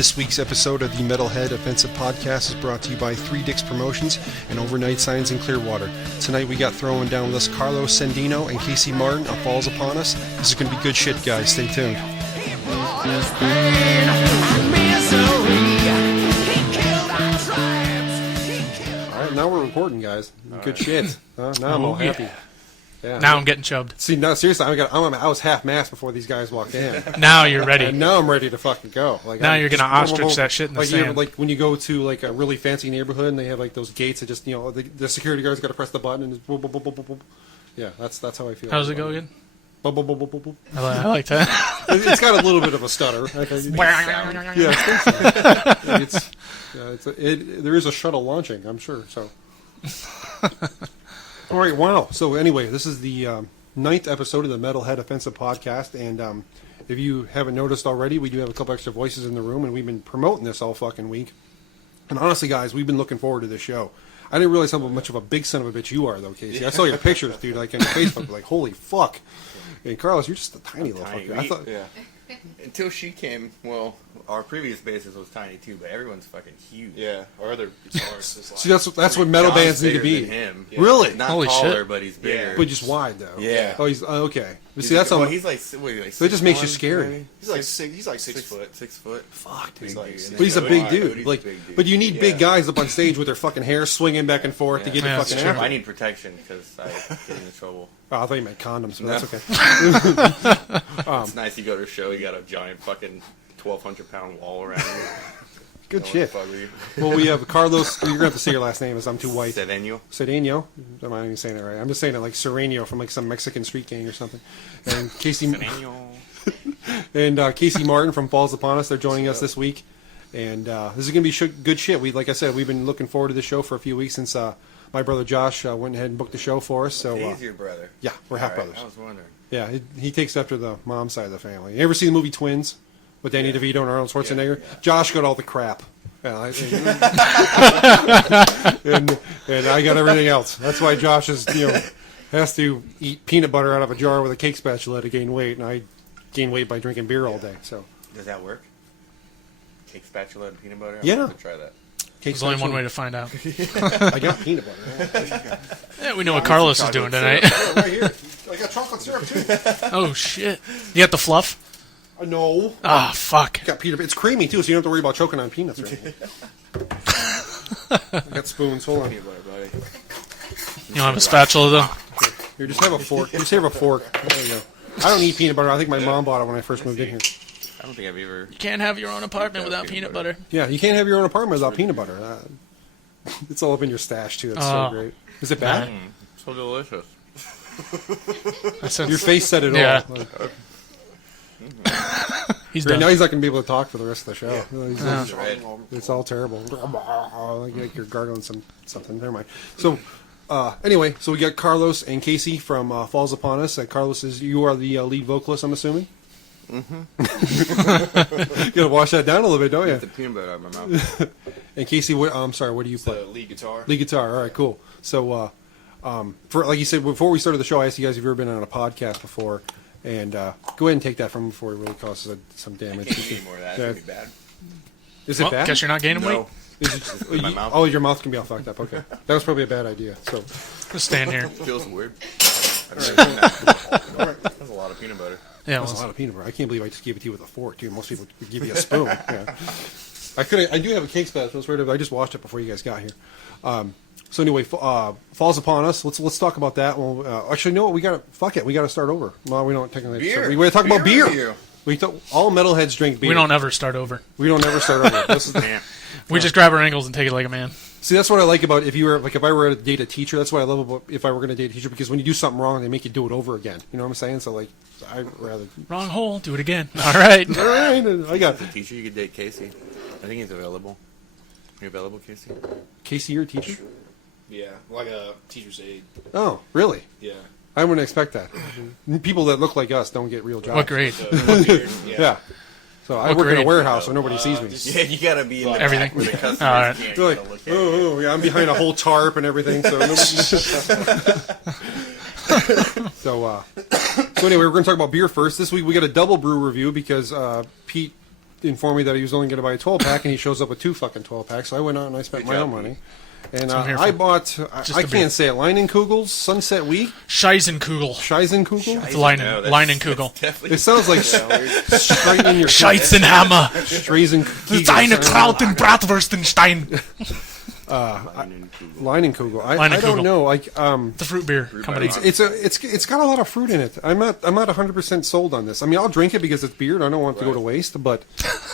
This week's episode of the Metalhead Offensive Podcast is brought to you by 3 Dicks Promotions and Overnight Signs in Clearwater. Tonight we got throwing down list Carlos Sandino and Casey Martin on Falls Upon Us. This is going to be good shit, guys. Stay tuned. Alright, now we're recording, guys. Good shit. Now I'm all happy. Yeah. Now I'm getting chubbed. See, no, seriously, I was half-mast before these guys walked in. Now you're ready. And now I'm ready to fucking go. Like, now you're going to ostrich that shit in the sand. Like when you go to like a really fancy neighborhood and they have like those gates that just, you know, the security guard's got to press the button and just boop, boop, boop, boop, boop. Yeah, that's how I feel. How does it go again? Boop, boop, boop, boop, boop, boop. I like that. It's got a little bit of a stutter. There is a shuttle launching, I'm sure. So. All right, wow. So anyway, this is the 9th episode of the Metalhead Offensive Podcast, and if you haven't noticed already, we do have a couple extra voices in the room, and we've been promoting this all fucking week. And honestly, guys, we've been looking forward to this show. I didn't realize how much of a big son of a bitch you are, though, Casey. I saw your pictures, dude, like on Facebook, like, holy fuck. And Carlos, you're just a tiny little fucker. I thought, yeah. Until she came, well, our previous bassist was tiny too, but everyone's fucking huge. Yeah, our other guitarist is like... See, that's what metal John's bands need to be. Than him. Yeah. Really? Not Holy taller, shit. but he's bigger. But just wide, though. Yeah. Oh, he's okay. But He's see, that's well, how. he's like, what, like So it just makes you 6'1", scary. maybe? He's like 6 foot. 6 foot. Fuck, dude. He's like dude. six But he's a foot big wide. dude. He's Like, a big dude. but you need Yeah. big guys up on stage with their fucking hair swinging back and forth to get Yeah, the that's fucking true. after. I need protection because I get into trouble. Oh, I thought you meant condoms, but No. that's okay. It's nice you go to a show, you got a giant fucking 1,200-pound wall around you. Good No one shit. fuck with you. Well, we have Carlos. You're gonna have to say your last name, as I'm too white. Cedeno. Cedeno. I'm not even saying it right. I'm just saying it like Sereno from like some Mexican street gang or something. And Casey Cedeno. and Casey Martin from Falls Upon Us. They're joining us this week, and this is gonna be good shit. Like I said, we've been looking forward to the show for a few weeks since my brother Josh went ahead and booked the show for us. So He's your brother. yeah, we're half All right, brothers. I was wondering. Yeah, he takes after the mom side of the family. You ever see the movie Twins with Danny DeVito and Arnold Schwarzenegger? Yeah. Josh got all the crap. And I got everything else. That's why Josh has to eat peanut butter out of a jar with a cake spatula to gain weight, and I gain weight by drinking beer all day. So Does that work? Cake spatula and peanut butter? Yeah. I'll have to try that. cake There's only one spatula. way to find out. I got peanut butter. Yeah, we know what Carlos is doing tonight. Right here. I got chocolate syrup too. Oh, shit. You got the fluff? No. Ah, fuck. I got peanut. It's creamy too, so you don't have to worry about choking on peanuts. Right? I got spoons. Hold on. Peanut butter, buddy. You don't have a spatula, though? Here, just have a fork. Just have a fork. There you go. I don't eat peanut butter. I think my mom bought it when I first moved in here. I don't think I've ever... You can't have your own apartment without peanut butter. Yeah, you can't have your own apartment without peanut butter. It's all up in your stash too. That's so great. Is it bad? So delicious. Your Your face said it Yeah. all. Like, He's right done. now he's not going to be able to talk for the rest of the show. He's- Yeah. Right. It's all terrible. Like you're gargling something. Never mind. So anyway, so we got Carlos and Casey from Falls Upon Us. Carlos you are the lead vocalist, I'm assuming. Mm-hmm. You got to wash that down a little bit, don't you? Get the peanut butter out of my mouth. And Casey, I'm sorry. What do you play? The lead guitar. Lead guitar. All right, cool. So, for like you said before we started the show, I asked you guys if you've ever been on a podcast before, and go ahead and take that from before it really causes some damage. I can't eat any more of that. It's going to be bad. Is it Well, bad? guess you're not gaining weight. No. Is it, My mouth. oh, your mouth can be all fucked up. Okay, that was probably a bad idea. So, Just stand here. It feels weird. I've never done that. That's a lot of peanut butter. Yeah, that's a well, lot of peanut butter. I can't believe I just gave it to you with a fork, dude. Most people would give you a spoon. Yeah. I do have a cake spatula. I just washed it before you guys got here. So anyway, Falls Upon Us. Let's talk about that. Well, actually, no, we got to fuck it. We got to start over. Well, we don't technically. Beer. We want to talk about beer. Review. All metalheads drink beer. we don't ever start over. We don't ever start over. This is Yeah. We just grab our ankles and take it like a man. See, that's what I like about if I were to date a teacher. That's what I love about if I were going to date a teacher, because when you do something wrong, they make you do it over again. You know what I'm saying? So like, I'd rather. Wrong hole. Do it again. All right. All right, I got The teacher, you could date Casey. I think he's available. Are you available, Casey? Casey, you're a teacher. Yeah, like a teacher's aide. Oh, really? Yeah. I wouldn't expect that. People that look like us don't get real jobs. What grade? What beard? Yeah. So I What work in a grade? warehouse, so nobody sees me. Yeah, you got to be in the Everything. back where the customers All right. can't They're like, look at you. oh, yeah, I'm behind a whole tarp and everything. So, so anyway, we're going to talk about beer first. This week we got a double brew review because Pete informed me that he was only going to buy a 12 pack, and he shows up with 2 fucking 12 packs. So I went out and I spent Good my job, own money. And So I'm here I for bought, just I a beer. can't say it, Leinenkugels, Sunset Week, Scheisenkugel. Scheisenkugel. It's Leinen. No, Leinenkugel. definitely It sounds like straightening your Scheisenhammer. Scheisenkugel. Deine Krauten Bratwurstenstein. Leinenkugel. I Leinenkugel. don't know. Like, The fruit beer company. it's got a lot of fruit in it. I'm not 100% sold on this. I mean, I'll drink it because it's beer and I don't want it to go to waste. But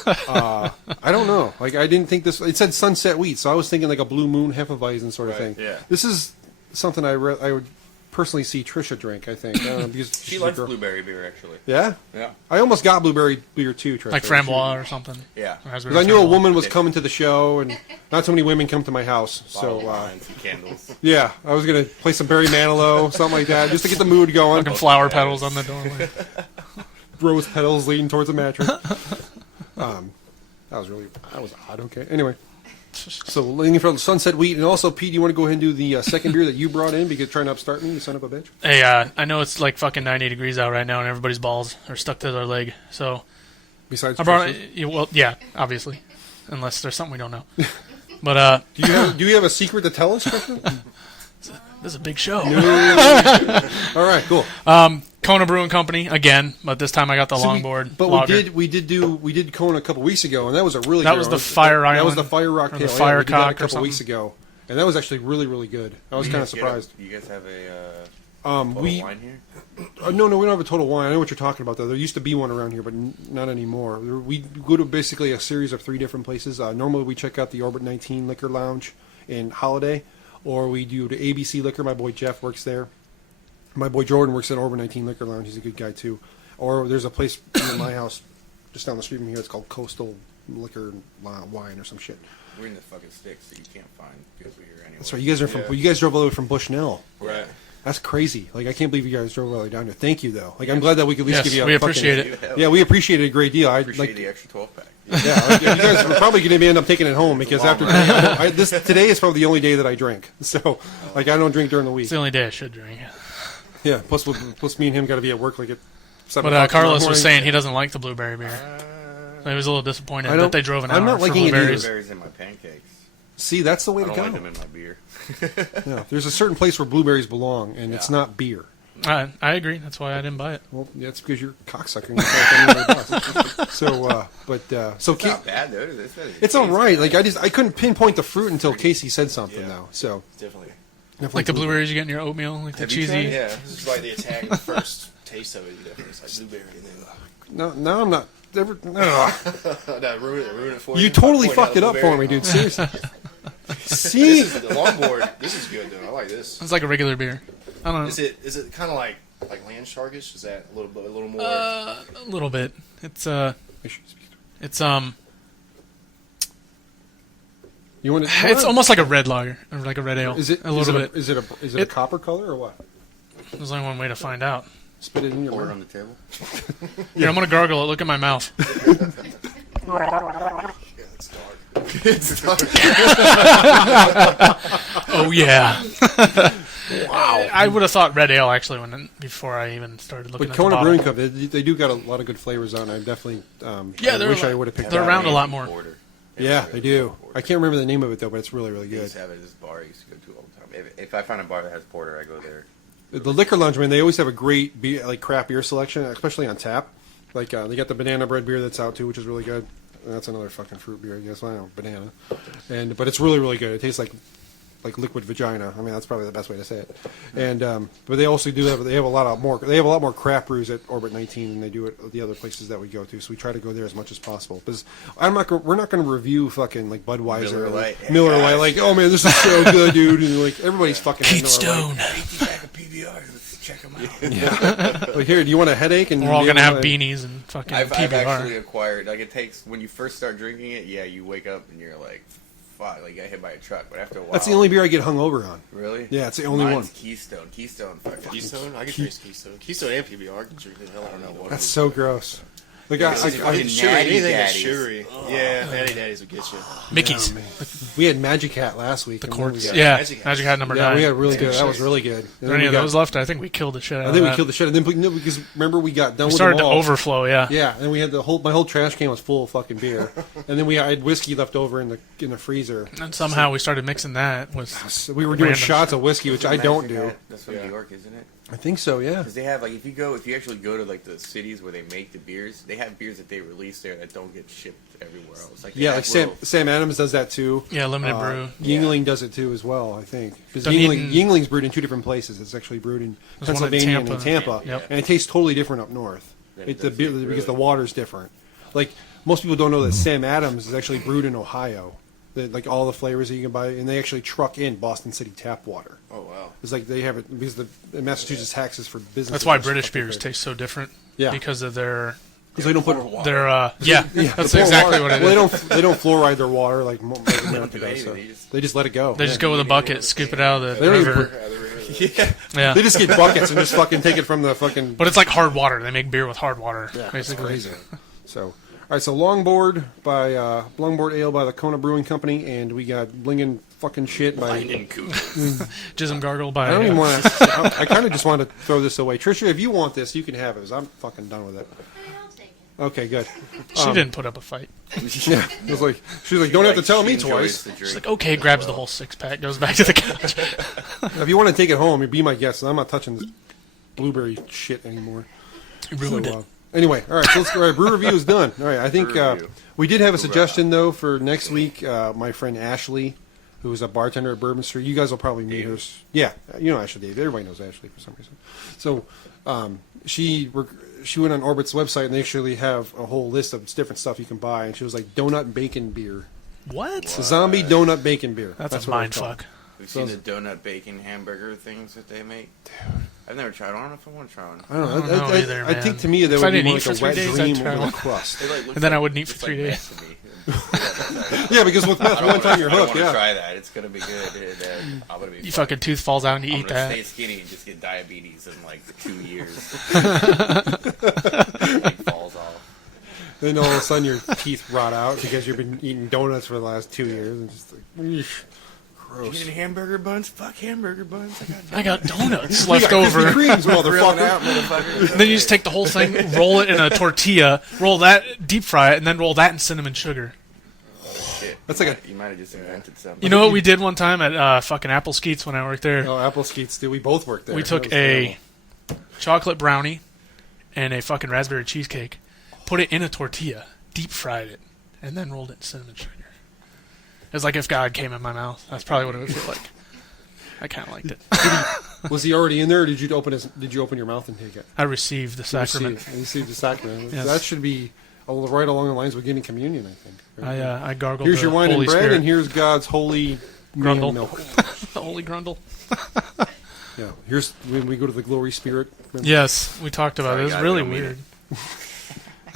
I don't know. Like, I didn't think this. It said Sunset Wheat, so I was thinking like a Blue Moon Hefeweizen sort of thing. yeah. This is something I would personally see Tricia drink. I think I don't know, because She she's a likes girl. blueberry beer, actually. Yeah, Yeah. I almost got blueberry beer too. Tricia. Like framboise or something. Yeah. Raspberry Because I knew a framboise. woman was coming to the show, and not so many women come to my house. Bottle So wines and candles. yeah, I was gonna play some Barry Manilow, something like that, just to get the mood going. Fucking flower petals on the doorway. Rose petals leading towards a mattress. That was odd. Okay. Anyway, so leaning from Sunset Wheat, and also Pete, you want to go ahead and do the second beer that you brought in because trying to upstart me, you son of a bitch. Hey, I know it's like fucking 90 degrees out right now, and everybody's balls are stuck to their leg. So Besides, I brought Tricia. well, yeah, obviously, unless there's something we don't know. But Do you have a secret to tell us, Trisha? this is a big show. All right, cool. Kona Brewing Company again, but this time I got the longboard. But lager. we did Kona a couple weeks ago, and that was a really That good was one. the Fire That was Island, the Fire Rock or Tail. the Yeah, Fire we did that a Cock or couple something. weeks ago, and that was actually really, really good. I was kind of surprised. You guys have a We wine here? no, we don't have a Total Wine. I know what you're talking about, though. There used to be one around here, but not anymore. We go to basically a series of 3 different places. Normally, we check out the Orbit 19 Liquor Lounge in Holiday, or we do the ABC Liquor. My boy Jeff works there. My boy Jordan works at Orbit 19 Liquor Lounge. He's a good guy, too. Or there's a place in my house just down the street from here. It's called Coastal Liquor Wine or some shit. We're in the fucking sticks, so you can't find good beer anyway. That's right. You guys are from. You guys drove all the way from Bushnell. Right. That's crazy. Like, I can't believe you guys drove all the way down here. Thank you, though. Like, I'm glad that we could at least Yes, give you a we fucking- appreciate it. Yeah, we appreciate it a great deal. I Appreciate like. the extra 12-pack. Yeah, like, you guys are probably going to end up taking it home because long after run. today is probably the only day that I drink. So, like, I don't drink during the week. It's the only day I should drink. Yeah. Plus me and him got to be at work like at 7 But o'clock tomorrow Carlos was morning. saying he doesn't like the blueberry beer. So he was a little disappointed I don't- that they drove an I'm hour not for liking it either. blueberries. Blueberries in my pancakes. See, that's the way I to don't go. like them in my beer. Yeah, there's a certain place where blueberries belong, and it's not beer. I agree. That's why I didn't buy it. Well, that's because you're a cocksucker. And you can't find any other boss. So, It's not bad, though. it's all right. Like I couldn't pinpoint the fruit until Casey said something. Yeah. Though, so Definitely. definitely Like the blueberries you get in your oatmeal, like the Have you cheesy. tried Yeah. It's like the attack, the first taste of it. You definitely. It's like blueberry, and then No, I'm not. Never, no. that ruin it for you. You totally Point out fucked it up for blueberry. me, dude. Seriously. This See, is the longboard. This is good though. I like this. It's like a regular beer. I don't know. Is it kind of like land sharkish? Is that a little more? A little bit. It's you want to? it's almost like a red lager or like a red ale. Is it a little bit? Is it a It- copper color or what? There's only one way to find out. Spit it in your Pour it mouth. on the table. Here, I'm gonna gargle it. Look at my mouth. Yeah, it's dark. It's Oh yeah. Wow. I would have thought red ale actually before I even started looking But at the Kona bottle. Brewing Cup, they do got a lot of good flavors on it. I definitely Yeah, I they're wish like- I would have picked they're that around one. a lot more. Porter. Yeah, they do. I can't remember the name of it though, but it's really, really I good. used to have it at this bar I used to go to all the time. If I find a bar that has porter, I go there. The liquor lounge, man, they always have a great like craft beer selection, especially on tap. Like they got the banana bread beer that's out too, which is really good. And that's another fucking fruit beer, I guess. I don't know, banana. But it's really, really good. It tastes like liquid vagina. I mean, that's probably the best way to say it. And but they also do have a lot more craft brews at Orbit 19 than they do at the other places that we go to. So we try to go there as much as possible. Because we're not going to review fucking like Budweiser, Miller or Lite. Miller Lite. Like, oh man, this is so good, dude. And like everybody's fucking Pete had Miller Lite. Stone. 50-pack of PBRs. Let's check them out. Yeah. Well, here, do you want a headache? And We're all be gonna able have to- beanies and fucking I've actually PBR. acquired, like, it takes, when you first start drinking it, yeah, you wake up and you're like, fuck, like, you got hit by a truck. But after a while. That's the only beer I get hungover on. Really? Yeah, it's the only Mine's one. Keystone. Keystone fucking. Keystone. I can taste Keystone. Keystone and PBR. I can drink it. Hell, I don't know what. That's so gross. Like I fucking Sugary, natty anything that's daddies. sugary. Yeah, natty daddies would get you. Mickey's. we had Magic Hat last week. The and then we quartz. got- Yeah. Magic Magic Hat. Hat number Yeah, 9. we had really good. That was really good. And Are then there any we of got- those left? I think we killed the shit out I of think we that. killed the shit. And then no, because remember we got done We with started them to all. overflow, yeah. Yeah, and we had my whole trash can was full of fucking beer, and then I had whiskey left over in the freezer. And somehow we started mixing that with... So we were doing Random shots of whiskey, which I don't do. That's from New York, isn't it? I think so. Yeah. Because they have like if you actually go to like the cities where they make the beers, they have beers that they release there that don't get shipped everywhere else. Like they Yeah, have like Sam, little- Sam Adams does that too. Yeah, limited brew. Yingling does it too as well, I think. Because Dunedin- Yingling's brewed in 2 different places. It's actually brewed in There's one in Pennsylvania and Tampa. Tampa, Yep. and it tastes totally different up north. It It's the does, beer really. because the water's different. Like most people don't know that Sam Adams is actually brewed in Ohio. Like all the flavors that you can buy, and they actually truck in Boston City tap water. Oh wow. It's like they have it because the Massachusetts taxes for business. That's why British beers taste so different. Yeah. Because of their... Because they don't put. yeah, that's they pour exactly water. what it Well, is. they don't fluoride their water like America do does. So anything, they just let it go. They just go with a bucket, scoop it out of the They don't even river. Yeah. They just get buckets and just fucking take it from the fucking. But it's like hard water. They make beer with hard water, Yeah, it's basically. crazy. So, all right. So Longboard Ale by the Kona Brewing Company, and we got Blingin' Fucking Shit by. Jism Gargle by... I don't even want to. I kind of just want to throw this away. Tricia, if you want this, you can have it. 'Cause I'm fucking done with it. I'll take it. Okay, good. She didn't put up a fight. Yeah, it was like she's like, don't have to tell me She twice. enjoys the drink. She's like, okay, grabs the whole 6-pack, goes back to the couch. If you want to take it home, be my guest. I'm not touching this blueberry shit anymore. You ruined So, it. anyway, all right. So let's go. All right, brew review is done. All right, I think Brew review. we did have a suggestion though for next week. My friend Ashley, who is a bartender at Bourbon Street. You guys will probably meet her. Yeah, you know Ashley Dave. Everybody knows Ashley for some reason. So she went on Orbit's website and they actually have a whole list of different stuff you can buy. And she was like donut bacon beer, What? zombie donut bacon beer. That's a what it's mind called. fuck. We've seen the donut bacon hamburger things that they make. I've never tried one. I don't know if I want to try one. I don't know. I don't know either, I think man. to me that If would I be didn't more eat like a for 3 wet days, dream I'd try with a one. crust. It, like, looks And then I like- wouldn't eat for looks 3 like days. meth to me. Yeah, because with meth, one time you're I don't hooked. want to Yeah. try that. It's gonna be good. I'm gonna be. You fucking tooth falls out and you I'm eat gonna that. stay skinny and just get diabetes in like 2 years. Falls off. Then all of a sudden your teeth rot out because you've been eating donuts for the last 2 years, and just like, eesh, You gross. getting hamburger buns? Fuck hamburger buns. I got donuts We left got Krispy over. Kremes, Grilling motherfucker. out, motherfucker. Then you just take the whole thing, roll it in a tortilla, roll that, deep fry it, and then roll that in cinnamon sugar. Shit. That's like You might have just invented something. You know what we did one time at fucking Apple Skeets when I worked there? Oh, Apple Skeets, dude. We both worked there. We took That was a chocolate brownie and a fucking raspberry cheesecake, put it in a tortilla, deep fried it, and then rolled it in cinnamon sugar. It was like if God came in my mouth. That's probably what it would feel like. I kind of liked it. terrible. Was he already in there, or did you open your mouth and take it? I received the sacrament. Received the sacrament. Yes. That should be right along the lines with getting communion, I think. Right? I gargled Here's the your wine Holy and bread, Spirit. and here's God's holy Grundle. milk. The Holy Grundle. Yeah. Here's when we go to the glory spirit. Remember? Yes, we talked about Sorry, it. It was guys, really I don't mean weird.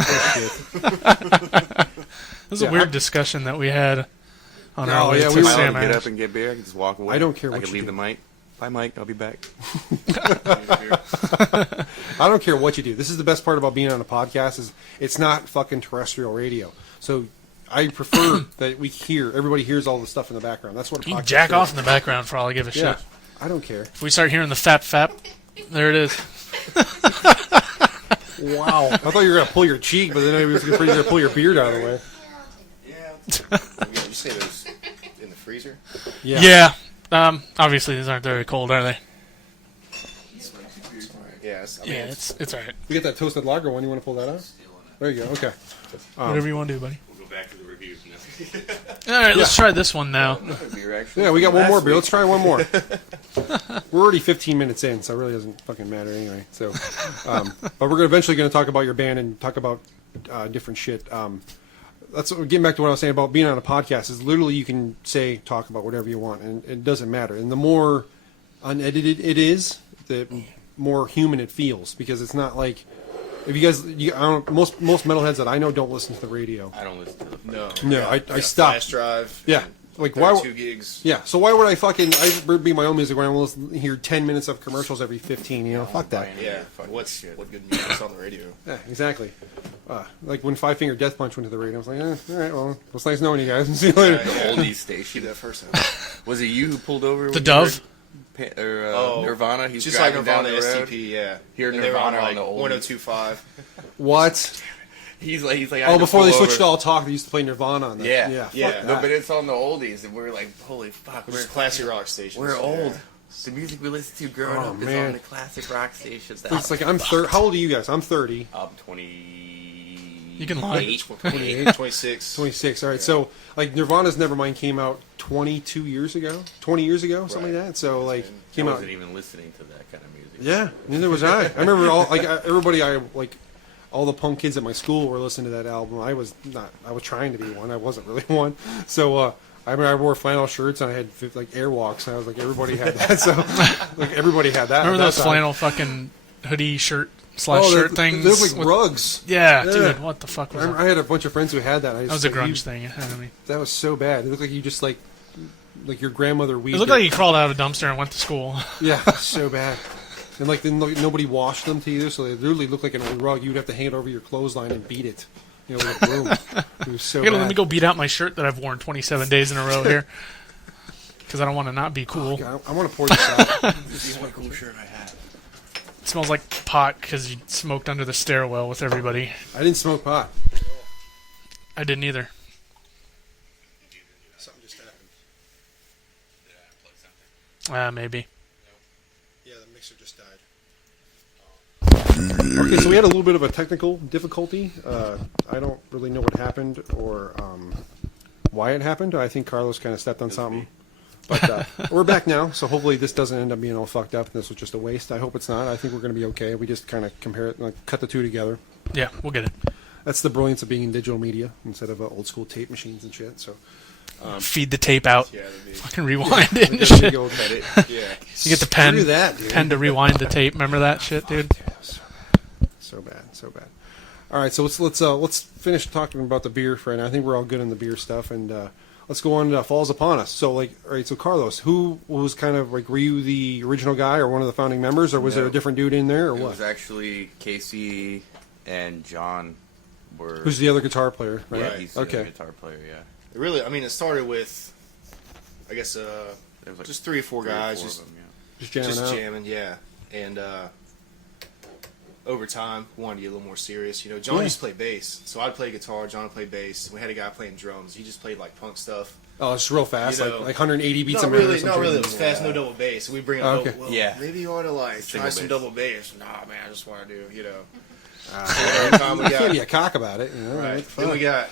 Shit. This is Yeah, a weird discussion that we had on No, our way yeah, to we Am were- I allowed Sam to get Adams. up and get beer? I can just walk away. I don't care I what can you leave do. the mic. Bye, Mike. I'll be back. I don't care what you do. This is the best part about being on a podcast is it's not fucking terrestrial radio. So I prefer that everybody hears all the stuff in the background. That's what a You can podcast jack is. off in the background for all I give a Yeah, shit. I don't care. If we start hearing the fap, there it is. Wow. I thought you were gonna pull your cheek, but then I was afraid you were gonna pull your beard out of the way. Yeah. You say those in the freezer? Yeah. Obviously these aren't very cold, are they? Yeah. I mean, Yeah, it's alright. You get that toasted lager one. You want to pull that out? There you go. Okay. Whatever you want to do, buddy. We'll go back to the reviews now. Alright, let's try this one now. Beer, actually. Yeah, we got one Last more beer. week. Let's try one more. We're already 15 minutes in, so it really doesn't fucking matter anyway. So, but we're eventually going to talk about your band and talk about different shit. That's getting back to what I was saying about being on a podcast. Is literally you can talk about whatever you want, and it doesn't matter. And the more unedited it is, the more human it feels because it's not like if you guys, most metalheads that I know don't listen to the radio. I don't listen to the no. No, I Got a stopped. Flash drive. Yeah, like why? 2 gigs. Yeah, so why would I be my own music when I want to hear 10 minutes of commercials every 15? You know, fuck that. Yeah. What good music's on the radio? Yeah, exactly. like when Five Finger Death Punch went to the radio, I was like, all right, well, it was nice knowing you guys. See you later. Oldies station. that first time. Was it you who pulled over? The when you Dove? heard Nirvana? He's Just like driving down Nirvana the road. STP, yeah. Hear And they were on Nirvana on like the oldies. 102.5. What? He's like. I Oh, had to before they pull switched to over. all talk, they used to play Nirvana on that. Yeah. Fuck Yeah. that. No, but it's on the oldies, and we're like, holy fuck, Which is classic rock station. we're old. The music we listened to growing Oh, up is man. on the classic rock stations. It's like I'm 30. How old are you guys? I'm 30. I'm 20. You can lie. 28, 26. 26. All right. So like Nirvana's Nevermind came out 22 years ago, 20 years ago, something like that. So like I came out. wasn't even listening to that kind of music. Yeah, neither was I. I remember everybody. All the punk kids at my school were listening to that album. I was not. I was trying to be one. I wasn't really one. So I remember I wore flannel shirts and I had like Airwalks, and I was like, everybody had that. So like everybody had that. Remember at those that time. flannel fucking hoodie shirt / Oh, shirt things? They look like with- rugs. Yeah, Yeah. dude, what the fuck was I that? had a bunch of friends who had that. That was a grunge thing. I mean, That was so bad. It looked like you just like your grandmother weaved it looked like he crawled out of a dumpster and went to school. Yeah, so bad. And like then nobody washed them to either, so they literally look like an old rug. You'd have to hang it over your clothesline and beat it, with a broom. It was so You gotta bad. let me go beat out my shirt that I've worn 27 days in a row here. Because I don't want to not be cool. God, I want to pour this out. This is what cool shirt I have. It smells like pot because you smoked under the stairwell with everybody. I didn't smoke pot. I didn't either. Something just happened. Maybe. Yeah, the mixer just died. Okay, so we had a little bit of a technical difficulty. I don't really know what happened or why it happened. I think Carlos kind of stepped on something. But we're back now, so hopefully this doesn't end up being all fucked up and this was just a waste. I hope it's not. I think we're going to be okay. We just kind of compare it, like cut the two together. Yeah, we'll get it. That's the brilliance of being in digital media instead of old school tape machines and shit. So Feed the tape out. Yeah, that'd be. Fucking rewind it and there shit. we go. Edit. Yeah. You get the pen. Screw that, dude. Pen to rewind the tape. Remember that shit, dude? So bad, so bad. All right, so let's finish talking about the beer for right now. I think we're all good on the beer stuff, and let's go on to Falls Upon Us. So, all right, so Carlos, who was kind of were you the original guy or one of the founding members, or was there a different dude in there, or It what? was actually Casey and John were. Who's the other guitar player, right? Yeah, he's the Okay. other guitar player. Yeah. It really, I mean, it started with, I guess, There was like just 3 or 4 three or guys, four just of them, yeah. Just jamming just out. jamming, yeah. And over time, we wanted to get a little more serious. You know, John Yeah. used to play bass, so I'd play guitar, John would play bass. We had a guy playing drums. He just played like punk stuff. Oh, it's real fast, You know, like 180 beats Not a minute. or really, some not shit. really. It was fast, no double bass. So we bring up, Okay. well, Yeah. maybe you ought to like Single try some bass. double bass. Nah, man, I just want to do, you know. So every time we You can't got, be a cock about it, you know? right. What the Then fuck? we got.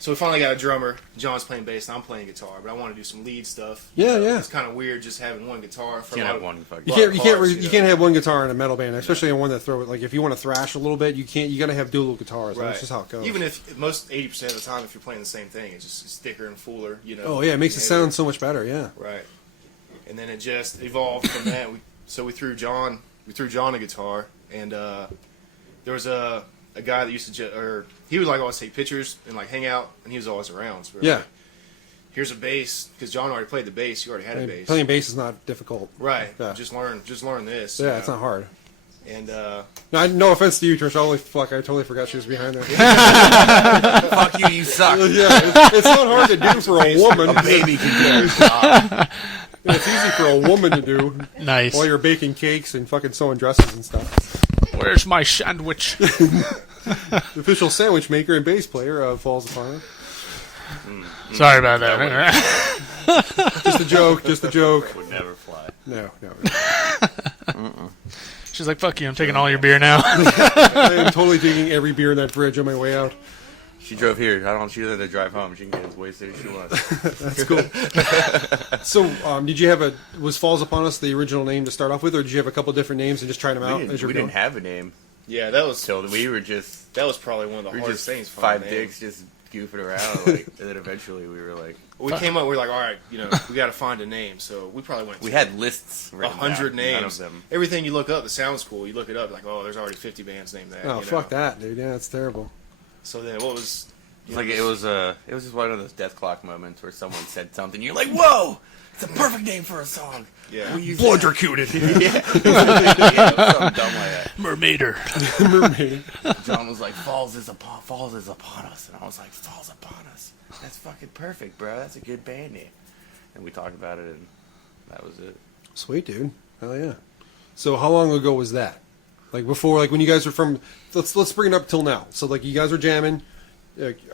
So we finally got a drummer. John's playing bass, and I'm playing guitar. But I want to do some lead stuff. Yeah, You know, yeah. It's kind of weird just having one guitar for You a can't lot have of- one fucking. You lot can't, of you can't, parts, you you know. can't have one guitar in a metal band, especially in one that throw it. Like if you want to thrash a little bit, you can't. You got to have dual guitars. Right. That's just how it goes. Even if most 80% of the time, if you're playing the same thing, it's just thicker and fuller. You know. oh yeah, it makes it heavier. sound so much better. Yeah. Right. And then it just evolved from that. We threw John a guitar, and there was a guy that used to he would like always take pictures and like hang out, and he was always around. So we were Yeah. like, here's a bass because John already played the bass. You already had a bass. Playing bass is not difficult. Right. Yeah. Just learn this. Yeah, you it's know. not hard. And No offense to you, Tricia. Holy fuck, I totally forgot she was behind there. Fuck you, you suck. Yeah, it's not hard to do for a woman. A baby can do it. It's easy for a woman to do Nice. while you're baking cakes and fucking sewing dresses and stuff. Where's my sandwich? The official sandwich maker and bass player Falls Upon Us. Sorry about that. Just a joke. Just a joke. Would never fly. No. She's like, fuck you, I'm taking all your beer now. I am totally taking every beer in that fridge on my way out. She drove here. She doesn't have to drive home. She can get as wasted as she wants. That's cool. So, did you have was Falls Upon Us the original name to start off with, or did you have a couple different names and just try them out as you're We going? didn't have a name yeah, that was till we were just probably one of the we were hardest just things. five finding a name. dicks just goofing around. Like, and then eventually we were like, We came up. We were like, all right, you know, we got to find a name. So we probably went. we to had lists. 100 None of names. them. Everything you look up, it sounds cool. You look it up, like, oh, there's already 50 bands named that. Oh, you fuck know? that, dude. Yeah, that's terrible. So then, what was? It's like it was just one of those death clock moments where someone said something. You're like, whoa, it's a perfect name for a song. Yeah. We use Blood recruited. yeah, something dumb like that. Mermaider. Mermaid. John was like, falls is upon us. And I was like, falls upon us. That's fucking perfect, bro. That's a good band name. And we talked about it, and that was it. Sweet, dude. Hell yeah. So how long ago was that? Like before, like when you guys were from, let's bring it up till now. So like you guys were jamming.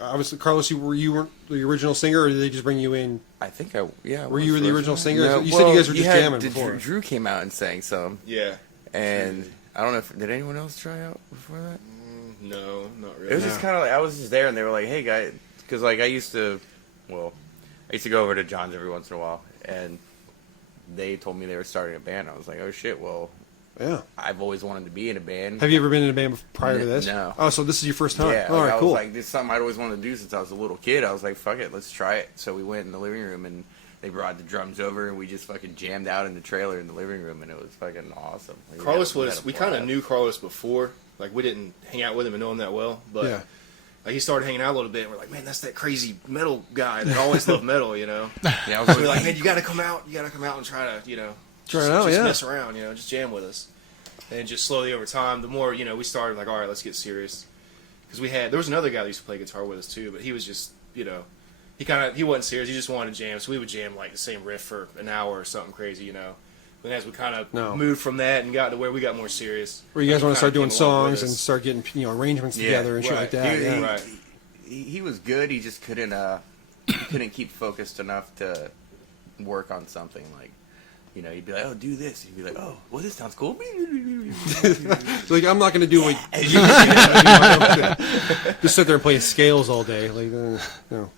Obviously, Carlos, you weren't the original singer, or did they just bring you in? I think Were you the original singer? No, You said you guys were just jamming Drew, before. Drew came out and sang some. Yeah. And I don't know if did anyone else try out before that. No, not really. It was just kind of like I was just there, and they were like, "Hey, guys," because like I used to go over to John's every once in a while, and they told me they were starting a band. I was like, "Oh shit!" Well, Yeah. I've always wanted to be in a band. Have you ever been in a band prior to this? No. Oh, so this is your first time? Yeah, All like, right, I cool. was like, this is something I'd always wanted to do since I was a little kid. I was like, fuck it, let's try it. So we went in the living room, and they brought the drums over, and we just fucking jammed out in the trailer in the living room, and it was fucking awesome. Like, We kind of knew Carlos before. Like, we didn't hang out with him and know him that well, but Yeah. like he started hanging out a little bit, and we're like, man, that's that crazy metal guy that always loved metal, you know? Yeah, I was So we're like, man, you gotta come out and try to, you know, Try it out, just yeah. mess around, you know, just jam with us. And just slowly over time, the more, you know, we started like, all right, let's get serious. Because there was another guy that used to play guitar with us too, but he was just, you know, he wasn't serious, he just wanted to jam, so we would jam like the same riff for an hour or something crazy, you know. And as we kind of moved from that and got to where we got more serious. Where you guys want to start doing came along with songs and us. start getting arrangements together and shit right. like that. He, Yeah. Right. he was good. He just couldn't keep focused enough to work on something. Like, you know, he'd be like, "Oh, do this." He'd be like, "Oh, well, this sounds cool." Like I'm not going to do what just sit there and play scales all day. Like, no.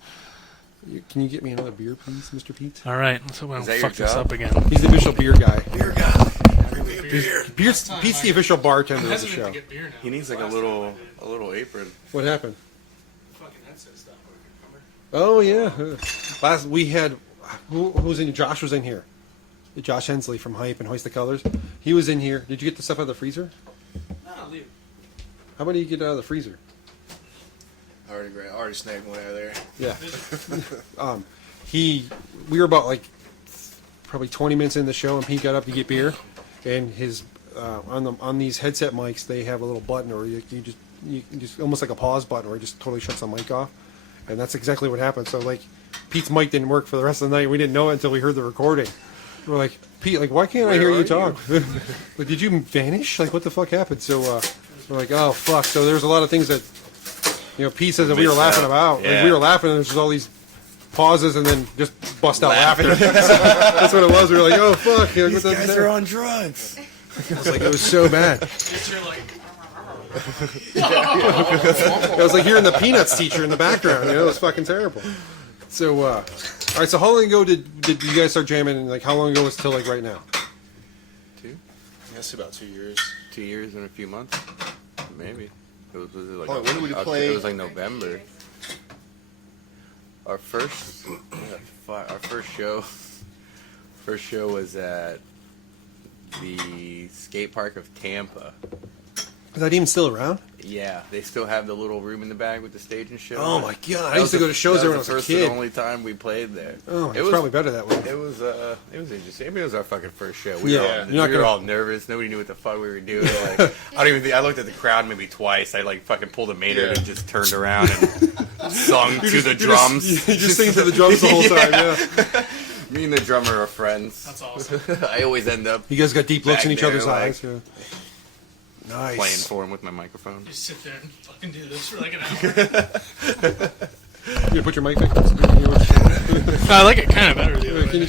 Can you get me another beer, please, Mr. Pete? All right, let's hope I Is don't that fuck your this job? up again. He's the official beer guy. Beer guy. Pete's the official bartender of the show. He needs like a little apron. What happened? Oh yeah, last we had who was in? Josh was in here. Josh Hensley from Hype and Hoist the Colors. He was in here. Did you get the stuff out of the freezer? No, leave it. How about you get it out of the freezer? I already snagged one out of there. Yeah. We were about like probably 20 minutes in the show, and Pete got up to get beer, and his on these headset mics they have a little button, or you just almost like a pause button, where it just totally shuts the mic off, and that's exactly what happened. So like Pete's mic didn't work for the rest of the night. We didn't know it until we heard the recording. We're like, Pete, like why can't I hear you talk? Like, did you vanish? Like what the fuck happened? So we're like, oh fuck. So there's a lot of things that. You know, Pete says that we were laughing about. Yeah. Like, we were laughing, and there's just all these pauses, and then just bust out laughing. That's what it was. We were like, "Oh fuck!" Like, These guys are on drugs. I was like, it was so bad. You're like, I was like hearing the Peanuts teacher in the background. You know, it was fucking terrible. So, all right. So, how long ago did you guys start jamming? And like, how long ago was it till like right now? That's about 2 years. 2 years and a few months, maybe. Was it like when did we play? It was like November. Our first show was at the skate park of Tampa. Is that even still around? Yeah, they still have the little room in the back with the stage and shit. Oh my god! I used to go to shows there when I was a First kid. and only time we played there. Oh, it's probably better that way. It was interesting. I mean, it was our fucking first show. Yeah, We were all nervous. Nobody knew what the fuck we were doing. Like, I don't even think I looked at the crowd maybe twice. I like fucking pulled a maiden and just turned around and sung to the drums. You just sing to the drums the whole time. Yeah. Me and the drummer are friends. that's awesome. I always end up You guys got deep looks in Back each other's there, like- eyes. Yeah. Nice. playing for him with my microphone. Just sit there and fucking do this for like an hour. You gonna put your mic back? I like it kind of better the other Can way.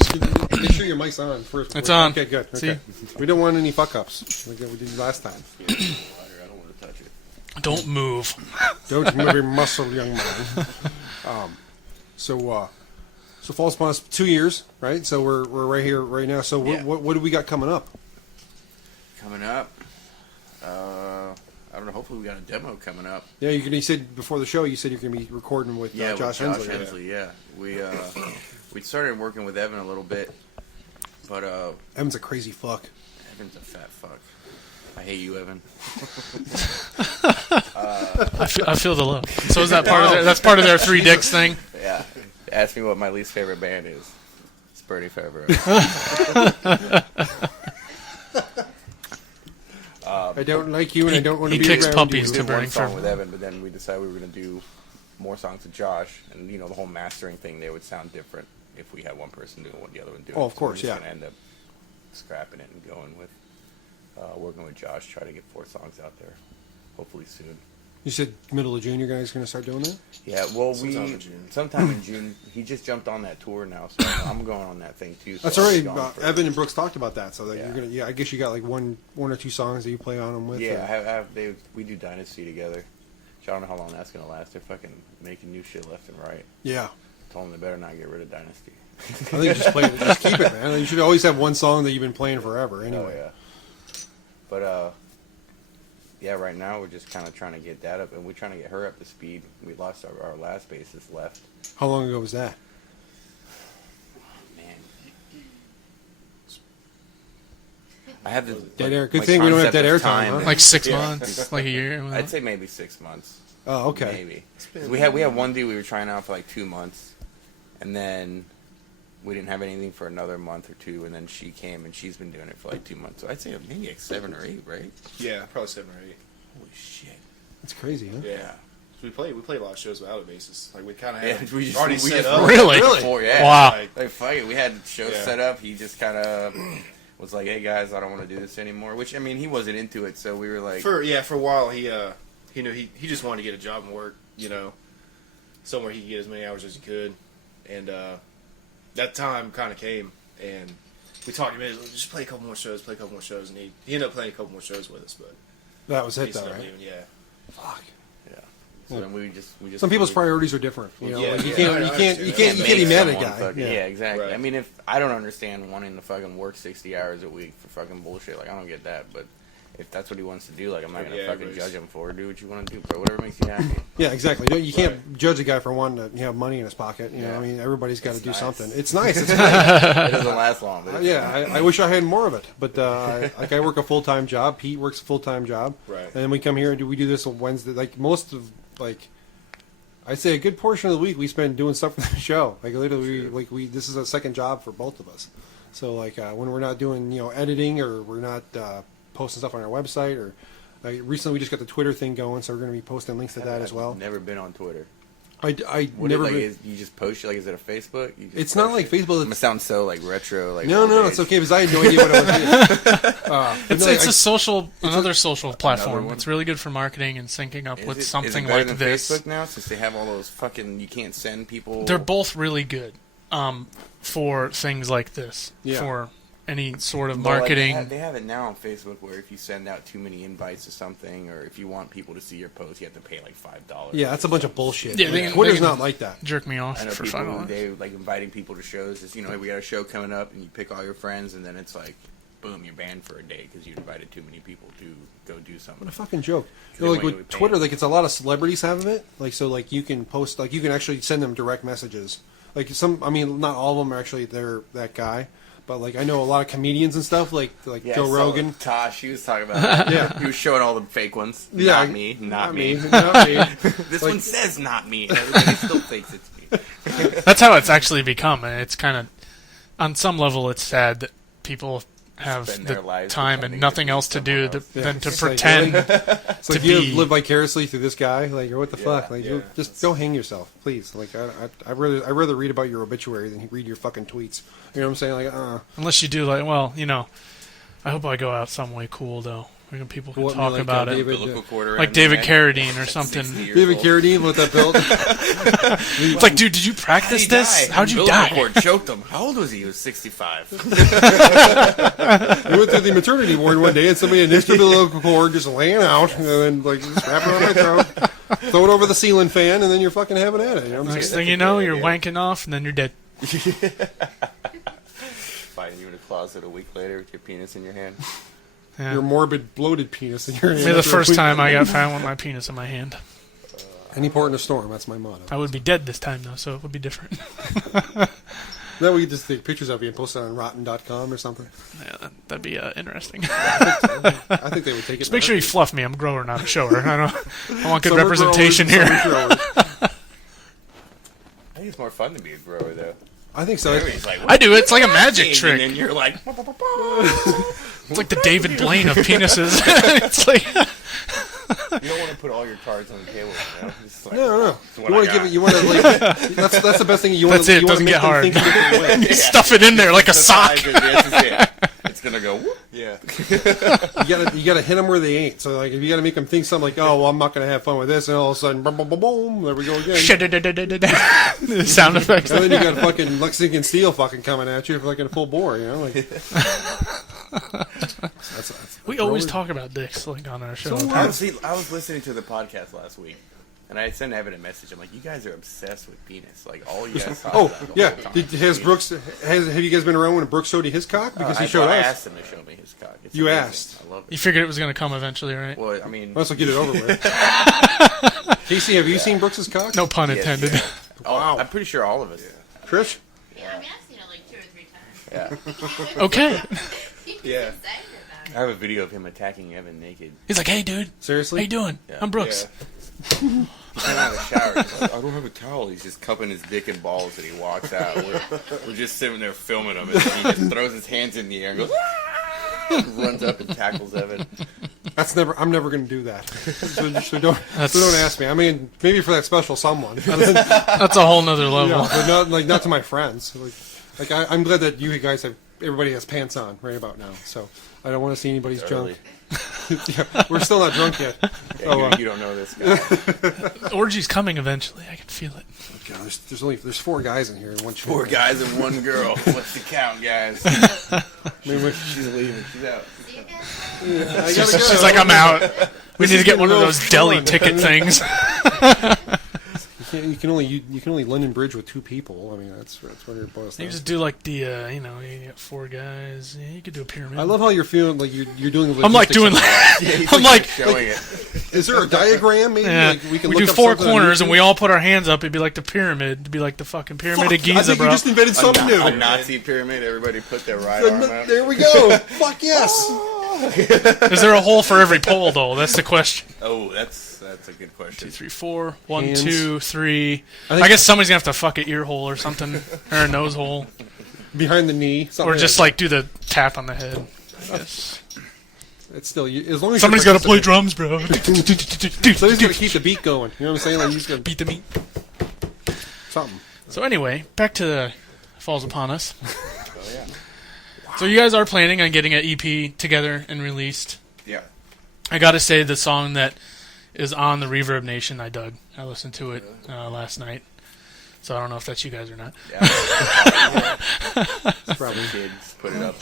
you make sure your mic's on first? It's on. Okay, good. See? Okay. We don't want any fuck ups like we did last time. I don't want to touch it. Don't move. Don't move your muscle, young man. So Falls Upon Us 2 years, right? So we're right here right now. So Yeah. what do we got coming up? Coming up, I don't know. Hopefully, we got a demo coming up. Yeah, you said before the show you said you're going to be recording with Josh with Hensley. Hensley. Yeah, we started working with Evan a little bit, but Evan's a crazy fuck. Evan's a fat fuck. I hate you, Evan. I feel the love. So is that part of that's part of their three dicks thing? Yeah. Ask me what my least favorite band is. It's Bernie February. I don't like you, and I don't want to he be kicks around puppies you. We to did one burning song for with Evan, but then we decided we were going to do more songs with Josh, and the whole mastering thing there would sound different if we had one person doing what the other one doing. Oh, of course, so we're yeah. just going to end up scrapping it and going with working with Josh, try to get 4 songs out there, hopefully soon. You said middle of June you guys going to start doing that? Yeah, well, Sometime in June. sometime in June. He just jumped on that tour now, so I'm going on that thing too. So That's I'll already. be gone for- Evan and Brooks talked about that, so that Yeah. you're gonna. Yeah, I guess you got like one or 2 songs that you play on them with. Yeah, we do Dynasty together. I don't know how long that's gonna last. They're fucking making new shit left and right. Yeah. Told them they better not get rid of Dynasty. I think just play it. Just keep it, man. You should always have one song that you've been playing forever. Anyway. Oh, yeah. But yeah, right now we're just kind of trying to get that up, and we're trying to get her up to speed. We lost our last bassist left. How long ago was that? Man, I have the Dead air. Good thing we don't have dead air time, huh? like 6 months, like a year. I'd say maybe 6 months. Oh, okay. Maybe. 'Cause we had one dude we were trying out for like 2 months, and then we didn't have anything for another month or 2, and then she came and she's been doing it for like 2 months. So I'd say maybe like 7 or 8, right? Yeah, probably 7 or 8. Holy shit! That's crazy, huh? Yeah. So we play a lot of shows without a bassist. Like we kind of Yeah, had we just- already we set just- up. Really? Before, yeah. Wow. Like fuck it, we had shows Yeah. set up. He just kind of was like, "Hey guys, I don't want to do this anymore." Which I mean, he wasn't into it, so we were like, For a while he knew he just wanted to get a job and work, somewhere he could get as many hours as he could, and that time kind of came, and we talked to him, just play a couple more shows, and he ended up playing a couple more shows with us, but That was he it, though, ended up right? leaving, yeah. Fuck. yeah. So then we just Some people's priorities are different. You know, Yeah, like you yeah, can't, I you understand can't, you that. can't, you can't be make mad at a someone guy. fucking- yeah, exactly. Right. I mean, if I don't understand wanting to fucking work 60 hours a week for fucking bullshit, like I don't get that. But if that's what he wants to do, like I'm not gonna Yeah, fucking everybody's- judge him for it. Do what you want to do, bro. Whatever makes you happy. Yeah, exactly. You can't judge a guy for wanting to have money in his pocket. You know, Yeah. I mean, everybody's got to It's do nice. something. It's nice. It's nice. It doesn't last long. But it's Yeah, I wish I had more of it. But like I work a full-time job. Pete works a full-time job. Right. And then we come here and we do this on Wednesday. Like most of I'd say a good portion of the week we spend doing stuff for the show. Like literally, this is a second job for both of us. So like when we're not doing editing or we're not posting stuff on our website or recently we just got the Twitter thing going, so we're going to be posting links to that as well. I've never been on Twitter. I What never. you just post like is it a Facebook? You just It's not post like it? Facebook. I'm gonna sound so like retro. Like No, old it's age. okay because I had no idea what it was. It's another social platform. one. It's really good for marketing and syncing up Is with it something better like than this. Facebook now, since they have all those fucking you can't send people. They're both really good for things like this. Yeah. For any sort of But, like, marketing. they have it now on Facebook where if you send out too many invites to something, or if you want people to see your post, you have to pay like $5. Yeah, that's a bunch of bullshit. Yeah, Like, they Twitter's can- not like that. Jerk me off I know for people $5. they like inviting people to shows. It's, hey, we got a show coming up, and you pick all your friends, and then it's like, boom, you're banned for a day because you invited too many people to go do something. What a fucking joke. They Like want you with to pay Twitter, them. like it's a lot of celebrities have it. Like so, like you can post, like you can actually send them direct messages. Like I mean, not all of them are actually they're that guy, but like I know a lot of comedians and stuff, like Yeah, Joe I saw Rogan. Tosh, he was talking about that. Yeah. He was showing all the fake ones. Yeah, Not me. Not me. not me. This Like- one says not me. Everybody still thinks it's me. That's how it's actually become, and it's kind of, on some level, it's sad that people have Spend the their lives time pretending and to nothing be else to do someone else. Yeah, than to it's like, pretend. It's like to you be- live vicariously through this guy, like or what the Yeah, fuck? Like yeah. just go hang yourself, please. Like I'd rather read about your obituary than read your fucking tweets. You know what I'm saying? Like Unless you do, like, well, I hope I go out some way cool, though. People can What, talk like, about it. David- Umbilical cord around Like your David neck. Carradine or At something. 60 years David old. Carradine with that belt. It's like, dude, did you practice this? How'd you Umbilical die? cord choked him. How old was he? He was 65. We went through the maternity ward one day and somebody had an extra umbilical cord just laying out and then like just wrap it on my throat, throw it over the ceiling fan, and then you're fucking having at it. You know what I'm Next saying? thing you know, you're wanking off, and then you're dead. Finding you in a closet a week later with your penis in your hand. Yeah. Your morbid, bloated penis in your hand. Maybe the after a first week. time I got found with my penis in my hand. Any port in a storm. That's my motto. I would be dead this time, though, so it would be different. Then we could just take pictures of you and post it on rotten.com or something. Yeah, that'd be interesting. I think they would take it. Just make sure you fluff me. I'm a grower, not a shower. I want good Some are representation growers here. and some are growers. I think it's more fun to be a grower, though. I think so. Everybody's like, I do. It's like a magic trick. And then you're like, It's like the David Blaine of penises. It's like you don't want to put all your cards on the table. You know? Just like, No. "This is You what want I to give got." it. You want to like. That's the best thing. You want That's to. it, You want to doesn't make get them hard. think a different way. stuff it in there like a sock. This is it. It's gonna go. Whoop. Yeah. You gotta hit them where they ain't. So like, if you gotta make them think something like, oh, well, I'm not gonna have fun with this, and all of a sudden, boom, boom, boom, boom, there we go again. The sound effects. And then you got fucking Lexington Steel fucking coming at you for like in a full bore, you know? Like, that's We always talk about dicks like on our show. So I was listening to the podcast last week, and I sent Evan a message. I'm like, you guys are obsessed with penis. Like, all you guys talk Oh about the yeah, whole time. have you guys been around when Brooks showed you his cock? Because he showed I us. asked him to show me his cock. It's You amazing. asked. I love You it. figured it was going to come eventually, right? Well, I mean, Let's get it over with. Casey, have you seen Brooks's cock? No pun yes, intended. yeah. Wow. I'm pretty sure all of us. Trish? Yeah, I mean, I've seen it like 2 or 3 times. Yeah. Okay. He's Yeah. excited about it. I have a video of him attacking Evan naked. He's like, hey, dude. How Seriously? you doing? Yeah. I'm Brooks. He came out of the shower. He's like, I don't have a towel. He's just cupping his dick and balls, and he walks out. We're just sitting there filming him, and then he just throws his hands in the air and goes, "Ah!" runs up and tackles Evan. I'm never going to do that. So don't ask me. I mean, maybe for that special someone. That's a whole nother level. Yeah, but not to my friends. I'm glad that you guys everybody has pants on right about now. So I don't want to see anybody's Early. junk. Yeah, we're still not drunk yet. Yeah, you don't know this guy. Orgy's coming eventually. I can feel it. God, there's 4 guys in here and one chick. 4 guys and 1 girl. What's the count, guys? Maybe She's leaving. She's out. See you guys. I gotta go. She's like, I'm out. We This need to is get one of real those deli fun. ticket things. You can only London Bridge with 2 people. I mean, that's what it boils You down. just do like the, you got 4 guys. Yeah, you could do a pyramid. I love how you're feeling like you're doing. The I'm like doing logistics. like, He's I'm like, showing it. Is there a diagram? Maybe yeah, like we can do look up 4 something on corners and YouTube? we all put our hands up. It'd be like the pyramid. It'd be like the fucking pyramid of I Giza, think bro. you just invented something new. A Nazi pyramid. Everybody put their right arm out. There we go. Fuck yes. Is there a hole for every pole, though? That's the question. Oh, that's a good 2, question. 3, 4. 1, Hands. 2, 3. I think- I guess somebody's gonna have to fuck an ear hole or something, or a nose hole, Behind the knee. or just like do the tap on the head. I guess it's still as long as somebody's you're got to play drums, bro. Somebody's got to keep the beat going. You know what I'm saying? Like he's got Beat the meat. something. So anyway, back to the Falls Upon Us. Oh yeah. So you guys are planning on getting an EP together and released. Yeah. I gotta say, the song that is on the Reverb Nation, I dug. I listened to it last night. So I don't know if that's you guys or not. Yeah. Probably. Kids put it up.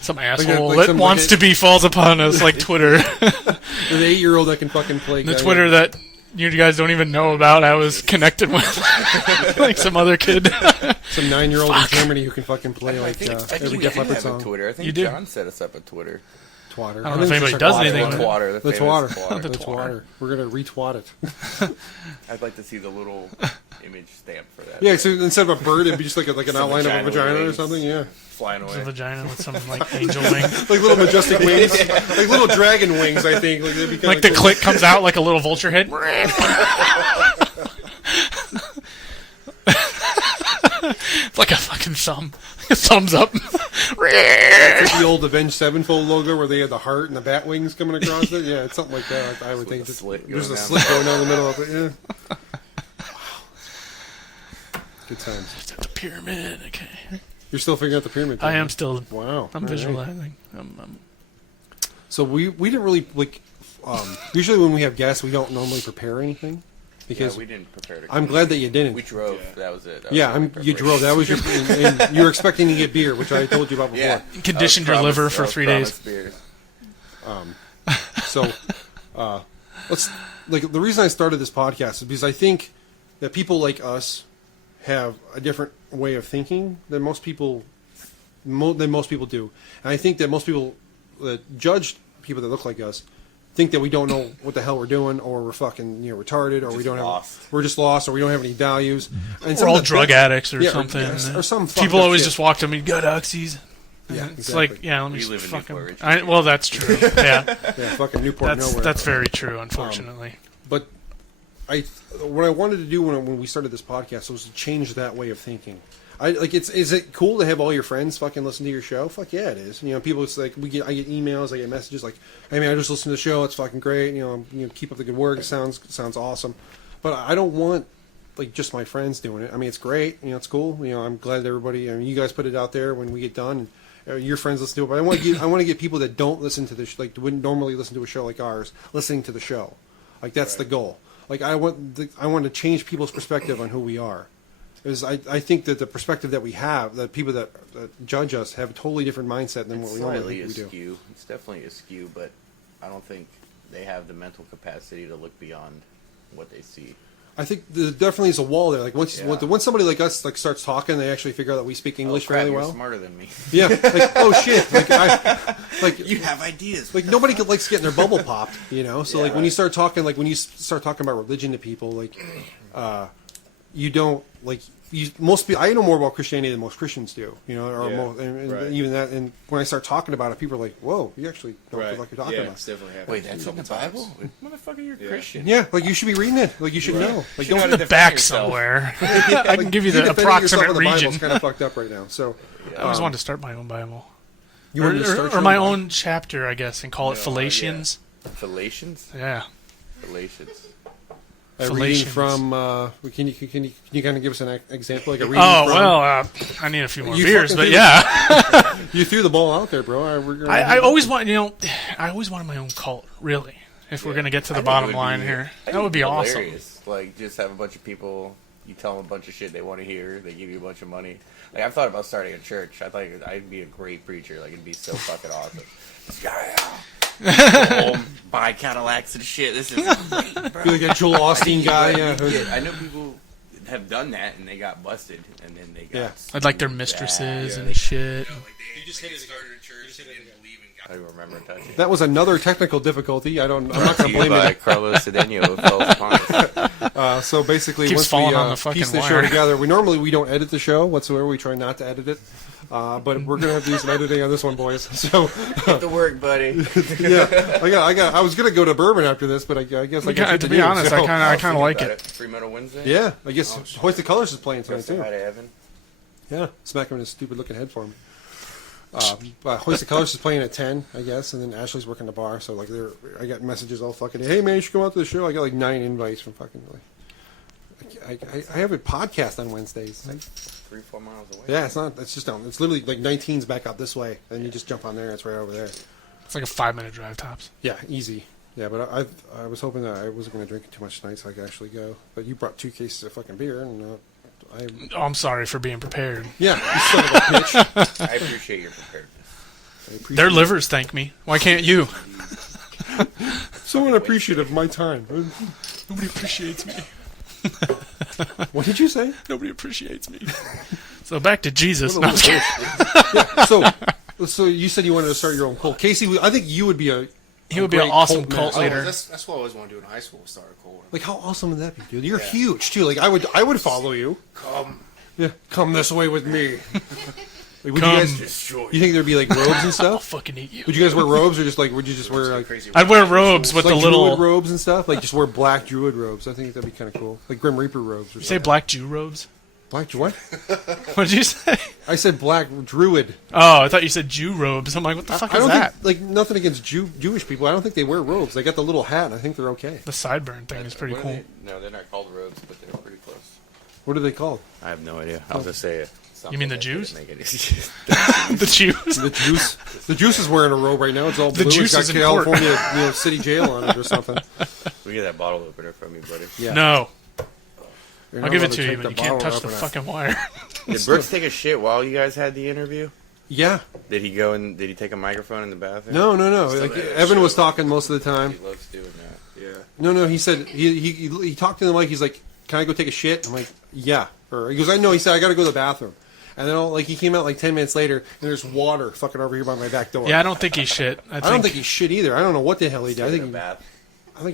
Some asshole like that some wants to be Falls Upon Us, like Twitter. The 8-year-old that can fucking play. The Twitter that you guys don't even know about, I was connected with. Like some other kid. Some 9-year-old in Germany who can fucking play I like think every we Def do Leppard have a song. Twitter. I think You do. John set us up a Twitter. Twatter. I don't know if anybody does anything with it. Twatter. The Twatter. Twatter. The Twatter. We're gonna retwat it. I'd like to see the little image stamp for that. Yeah, so instead of a bird, it'd be just like an Some outline of a vagina vagina or wings. something. Yeah, Flying It's away. a vagina with some like angel wing. like little majestic wings, like little dragon wings. I think like, they'd be kinda Like the cool. click comes out like a little vulture head. It's like a fucking thumb. Thumbs up. Like the old Avenged Sevenfold logo where they had the heart and the bat wings coming across it. Yeah, it's something like that. I would think. a Just, slit there's going a down. slit going down the middle of it. Yeah. Good times. It's at the pyramid. Okay. You're still figuring out the pyramid. I thing, am huh? still. Wow. I'm All right. visualizing. So we didn't really like. Usually when we have guests, we don't normally prepare anything Yeah, because we didn't prepare to. I'm glad that you didn't. We drove. That was it. That was Yeah, the only you drove. That was your. And you were expecting to get beer, which I told you about before. Yeah. Conditioned your liver for 3 days. Beer. So, let's like the reason I started this podcast is because I think that people like us have a different way of thinking than most people do, and I think that most people that judge people that look like us think that we don't know what the hell we're doing, or we're fucking retarded, or we don't lost. have we're just lost, or we don't have any values. And We're some all of the drug best- addicts or yeah, something. or some fucked People up always shit. just walk to me, got oxys. Yeah, It's exactly. like, yeah, let me We just live in fucking. Newport Richey. Well, that's true. Yeah, yeah, fucking Newport nowhere. that's very true. Unfortunately, But what I wanted to do when we started this podcast was to change that way of thinking. Is it cool to have all your friends fucking listen to your show? Fuck yeah, it is. You know, people. It's like I get emails, I get messages like, "Hey man, I just listened to the show. It's fucking great. You know, keep up the good work. It sounds awesome." But I don't want like just my friends doing it. I mean, it's great. You know, it's cool. You know, I'm glad everybody. I mean, you guys put it out there when we get done. And your friends listen to it. But I want to get people that don't listen to this, like wouldn't normally listen to a show like ours, listening to the show. Like that's the goal. Like I want to change people's perspective on who we are. Because I think that the perspective that we have, that people that judge us have a totally different mindset than what we normally think we do. It's definitely askew, but I don't think they have the mental capacity to look beyond what they see. I think there definitely is a wall there. Like once somebody like us like starts talking, they actually figure out that we speak English fairly well. You're smarter than me. Yeah. Like, oh shit. Like you have ideas. Like nobody likes getting their bubble popped, you know. So Yeah, like when you start talking, like when you start talking about religion to people, like you don't like most people. I know more about Christianity than most Christians do, you know, or and even that. And when I start talking about it, people are like, "Whoa, you actually know what the fuck you're talking about." It's definitely happened. Wait, that's in the Bible? Motherfucker, you're Christian. Yeah, like you should be reading it. Like you should know. Like You know In how the to back defend yourself. somewhere. I can give you the defending yourself approximate in the Bible's region. kind of fucked up right now. So I always wanted to start my own Bible. you want me to start Or your my Bible? own chapter, I guess, and call it Philatians. Fallations? Yeah. Fallations. A reading Philatians. from. Can you kind of give us an example, like a reading Oh, from? well, I need a few more You beers, fucking but do. yeah. You threw the ball out there, bro. I always want, I always wanted my own cult, really. If we're going to get to the bottom line here. That would be awesome. Hilarious. Like, just have a bunch of people, you tell them a bunch of shit they want to hear, they give you a bunch of money. Like, I've thought about starting a church. I thought I'd be a great preacher. Like, it'd be so fucking awesome. Buy Cadillacs and shit. This is great, bro. Feel like a Joel Osteen guy. Yeah. I know people have done that and they got busted and then they got. Yeah. I'd like their mistresses and shit. You just hit it, started a church, and didn't believe in God. I remember touching. That was another technical difficulty. I'm not going to blame by it. Carlos Cedeno falls upon us. So basically, Keeps once we falling on the fucking piece the wire. show together, we don't edit the show whatsoever. We try not to edit it. But we're gonna have to do some editing on this one, boys. So Get to work, buddy. yeah, I was gonna go to bourbon after this, but I guess I got To be honest, I kind of like it. Free Metal Wednesday. Yeah, I guess Hoist the Colors is playing tonight Say too. hi to Evan. Yeah, smack him in his stupid looking head for me. But Hoist the Colors is playing at 10, I guess, and then Ashley's working the bar. So like, I got messages all fucking. Hey man, you should come out to the show. I got like 9 invites from fucking. I have a podcast on Wednesdays. 3-4 miles away. Yeah, it's not. It's just down. It's literally like 19's back out this way, and you just jump on there. It's right over there. It's like a 5-minute drive tops. Yeah, easy. Yeah, but I was hoping that I wasn't going to drink too much tonight, so I could actually go. But you brought 2 cases of fucking beer, and Oh, I'm sorry for being prepared. yeah, you son of a bitch. I appreciate your preparedness. I appreciate Their livers thank me. Why can't you? so unappreciative of my time. Nobody appreciates me. What did you say? Nobody appreciates me. So back to Jesus. What No, a I'm just kidding. Yeah, so you said you wanted to start your own cult, Casey. I think you would be He would be an great awesome cult cult master. leader. That's what I always wanted to do in high school. Start a cult. Like, how awesome would that be, dude? You're huge too. Like, I would follow you. Come, Yeah, come this way with me. Like, would Come. you guys? destroy. You think there'd be like robes and I'll stuff? fucking eat you. Would you guys wear robes, or just like would you just wear like Crazy. I'd wear robes with like the little. druid robes and stuff? Like just wear black druid robes. I think that'd be kind of cool. Like Grim Reaper robes. Or You say something. black Jew robes? Black what? What did you say? I said black druid. Oh, I thought you said Jew robes. I'm like, what the fuck I is don't that? think like nothing against Jewish people. I don't think they wear robes. They got the little hat. And I think they're okay. The sideburn thing is pretty What are cool. they? No, they're not called robes, but they're pretty close. What are they called? I have no idea. I'll just say it. You mean the Something that Jews? didn't make it. The Jews? The juice. The juice is wearing a robe right now. It's all The blue. juice It's is got in court. California City Jail on it or something. We get that bottle opener from you, buddy. Yeah. No. You're I'll not give allowed it to you, take but the you can't bottle touch the opener. fucking wire. Did Brooks take a shit while you guys had the interview? Yeah. Did he go and did he take a microphone in the bathroom? No. Still Like, there, Evan was sure. talking most of the time. He loves doing that. Yeah. No. He said he talked to the mic. He's like, "Can I go take a shit?" I'm like, "Yeah." Or he goes, "I know." He said, "I got to go to the bathroom." And then he came out like 10 minutes later, and there's water fucking over here by my back door. Yeah, I don't think he's shit. I don't think he shit either. I don't know what the hell he did. I Take a think bath.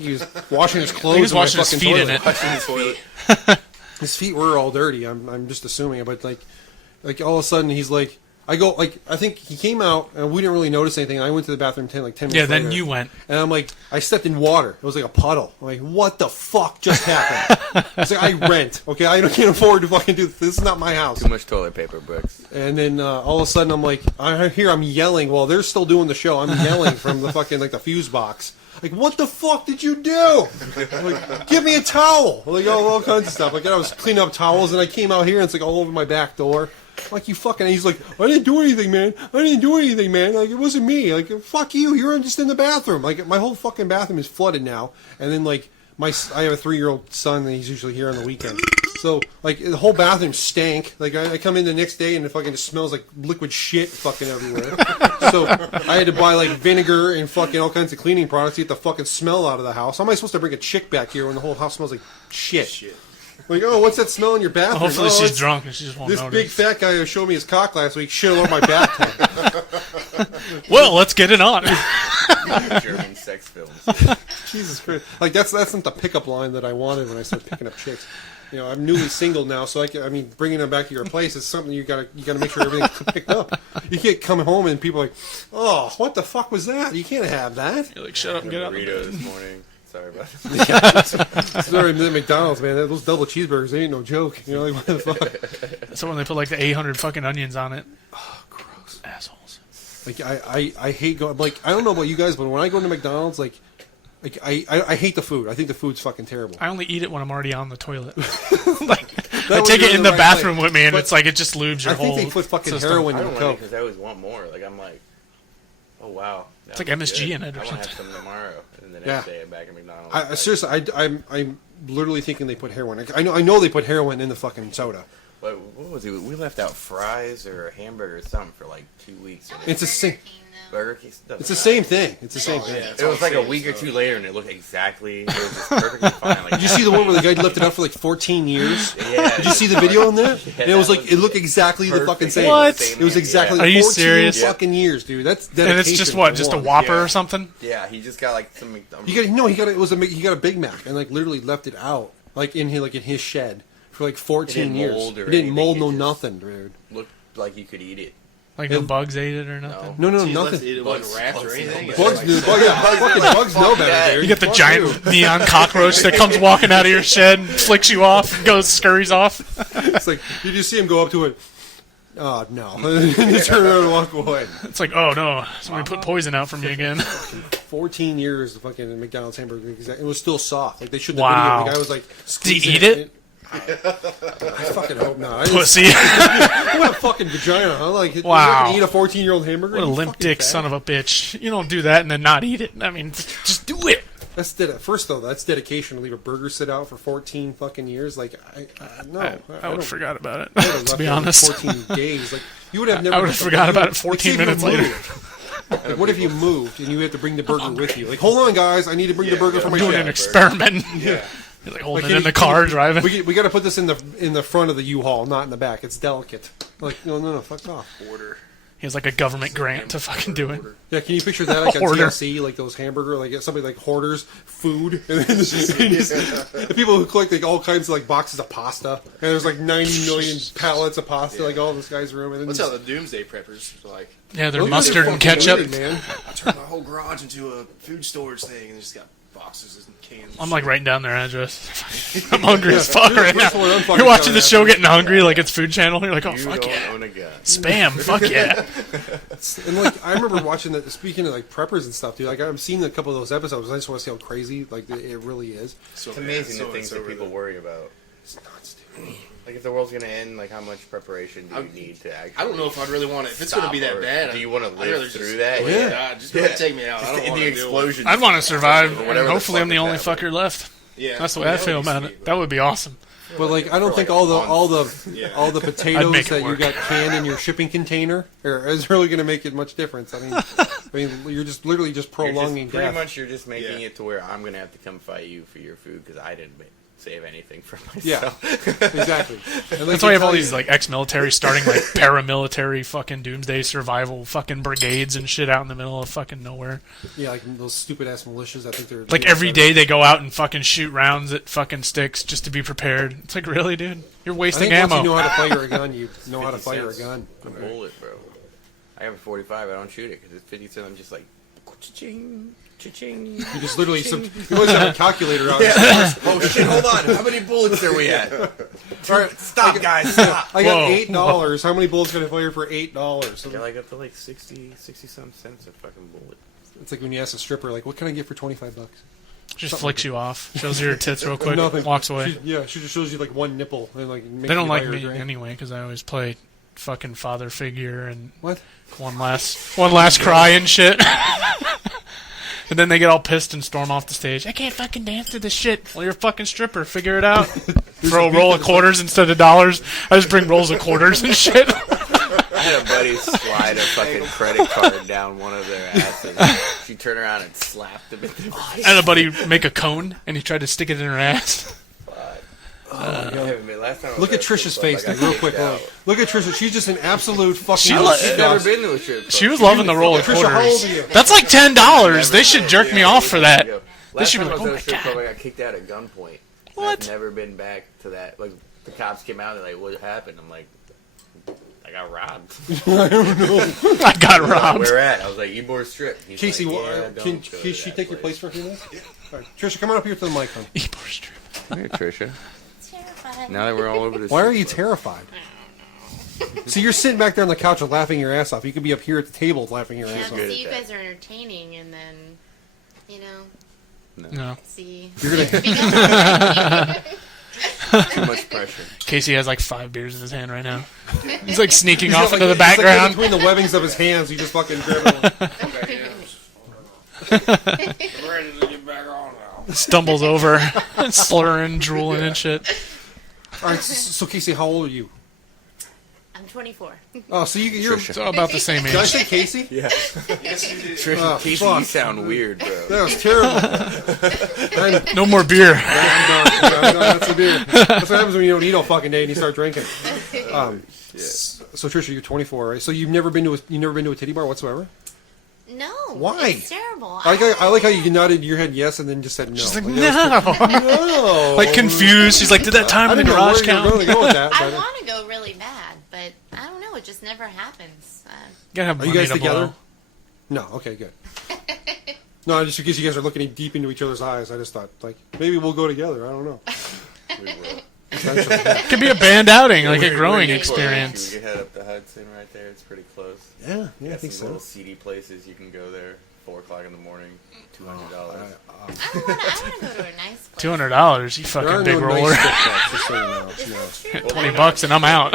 he was washing his clothes. He was in my washing his fucking feet in toilet. it. Watching his feet. His feet were all dirty. I'm just assuming, but like all of a sudden he's like, I go, like, I think he came out, and we didn't really notice anything. I went to the bathroom 10 minutes Yeah, then later, you went. and I'm like, I stepped in water. It was like a puddle. I'm like, what the fuck just happened? It's like, I rent, okay? I can't afford to fucking do this. This is not my house. Too much toilet paper bricks. And then all of a sudden, I'm like, I'm yelling while they're still doing the show. I'm yelling from the fucking, like, the fuse box. Like, what the fuck did you do? I'm like, give me a towel. Like, all kinds of stuff. Like, I was cleaning up towels, and I came out here, and it's like all over my back door. Like, you fucking... And he's like, I didn't do anything, man. I didn't do anything, man. Like, it wasn't me. Like, fuck you. You're just in the bathroom. Like, my whole fucking bathroom is flooded now. And then, like, I have a 3-year-old son, and he's usually here on the weekend. So, like, the whole bathroom stank. Like, I come in the next day, and it fucking just smells like liquid shit fucking everywhere. So, I had to buy, like, vinegar and fucking all kinds of cleaning products to get the fucking smell out of the house. How am I supposed to bring a chick back here when the whole house smells like shit? Like, oh, what's that smell in your bathroom? Hopefully oh, she's drunk and she just won't this notice. big fat guy who showed me his cock last week shit all over my bathtub. Well, let's get it on. German sex films. Jesus Christ! Like that's not the pickup line that I wanted when I started picking up chicks. You know, I'm newly single now, so I mean, bringing them back to your place is something you gotta make sure everything's picked up. You can't come home and people are like, oh, what the fuck was that? You can't have that. You're like, shut up and get out of Burrito bed. this morning. Sorry about that. Sorry, McDonald's, man. Those double cheeseburgers, they ain't no joke. You know, like what the fuck? So when they put like the 800 fucking onions on it. Oh, gross. Assholes. Like I hate going. Like I don't know about you guys, but when I go to McDonald's, like I hate the food. I think the food's fucking terrible. I only eat it when I'm already on the toilet. Like, That I was take it really in the right bathroom place. with me, and But it's like it just lubes your I think whole they put fucking system. heroin I in don't the want it Coke. because I always want more. Like, I'm like, oh, wow. It's like MSG in it or I want to something. have some tomorrow. And then the Yeah. next day I'm back at McDonald's. I seriously, I'm literally thinking they put heroin. Like, I know they put heroin in the fucking soda. What was it? We left out fries or a hamburger or something for like 2 weeks. And It's a same. Burger King. It's the same thing. It's the same thing. yeah. It was like a week or two later, and it looked exactly. It was just perfectly fine. Like, Did you see the one where the guy left it up for like 14 years? Yeah. Did you see the video on that? Yeah, And it was that like it looked exactly the fucking perfect. same. What? It was exactly Are you 14 serious? fucking years, dude. That's dedication. And it's just what, for just a one. Whopper Yeah. or something? Yeah, he just got like some. He got a Big Mac and like literally left it out like in his shed for like 14 didn't years. mold or It didn't mold, anything, no it just- nothing, dude. Looked like you could eat it. Like no bugs ate it or nothing? No, So you nothing. left it wasn't Bugs- wrapped or bugs anything. no It's Bugs, like- dude. Fucking bugs know better, dude. You get the Fuck giant you. neon cockroach that comes walking out of your shed and flicks you off and scurries off. It's like you just see him go up to it. Oh no! And just turn around and walk away. It's like, oh no, somebody put poison out for me again. 14 years, the fucking McDonald's hamburger. It was still soft. Like they showed the Wow. video. The guy was like, Did he squeezing eat it? I fucking hope not. Pussy. What a fucking vagina, huh? Like, Wow. you're not gonna eat a 14-year-old hamburger? What a You limp fucking dick fat. son of a bitch. You don't do that and then not eat it. I mean, just do it. First though, that's dedication to leave a burger sit out for 14 fucking years. Like, no. I would don't- have forgot about it, I would've to left be it honest. 14 days. Like, you would have never. I would have forgot about it 14 say if you minutes later. moved. Like, what if you moved and you had to bring the burger with you? Like, hold on, guys, I need to bring the burger yeah. for my Doing shed. an experiment. Yeah. You're like holding Like, it in the car, driving. We got to put this in the front of the U-Haul, not in the back. It's delicate. Like, no, fuck off. order. He has like a government grant to fucking do it. Yeah, can you picture that like on Hoarder. TLC, like those hamburger, like somebody like hoarders food, and then the people who collect like all kinds of like boxes of pasta, and there's like 90 million pallets of pasta, like all in this guy's room, and then That's how the doomsday preppers are like. Yeah, they're Those guys are mustard and fucking ketchup. weird, man. I turned my whole garage into a food storage thing, and they just got boxes and cans. I'm like writing down their address. I'm hungry as fuck You're the right first now. one I'm fucking You're watching going the after. show getting hungry like it's Food Channel. You're like, oh, You fuck don't yeah. own a gun. Spam, fuck yeah. And like I remember watching that. Speaking of like preppers and stuff, dude. Like I've seen a couple of those episodes. I just want to see how crazy like it really is. So It's amazing the things that people worry about. It's nuts, dude. Like, if the world's gonna end, like, how much preparation do you need to actually? I don't know if I'd really want it. If it's going to be that Or bad, do you want to I'd live rather through just that? let it die. Just go ahead and take me out. I don't in want the to deal with it. explosion. I'd want to survive. Or And whatever the hopefully, I'm fuck the is only happening. fucker left. Yeah, That's the way I feel about it. That would be awesome. But like I don't for, think like, all a the month. all the Yeah. all the I'd potatoes make it that you work. got canned in your shipping container is really going to make it much difference. I mean, you're just literally just You're just- prolonging pretty death. much, you're just making Yeah. it to where I'm gonna have to come fight you for your food because I didn't save anything for Yeah, myself. exactly. And like That's why you have all tell these like ex-military starting like paramilitary fucking doomsday survival fucking brigades and shit out in the middle of fucking nowhere. yeah, like those stupid ass militias. I think they're Like every day they go out and fucking shoot rounds at fucking sticks just to be prepared. It's like, really, dude? You're I wasting think once ammo. you know how to fire a gun, you know how to 50 fire a cents gun. a bullet, bro. I have a 45. I don't shoot it because it's 50 cents. I'm just like, cha-ching, cha-ching. You just literally you always have a calculator out. Oh shit! Hold on. How many bullets are we at? All right, Stop, guys. Stop. I got Whoa. $8. How many bullets can I fire for $8? Got like up to like 60 some cents a fucking bullet. It's like when you ask a stripper, like, what can I get for $25? Just flicks you off. Shows you her tits real quick. Nothing. Walks away. She just shows you like one nipple and like. They don't like me anyway because I always play fucking father figure and What? one last cry and shit. And then they get all pissed and storm off the stage. I can't fucking dance to this shit. Well, you're a fucking stripper. Figure it out. Throw a roll of quarters instead of dollars. I just bring rolls of quarters and shit. I had a buddy slide a fucking credit card down one of their asses. She turned around and slapped him in the face. And a buddy make a cone and he tried to stick it in her ass. Last time I was Look at a strip Tricia's club, face, I got real kicked quick. out. Look at Tricia. She's just an absolute fucking. She's She's never been to a strip club. She was loving the roll of Tricia, how old quarters. are you? That's like $10. They should jerk me off for that. They Last should be time like, I was oh at my a strip club, god. I got kicked out at gunpoint. What? I've never been back to that. Like, the cops came out and they're like, what happened? I'm like, I got robbed. I got robbed. Where at? I was like, Ybor Strip. He's Casey, like, can don't go she to that take your place for a few minutes? All right, Tricia, come on up here to the mic, hon. Ybor Strip. Hey, Tricia. Terrified. Now that we're all over this. Why are you terrified? So you're sitting back there on the couch and laughing your ass off. You could be up here at the table laughing your Yeah, ass but off. good see, you at that. guys are entertaining, and then, you know, No. see. You're gonna. Too much pressure. Casey has like 5 beers in his hand right now. He's like sneaking He's off like- into the he's like background. between the webbings of his hands, you just fucking grab it. Stumbles over, slurring, drooling and shit. All right, so Casey, how old are you? I'm 24. Oh, so you're. Tricia. So about the same Did I age. say Casey? Yeah. Tricia, Oh, Casey, fuck. you sound weird, bro. That was terrible. No more beer. I'm done. That's the beer. That's what happens when you don't eat all fucking day and you start drinking. So Tricia, you're 24, right? So you've never been to a titty bar whatsoever? No. Why? It's terrible. I like how you nodded your head yes and then just said no. She's like, that was- no. no. Like confused. She's like, did that time I in the didn't know garage where you were count? going to go with that. I but- want to go really bad, but I don't know. It just never happens. Gotta have Are you money guys to together? blow. No. Okay, good. No, just because you guys are looking deep into each other's eyes, I just thought, like, maybe we'll go together. I don't know. We will. Essentially. It could be a band outing, like a growing We're in Newport. experience. You can head up the Hudson right there. It's pretty close. Yeah, I Got think some so. little seedy places. You can go there. 4 o'clock in the morning. $200. I want to go to a nice place. $200, you There are fucking big no roller. nice strip clubs, just so you know. Is No. that true? $20 and I'm out.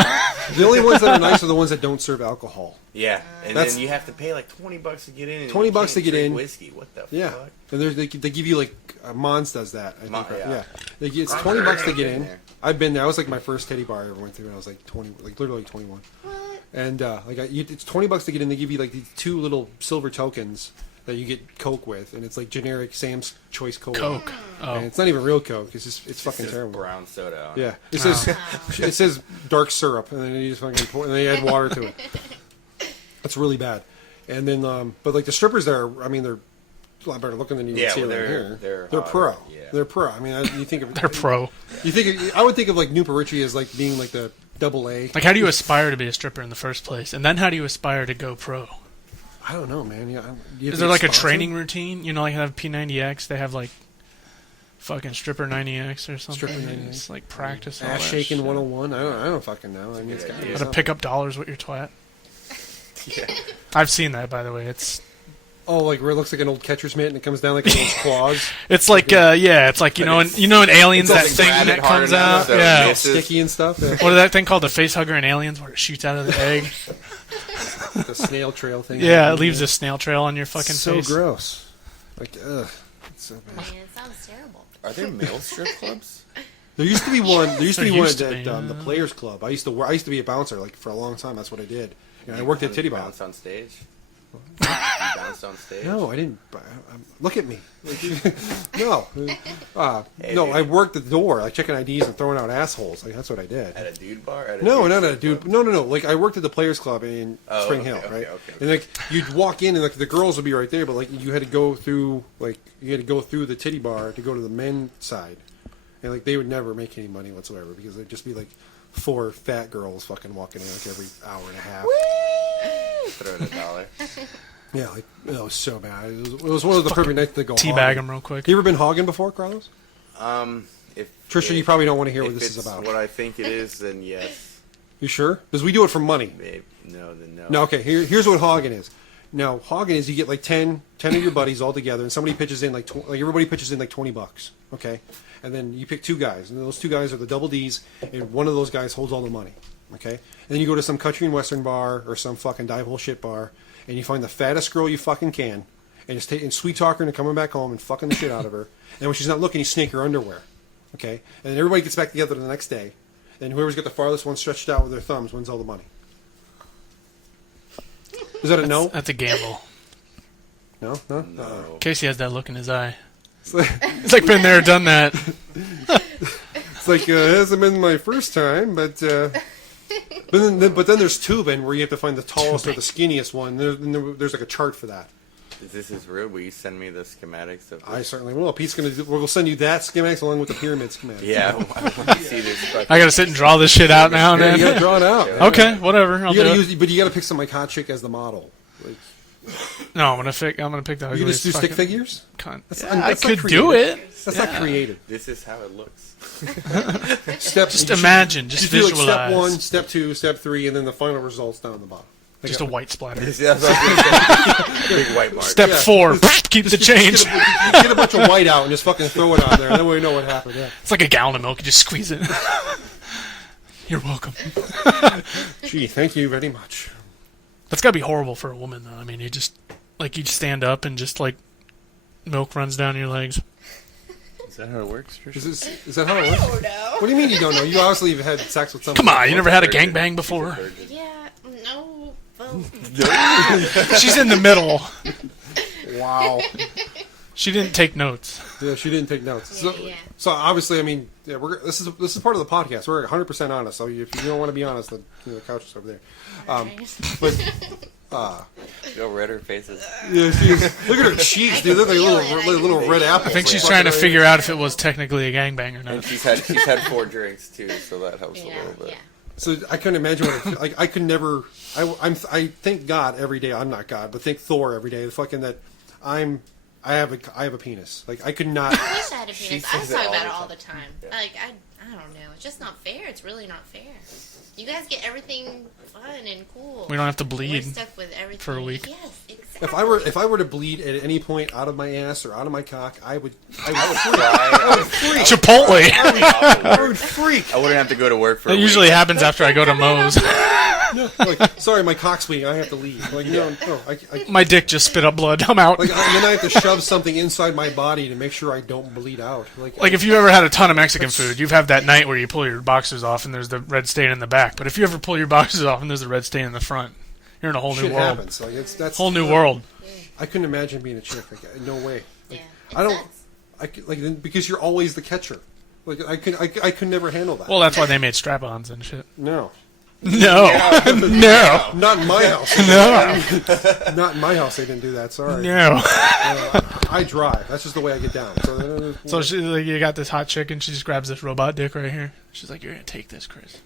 The only ones that are nice are the ones that don't serve alcohol. Yeah, and That's- then you have to pay like $20 to get in. And 20 you bucks can't to get drink in. Whiskey. What the Yeah, fuck? and they give you like Mons does that. I think, Mon- right? yeah. It's $20 to get Been in. there. I've been there. I was like my first teddy bar I ever went to when I was like 20, like literally 21. What? And it's $20 to get in. They give you like these 2 little silver tokens that you get Coke with, and it's like generic Sam's Choice Coke. Coke. And Oh. it's not even real Coke. It's just it's fucking Just terrible. brown soda. On Yeah, it. it says dark syrup, and then you just fucking pour, and then you add water to it. That's really bad. And then, but like the strippers there, I mean, they're a lot better looking than you Yeah, see well, around they're- here. they're pro. hotter, yeah. They're pro. I mean, you think of They're pro. You think I would think of like New Perici as like being like the double A. Like, how do you aspire to be a stripper in the first place? And then how do you aspire to go pro? I don't know, man. Yeah, you have Is to there get like a sponsored? training routine? You know, like have P90X, they have like fucking stripper 90X or something. Stripper 90X. It's like practice all Ass that shaking shit. 101? I don't fucking know. I mean, it's good got to idea. be How to pick up dollars with your twat. Yeah. I've seen that, by the way. It's like where it looks like an old catcher's mitt and it comes down like those claws. like it's like you know in Aliens It's that like thing grab that it hard comes enough out. so it Yeah. misses. Sticky and stuff. Yeah. What is that thing called? The face hugger in Aliens, where it shoots out of the egg. The snail trail thing. Yeah, it leaves a snail trail on your fucking so face. gross. Like, ugh. It's so I bad. mean, it sounds terrible. Are there male strip clubs? There used to be one. There used to be There one used at to be, the Players Club. I used to be a bouncer like for a long time. That's what I did. And I worked at Titty Bar. Bounce on stage. You bounced on stage. No, I didn't. Look at me. No, Hey, no. dude. I worked at the door, like checking IDs and throwing out assholes. Like that's what I did. At a dude bar? At a No, dude not strip a dude. club? No. Like I worked at the Players Club in Oh, Spring okay, Hill, okay, right? okay. And like you'd walk in, and like the girls would be right there, but like you had to go through the titty bar to go to the men's side, and like they would never make any money whatsoever because they'd just be like 4 fat girls fucking walking in like every hour and a half. Throw in $1. Yeah, like, it was so bad. It was one of the perfect nights to go Teabag hogging. him real quick. You ever been hogging before, Carlos? Tricia, you probably don't want to hear what if this is it's about. what I think it is, then yes. You sure? Because we do it for money. Maybe. No, then no. No, okay, here's what hogging is. Now, hogging is you get like 10 of your buddies all together, and somebody pitches in like everybody pitches in like $20, okay? And then you pick two guys, and those two guys are the double Ds, and one of those guys holds all the money, okay? And then you go to some country and western bar or some fucking dive hole shit bar, and you find the fattest girl you fucking can, and just and sweet talk her into coming back home and fucking the shit out of her. And when she's not looking, you snake her underwear, okay? And then everybody gets back together the next day, and whoever's got the farthest one stretched out with their thumbs wins all the money. Is that a no? That's a gamble. No? No? No. Casey has that look in his eye. It's like, It's like been there, done that. it hasn't been my first time, but then there's tubing where you have to find the tallest or the skinniest one. There's like a chart for that. If this is real, will you send me the schematics of this? I certainly will. Pete's we'll send you that schematics along with the pyramid schematics. Yeah, I want to see this. Fucking... I gotta sit and draw this shit out now and Yeah, you then. gotta draw it out. Okay, whatever. I'll You do gotta it. but you gotta pick some like hot chick as the model. Like, No, I'm gonna pick the you ugliest can just do stick fucking figures. cunt. That's, I that's not could do creative. it. That's not creative. This is how it looks. Just imagine, just do like step visualize. 1, step 2, step 3, and then the final results down at the bottom. Just a white splatter. That's what I was gonna say. Big white mark. Step Yeah. 4, keep the change. Get a bunch of white out and just fucking throw it on there, and then we know what happened. Yeah. It's like a gallon of milk. You just squeeze it. You're welcome. Gee, thank you very much. That's gotta be horrible for a woman, though. I mean, you stand up and just like milk runs down your legs. Is that how it works, Tricia? Is that how it works? Oh no. What do you mean you don't know? You obviously have had sex with somebody. Come on, you never had a gangbang before? Yeah. No. Well, She's in the middle. Wow. She didn't take notes. Yeah, she didn't take notes. So, yeah. so obviously, I mean, yeah, this is part of the podcast. We're 100% honest. So if you don't want to be honest, then the couch is over there. But Go redder faces. yeah, look at her cheeks, dude. They're like little red apples. I think she's trying to figure out if it was technically a gangbang or And not. she's had 4 drinks too, so that helps a Yeah. little bit. Yeah. So I couldn't imagine what I could never. I thank God every day. I'm not God, but thank Thor every day. The fucking that I have a penis. Like I could not. I wish I had a She penis. I says talk it all about the it all time. the time. Yeah. Like I don't know. It's just not fair. It's really not fair. You guys get everything fun and cool. We don't have to We're bleed. stuck with everything for a week. Yes, exactly. If I were to bleed at any point out of my ass or out of my cock, I would Try. Chipotle. I would freak. I wouldn't have to go to work for a That week. usually happens after I go to Moe's. Like, sorry, my cock's bleeding. I have to leave. Like, no, I My dick just spit up blood. I'm out. and then I have to shove something inside my body to make sure I don't bleed out. Like if you ever had a ton of Mexican food, you've had that night where you pull your boxers off and there's the red stain in the back. But if you ever pull your boxers off and there's a red stain in the front, you're in a whole new shit world. happens. Like that's Whole new world. I couldn't imagine being a chick. Like, no way. Yeah. I don't. Because you're always the catcher. Like I could never handle that. Well, that's why they made strap-ons and shit. No, No, no, not in my house. no, Not in my house. They didn't do that. Sorry. no. I drive. That's just the way I get down. So you got this hot chick and she just grabs this robot dick right here. She's like, "You're gonna take this, Chris."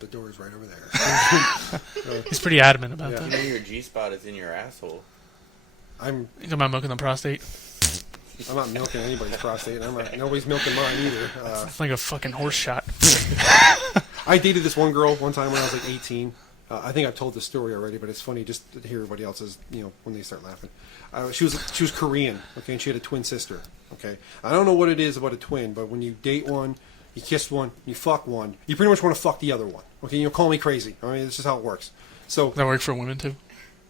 the door is right over there. He's pretty adamant about Yeah. You that. know your G-spot is in your asshole. I'm You talking about milking the prostate? not milking anybody's prostate. Nobody's milking mine either. It's like a fucking horse shot. I dated this one girl one time when I was like 18. I think I've told this story already, but it's funny just to hear everybody else's, when they start laughing. She was Korean, okay, and she had a twin sister, okay. I don't know what it is about a twin, but when you date one, you kiss one, you fuck one, you pretty much want to fuck the other one, okay. Call me crazy. I mean, this is how it works. So Does that work for women too?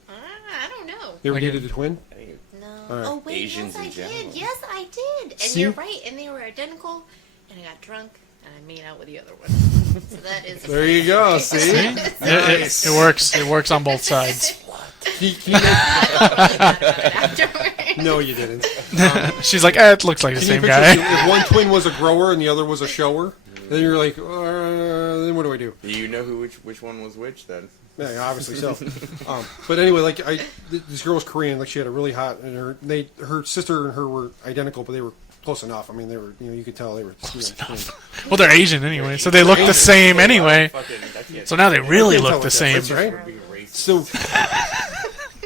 I don't know. you ever Like dated a twin? No. Alright. Oh wait, Asians yes I in general. did. Yes I did. And See? you're right. And they were identical. And I got drunk. And I made out with the other one. So that is. There you go. See? It works. It works on both sides. Can you make- Afterwards. no, you didn't. She's like, it looks like the Can you same picture guy. if one twin was a grower and the other was a shower? Then you're like, then what do I do? Do you know which one was which then? Yeah, obviously so. But anyway, like this girl was Korean. Like she had a really hot, and her sister and her were identical, but they were close enough. I mean, they were, you could tell they were twins. Well, they're Asian anyway, so they look the same anyway. So now they really Can't tell look the what same. that's right. Big racist So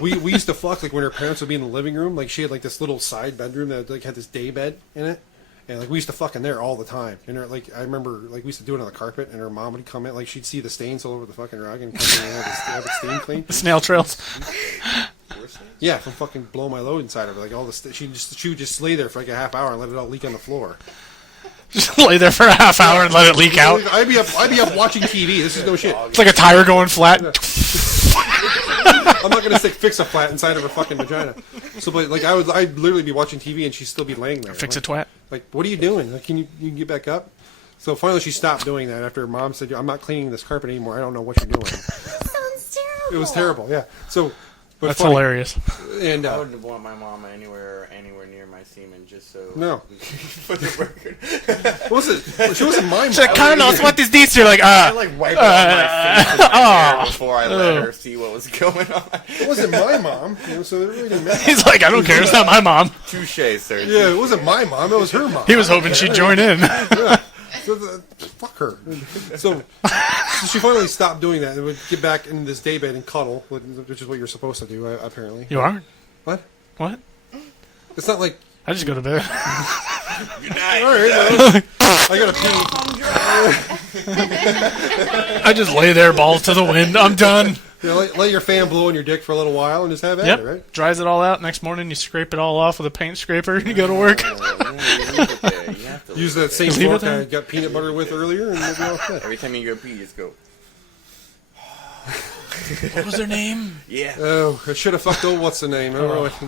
we used to fuck like when her parents would be in the living room. Like she had like this little side bedroom that like had this day bed in it, and like we used to fuck in there all the time. And her, like I remember like we used to do it on the carpet, and her mom would come in, like she'd see the stains all over the fucking rug and come in and have it steam clean. The snail trails. Yeah, from fucking blow my load inside of her. Like all the she would just lay there for like a half hour and let it all leak on the floor. Just lay there for a half hour and let it leak out. I'd be up watching TV. This is no shit. It's like a tire going flat. I'm not gonna fix a flat inside of her fucking vagina. So, but like I'd literally be watching TV and she'd still be laying there. Fix a like, twat. Like, what are you doing? Like, you can get back up? So finally she stopped doing that after her mom said, "I'm not cleaning this carpet anymore. I don't know what you're doing." Sounds terrible. It was terrible. Yeah. So, but That's funny. hilarious. And I wouldn't want my mama anywhere near my semen, just so. No. For the record. She wasn't my mom. She's like, Carlos, what is this? You're like, I like wiped off my face with my hair before I let her see what was going on. It wasn't my mom. So it really didn't matter. He's like, I don't care. It's not my mom. Touche, sir. Yeah, it wasn't my mom. It was her mom. He was hoping she'd join in. So fuck her. So she finally stopped doing that and would get back in this daybed and cuddle, which is what you're supposed to do, apparently. You are? What? What? It's not like. I just go to bed. Good night. All right, well, I gotta pee. I just lay there, balls to the wind. I'm done. You know, let your fan blow on your dick for a little while and just have at Yep. it, right? Dries it all out. Next morning, you scrape it all off with a paint scraper and you go to work. You leave it there. You have to Use leave that it same Leave it fork there? I got peanut butter with earlier, and we'll be all there. set. Every time you go pee, just go. What was her name? Yeah. Oh, I should have fucked old what's the name. I don't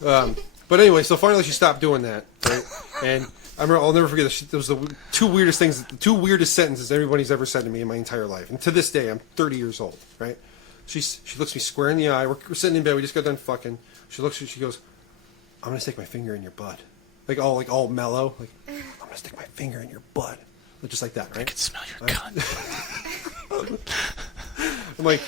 know. But anyway, so finally she stopped doing that, right? And I remember, I'll never forget this. It was the two weirdest sentences everybody's ever said to me in my entire life. And to this day, I'm 30 years old, right? She looks me square in the eye. We're sitting in bed. We just got done fucking. She looks. She goes, "I'm gonna stick my finger in your butt." Like all mellow. Like, "I'm gonna stick my finger in your butt." Just like that, right? I can smell your cunt. I'm like,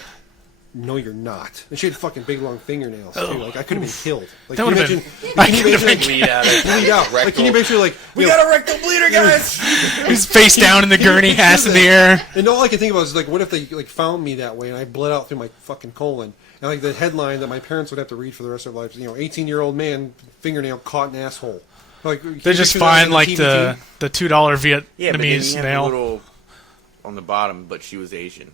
"No, you're not." And she had fucking big long fingernails too. Like I could have been killed. Like, That can you would've imagine? been- I Can you could've imagine? been- Bleed out. Bleed out. Like, can you picture like We you know, got a rectal bleeder, guys. He's face down in the gurney, picture ass in that? the air. And all I can think about is like, what if they like found me that way and I bled out through my fucking colon? And like the headline that my parents would have to read for the rest of their lives, 18-year-old man fingernail caught in asshole. Like can They you just picture that find in like TVT? the $2 Yeah, but then you Vietnamese have nail. the little on the bottom, but she was Asian.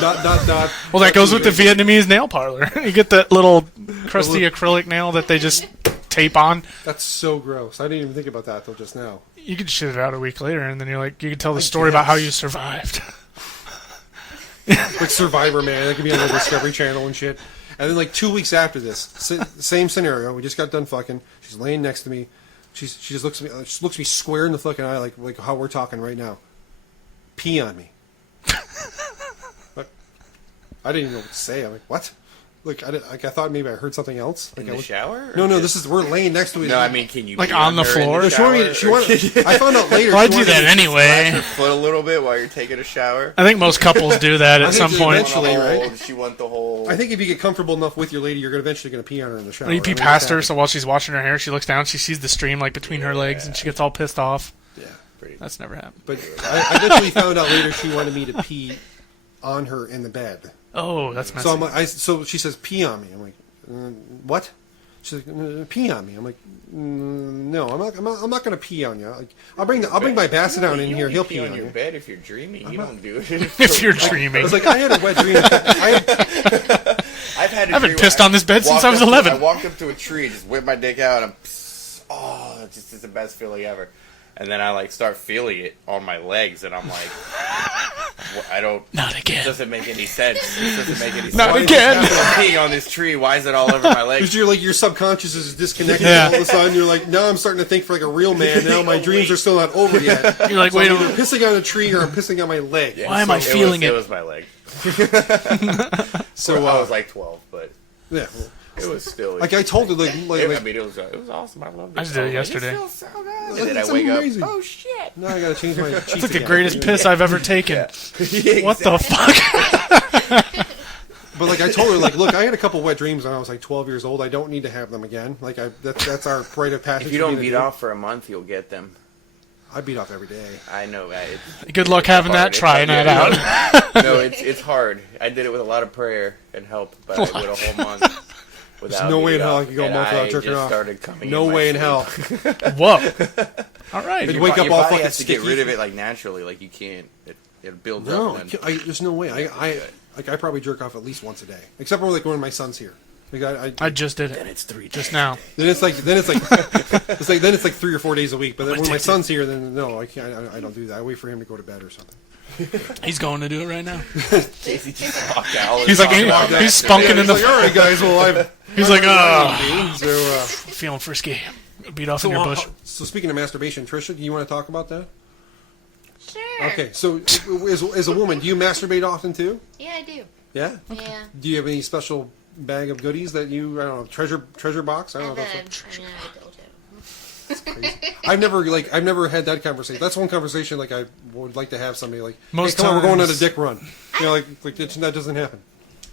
dot. Well, that goes with the Vietnamese nail parlor. You get that little crusty acrylic nail that they just tape on. That's so gross. I didn't even think about that until just now. You could shit it out a week later, and then you can tell the story about how you survived. Like Survivor Man, that could be on the Discovery Channel and shit. And then like 2 weeks after this, same scenario. We just got done fucking. She's laying next to me. She just looks at me. She looks me square in the fucking eye, like how we're talking right now. Pee on me. Like, I didn't even know what to say. I'm like, what? Like I thought maybe I heard something else. Like In the shower? No, or this is we're laying next to each No, other. I mean, can you Like pee on the her in floor? She wanted, I found out later. Well, I she do wanted that to- anyway. Your foot a little bit while you're taking a shower. I think most couples do that I at think some point. eventually- right? Does she want the whole? I think if you get comfortable enough with your lady, you're eventually going to pee on her in the shower. When you pee I mean, past her, that's so while she's washing her hair, she looks down, she sees the stream like between her legs, and she gets all pissed off. yeah. Pretty. That's never happened. But I eventually found out later she wanted me to pee on her in the bed. Oh, that's messy. So I'm like, so she says pee on me. I'm like, what? She's like, pee on me. I'm like, no, I'm not going to pee on you. Like, I'll bring my basset down in here. He'll pee on your you. bed if you're dreaming. You don't do it. If you're dreaming. I was like, I had a wet dream. I've had. I haven't pissed on this bed since I was 11. I walked up to a tree, just whipped my dick out, and oh, it just is the best feeling ever. And then I like start feeling it on my legs, and I'm like, I don't. Not again. It doesn't make any sense. It doesn't make any sense. Not Why is again. this happening? I'm peeing on this tree. Why is it all over my legs? Because you're like, your subconscious is disconnected. Yeah. And all of a sudden, you're like, now I'm starting to think for like a real man. Now my dreams are still not over yet. You're like, So wait I'm a either minute. pissing on a tree or I'm pissing on my leg. Yeah, Why am I feeling it? it? It was my leg. So I was like 12, but yeah. it was still. Like I told her, like I mean, it was awesome. I loved it. I just did it was like, yesterday. It feels so good. And then It's I wake amazing. up. Oh shit! now I gotta change my cheeks. That's like the again. greatest piss I've ever taken. Yeah. What the fuck? But like I told her, like, look, I had a couple wet dreams when I was like 12 years old. I don't need to have them again. Like that's our rite of passage. If you for don't me to beat do. off for a month, you'll get them. I beat off every day. I know that. Good luck having that, trying that out. No, it's hard. I did it with a lot of prayer and help, but I went a whole month without. There's no way in hell I beating could go a off, month and without I jerking just off. started coming No my way in sleep. hell. Whoa. All right. You'd Your wake up your all body fucking has to get sticky. rid of it like naturally. Like you can't. It builds No, up. And there's no way. I probably jerk off at least once a day, except for like when my son's here. Like I just did it. it's 3 Just now. then it's like then it's like 3 or 4 days a week. But then when my son's here, then no, I can't. I don't do that. I wait for him to go to bed or something. He's going to do it right now. Casey just walked out. He's like, he's spunking in He's like, the. all right, guys. Well, He's like, so, feeling frisky. Beat off in your bush. so speaking of masturbation, Tricia, do you want to talk about that? Sure. Okay, so as a woman, do you masturbate often too? Yeah, I do. Yeah. Yeah. Do you have any special bag of goodies that you I don't know treasure box? I don't know. I That's told you. I've never had that conversation. That's one conversation like I would like to have somebody like. Most hey, come on, we're going on a times- dick run. You know, like that doesn't happen.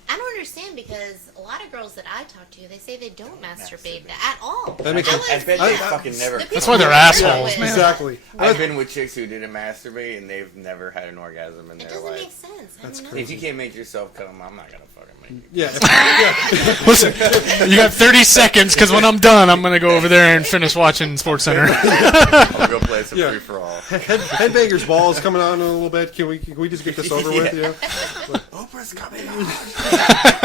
I don't understand because a lot of girls that I talk to, they say they don't masturbate at all. That makes sense. I bet they fucking never. That's why they're assholes, man. Exactly. I've been with chicks who didn't masturbate and they've never had an orgasm in It their doesn't make life. sense. I That's don't know. crazy. If you can't make yourself come, I'm not gonna fucking make you. Yeah. yeah. Listen, you got 30 seconds because when I'm done, I'm going to go over there and finish watching Sports Center. I'll go play some Yeah. free for all. Headbangers Ball is coming on in a little bit. Can we just get this over with? Yeah. Oprah's coming on.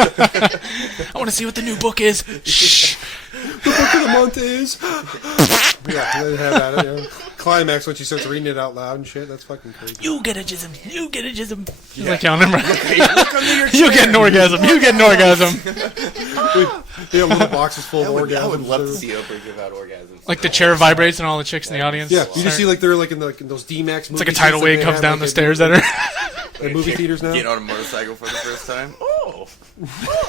I want to see what the new book is. Shh. The book of the month is. Yeah, they have that. You know. Climax when she starts reading it out loud and shit. That's fucking crazy. You get a jism. You get a jism. He's like, y'all remember? Look under your You get an orgasm. You get an orgasm. They have little boxes full of orgasms. I would love to see Oprah give out orgasms. Like the chair vibrates and all the chicks in the audience. Yeah, you just see like they're like in those D-Max. It's like a tidal wave comes down the stairs at her. At movie theaters now. Get on a motorcycle for the first time. Oh,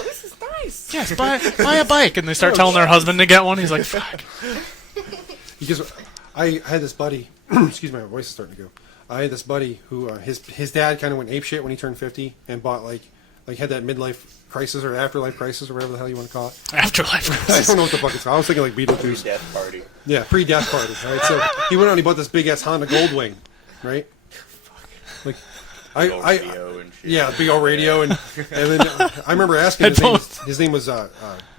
this is nice. Yes, buy a bike. And they start telling their husband to get one. He's like, fuck. Because I had this buddy. Excuse me, my voice is starting to go. I had this buddy who his dad kind of went apeshit when he turned 50 and bought like had that midlife crisis or afterlife crisis or whatever the hell you want to call it. Afterlife I crisis. don't know what the fuck it's called. I was thinking like Beetlejuice. Death party. Yeah, pre-death party. Right. So he went out and he bought this big ass Honda Goldwing, right? Like Big old radio and shit. yeah, big old radio and then I remember asking his name was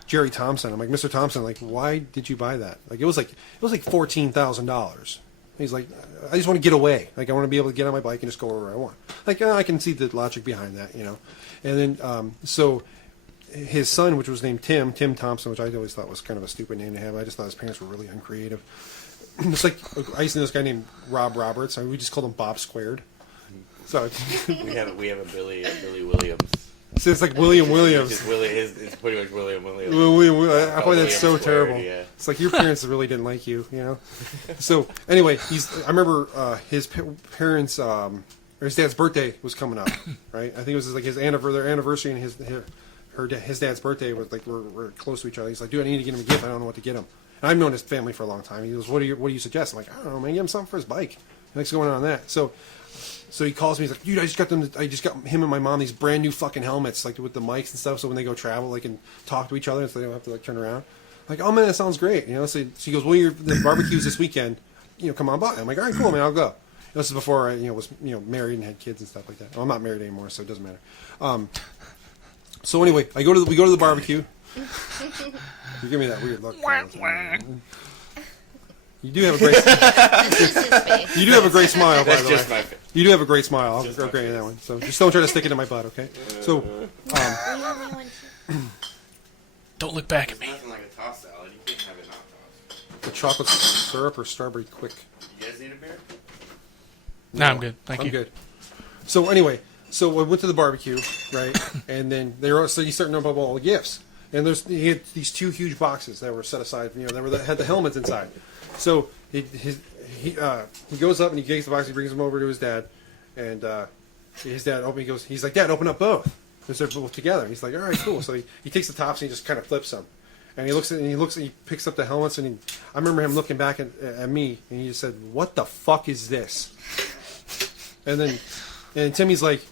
Jerry Thompson. I'm like, Mr. Thompson, like, why did you buy that? Like, it was like $14,000. He's like, I just want to get away. Like, I want to be able to get on my bike and just go wherever I want. Like, I can see the logic behind that, you know. And then, so his son, which was named Tim Thompson, which I always thought was kind of a stupid name to have. I just thought his parents were really uncreative. It's like I used to know this guy named Rob Roberts. We just called him Bob Squared. So We have a Billy Williams. so it's like William Williams. It's pretty much William Williams. I find that so William Squared, terrible. yeah. It's like your parents really didn't like you, you know. So anyway, I remember his parents, or his dad's birthday was coming up, right? I think it was like their anniversary and his dad's birthday was like we're close to each other. He's like, dude, I need to get him a gift. I don't know what to get him. And I've known his family for a long time. He goes, what do you suggest? I'm like, I don't know, man. Get him something for his bike. He likes going on that. So he calls me. He's like, dude, I just got him and my mom these brand new fucking helmets, like with the mics and stuff. So when they go travel, they can talk to each other, so they don't have to like turn around. Like, oh man, that sounds great. You know. So he goes, well, the barbecue's this weekend. You know, come on by. I'm like, all right, cool, man, I'll go. This is before I was married and had kids and stuff like that. Well, I'm not married anymore, so it doesn't matter. So anyway, we go to the barbecue. You give me that weird look. You do have a great. This is his face. You do have a great smile, by That's the just way. my face. You do have a great smile. I'll Just go my great in that face. one. So just don't try to stick it in my butt, okay? So, Were you the only one too? Don't look back at me. Nothing like a tossed salad. You can't have it not tossed. the chocolate syrup or strawberry quick? You guys need a beer? No, I'm good. Thank I'm you. good. So anyway, so I went to the barbecue, right? And then so you start knowing about all the gifts. And he had these two huge boxes that were set aside, that had the helmets inside. So he goes up and he takes the box, he brings them over to his dad, and his dad he's like, Dad, open up both. Because they're both together. He's like, all right, cool. So he takes the tops and he just kind of flips them. And he picks up the helmets, and I remember him looking back at me, and he just said, "What the fuck is this?" And Timmy's like,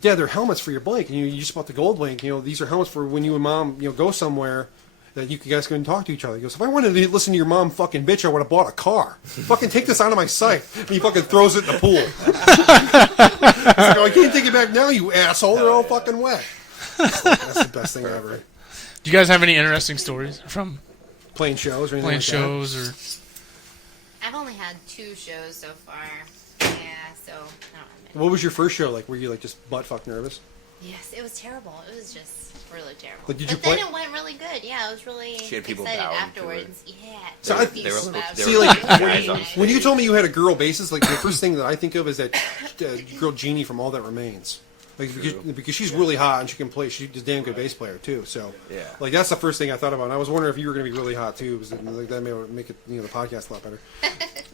"Dad, they're helmets for your bike, and you just bought the Goldwing. These are helmets for when you and Mom go somewhere, that you guys can talk to each other. He goes, if I wanted to listen to your mom fucking bitch, I would have bought a car. Fucking take this out of my sight. And he fucking throws it in the pool. I can't take it back now, you asshole. They're all fucking wet. That's the best thing ever. Do you guys have any interesting stories from Playing shows or anything playing like shows or? I've only had 2 shows so far. Yeah, so I don't that? know. What was your first show like? Were you like just butt fuck nervous? Yes, it was terrible. It was just really terrible. Like, did you but then play- it went really good. Yeah, I was really She had people excited bowing to afterwards. Yeah. So there I- were people they were- bowing. they See, were like, guys on when you told me you had a girl bassist, like the first thing that I think of is that girl Jeannie from All That Remains. Like because she's really hot and she can play. She's a damn good bass player too. So Yeah. like that's the first thing I thought about. And I was wondering if you were going to be really hot too, because like that may make it the podcast a lot better.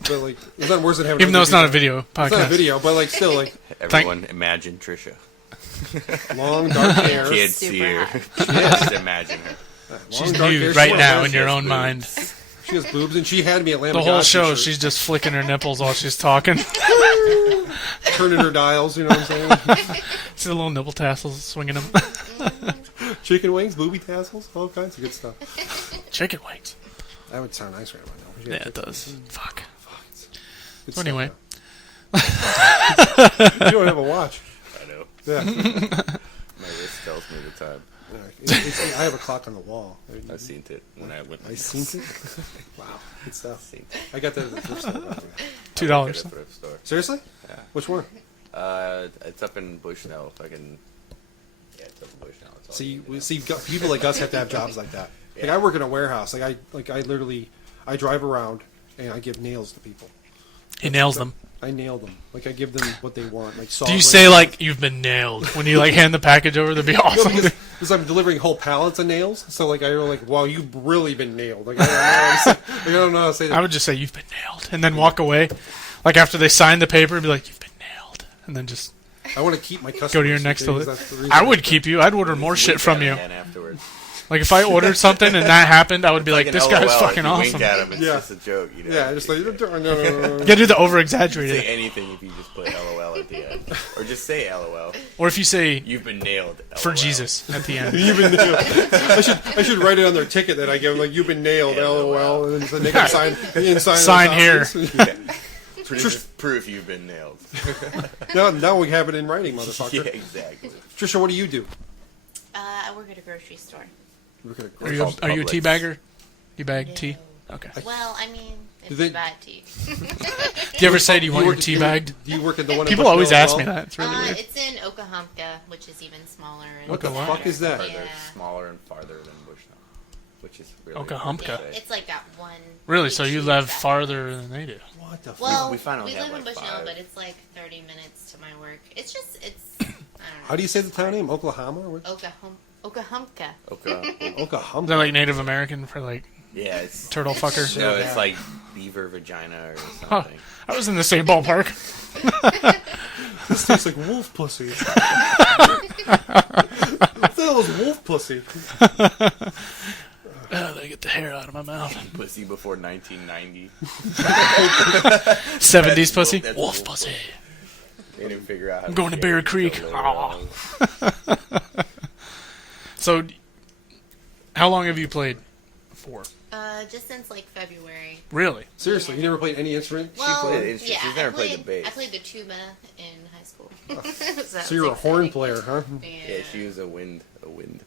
But like it's not worse than having. Even though it's not a video podcast. It's not a video, but like still like Everyone imagine Tricia. long dark hair. Can't Super see her. hot. Just imagine her. long, She's dark hair. nude She right has now boobs. in your own boobs. mind. She has boobs, and she had me at Lamb The of whole God show, t-shirt, she's just flicking her nipples while she's talking. turning her dials. You know what I'm saying? See the little nipple tassels swinging them. Chicken wings, booby tassels, all kinds of good stuff. Chicken wings. That would sound nice right about now. Yeah, it does. Fuck. Good So stuff, anyway. though. You don't have a watch. I know. Yeah. My wrist tells me the time. I have a clock on the wall. I seen it when I went. I seen it. Wow, good stuff. Seen it. I got that at the thrift store. by the way. At $2. a thrift store. Seriously? Yeah. Which one? It's up in Bushnell. If I can. Yeah, it's up in Bushnell. It's all See, you need to see, people like us have to have jobs like that. Like I work in a warehouse. I literally, I drive around and I give nails to people. He nails them. I nail them. Like I give them what they want. Like soft Do you rings. say like you've been nailed when you like hand the package over? That'd be No, awesome. because I'm delivering whole pallets of nails. So like I go like, wow, you've really been nailed. Like I don't know how to say that. I would just say you've been nailed, and then walk away. Like after they sign the paper, be like you've been nailed, and then just I want to keep my customers. go to your next because delivery. that's the reason I would keep you. I'd order more Wink shit from at you. him again afterwards. Like if I ordered something and that happened, I would be like, an this guy's LOL, fucking if you awesome. Wink at him, it's Yeah. just a joke. You know? Yeah, just like no. You gotta do the over Say exaggerated. anything if you just put LOL at the end, or just say LOL. Or if you say You've been nailed. for LOL. Jesus at the end. You've been nailed. I should write it on their ticket that I give them, like you've been nailed, LOL, and then they can sign here. Proof you've been nailed. Now we have it in writing, motherfucker. Yeah, exactly. Trisha, what do you do? I work at a grocery store. Are you a tea bagger? You bag No. tea? Okay. Well, I mean, Do it's they- bad tea. Do you ever say, do you want your tea bagged? Do you work at the one? in People always Bushnell as ask me well? that. It's really weird. It's in Okahumpka, which is even smaller. And What the Oka fuck is that? Farther, Yeah. smaller and farther than Bushnell, which is really Okahumpka. hard to say. It's like got one. Really? big So you street live traffic. farther than they do? What the fuck? Well, We we finally have, live in like, Bushnell, 5. but it's like 30 minutes to my work. It's just, I don't know. How do you say the town name? Oklahoma? Or what? Okahumpka. Okay. Is Oklahoma. that like Native American for like Yeah, it's turtle fucker? no, it's like beaver vagina or Huh. something. I was in the same ballpark. This tastes like wolf pussy. What the hell is wolf pussy? They get the hair out of my mouth. Pussy before 1990. 70s pussy? That's Wolf wolf pussy. They didn't figure out how I'm going to shave Bear it Creek. until Aw. later on. So, how long have you played for? Just since like February. Really? Seriously, you never played any instrument? Well, played an instrument. yeah, She's never I played the bass. I played the tuba in high school. So you're a horn exciting. player, huh? Yeah, she was a wind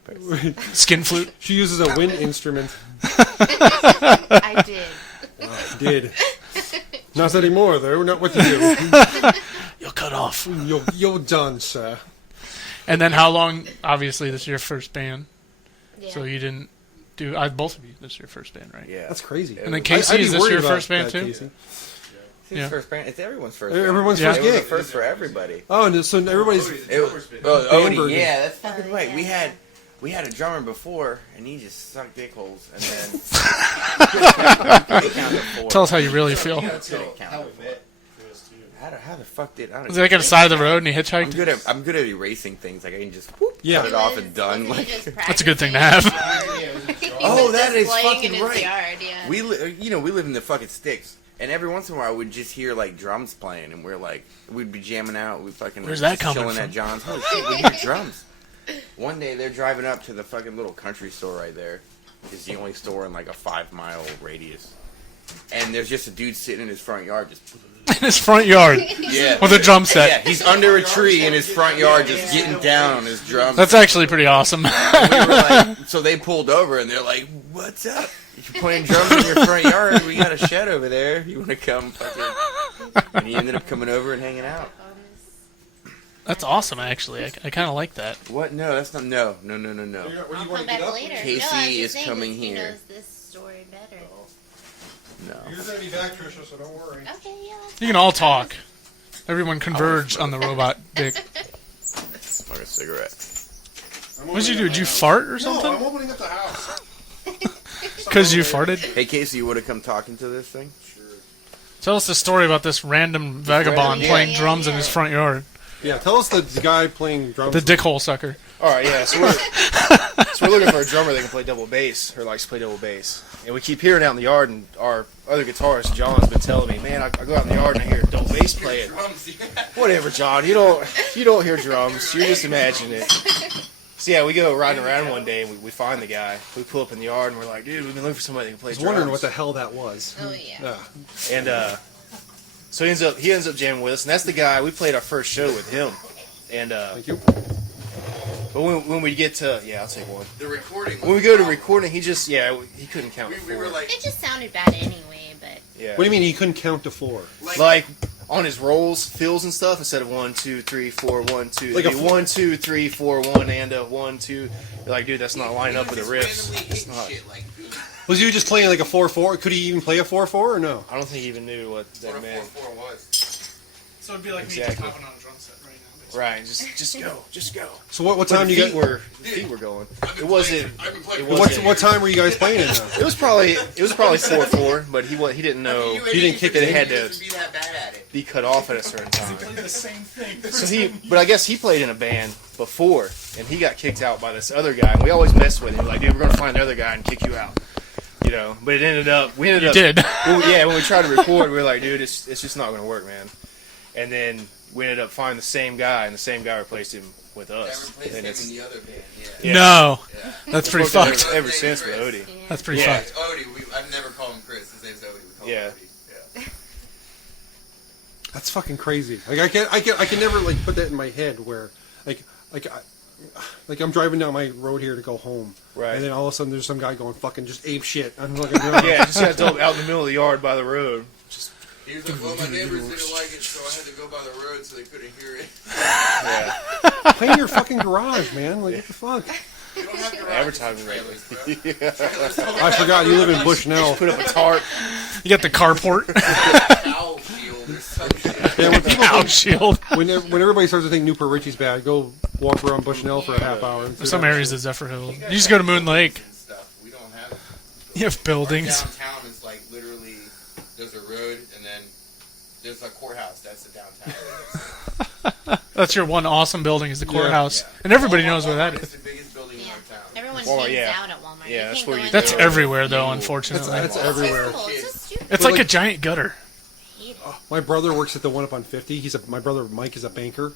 person. Skin flute? She uses a wind instrument. I did. Did. Not anymore, though. Not what you do. You'll cut off. You're done, sir. And then how long? Obviously, this is your first band. Yeah. So you didn't do... both of you, this is your first band, right? Yeah, That's crazy. And then I'd Casey, I'd be is this worried your about first band that, too? Casey. It's his Yeah. first band. It's everyone's first. Everyone's band. first It was gig. the first for everybody. Oh, and so everybody's... Bamberger. Yeah, that's fucking right. Yeah. We had a drummer before, and he just sucked dick holes, and then Tell us how you really feel. How the fuck did I? Was it like on the side of the road and he hitchhiked? I'm good at erasing things. Like I can just whoop, Yeah. cut it off and done. Wasn't Like he just That's a good thing to practicing have. in his yard? Oh, He was that just is playing fucking in his right. Yard, yeah. we live in the fucking sticks, and every once in a while we'd just hear like drums playing, and we'd be jamming out. We fucking Where's that just coming chilling from? at John's. Holy shit, we hear drums. One day they're driving up to the fucking little country store right there, is the only store in like a 5-mile radius. And there's just a dude sitting in his front yard just... In his front yard. Yeah. With a drum set. Yeah, he's under a tree in his front yard just getting down on his drums. That's actually pretty awesome. And we were like, so they pulled over and they're like, "What's up? You're playing drums in your front yard. We got a shed over there. You want to come?" Fucking... And he ended up coming over and hanging out. That's awesome, actually. I kind of like that. What? No, that's not. No. Where do you I'll want come to get back up? later. Casey no, I was is just saying coming 'cause he here. knows this story better. No. You're going to be back, Tricia, so don't worry. Okay, yeah. You can all talk. Everyone converge on the robot dick. Smoke a cigarette. What did you do? Did you fart or No, something? I'm opening up the house. Because you farted? Hey, Casey, you would have come talking to this thing? Tell us the story about this random vagabond Yeah, playing yeah, drums in yeah. his front yard. Yeah, tell us the guy playing drums. The dickhole sucker. All right, yeah. So we're looking for a drummer that can play double bass or likes to play double bass. And we keep hearing out in the yard, and our other guitarist John's been telling me, man, I go out in the yard and I hear double bass playing. Whatever, John. You don't hear drums. You're just imagining it. So yeah, we go riding around one day and we find the guy. We pull up in the yard and we're like, dude, we've been looking for somebody that can play I was drums. wondering what the hell that was. Oh, yeah. Yeah. And so he ends up jamming with us, and that's the guy we played our first show with him. And Thank you. but when we get to I'll take one. The recording. When we go to recording, he just he couldn't count to we were four. like, It just sounded bad anyway, but Yeah. What do you mean he couldn't count to 4? Like on his rolls, fills and stuff, instead of 1, 2, 3, 4, 1, 2, Like like a 1, 2, 3, 4, 1, and a 1, 2. You're like, dude, that's not lining up with the riffs. It's not. Was he just playing like a 4/4? Could he even play a 4/4 or no? I don't think he even knew what that meant. So it'd be like Exactly. on a drum set right now. Right, just go. So what But time the you feet get? were going. It wasn't. What time were you guys playing in though? It was probably 4/4, but he didn't know He didn't kick that it it in. had to be that bad at it. be cut off at a certain time. The same thing. So but I guess he played in a band before, and he got kicked out by this other guy. And we always mess with him, like, dude, we're gonna find the other guy and kick you out, But it ended up, we ended up, did. when we tried to record, we were like, dude, it's just not gonna work, man. And then we ended up finding the same guy, and the same guy replaced him with us. And it's the other band. yeah. No. That's pretty Ever, fucked. ever since with Odie. That's pretty Yeah. fucked. Odie, I've never called him Chris. His name's Odie. We call Yeah. him Odie. That's fucking crazy. Like I can never like put that in my head where like I'm driving down my road here to go home, Right. and then all of a sudden there's some guy going fucking just ape shit. I'm like, Yeah, just got dumped out in the middle of the yard by the road. Just He was like, well, my neighbors didn't like it, so I had to go by the road so they couldn't hear it. yeah, play in your fucking garage, man. Like what the fuck? You don't have garages advertising for right trailers, bro. Trailers don't I forgot you live in Bushnell. put up a tarp. You got the carport. have a cow field or some shit. Yeah, when people Ow, shield. when everybody starts to think Newport Richie's bad, go walk around Bushnell for a half hour. And see Some that areas shit. of Zephyr Hills. You just go to Moon Lake. And stuff. We don't have it. You have buildings. Downtown is like literally, there's a road and then there's a courthouse. That's the downtown. That's your one awesome building is the courthouse. Yeah. And everybody knows where that Walmart is. the biggest building in yeah. our town. Everyone Walmart, hangs yeah. out at Walmart. Yeah, You that's can't where go you in That's there. everywhere, though, That's- unfortunately. That's It's everywhere. terrible. It's just stupid. It's like a giant gutter. I hate it. My brother works at the one up on 50. My brother Mike is a banker,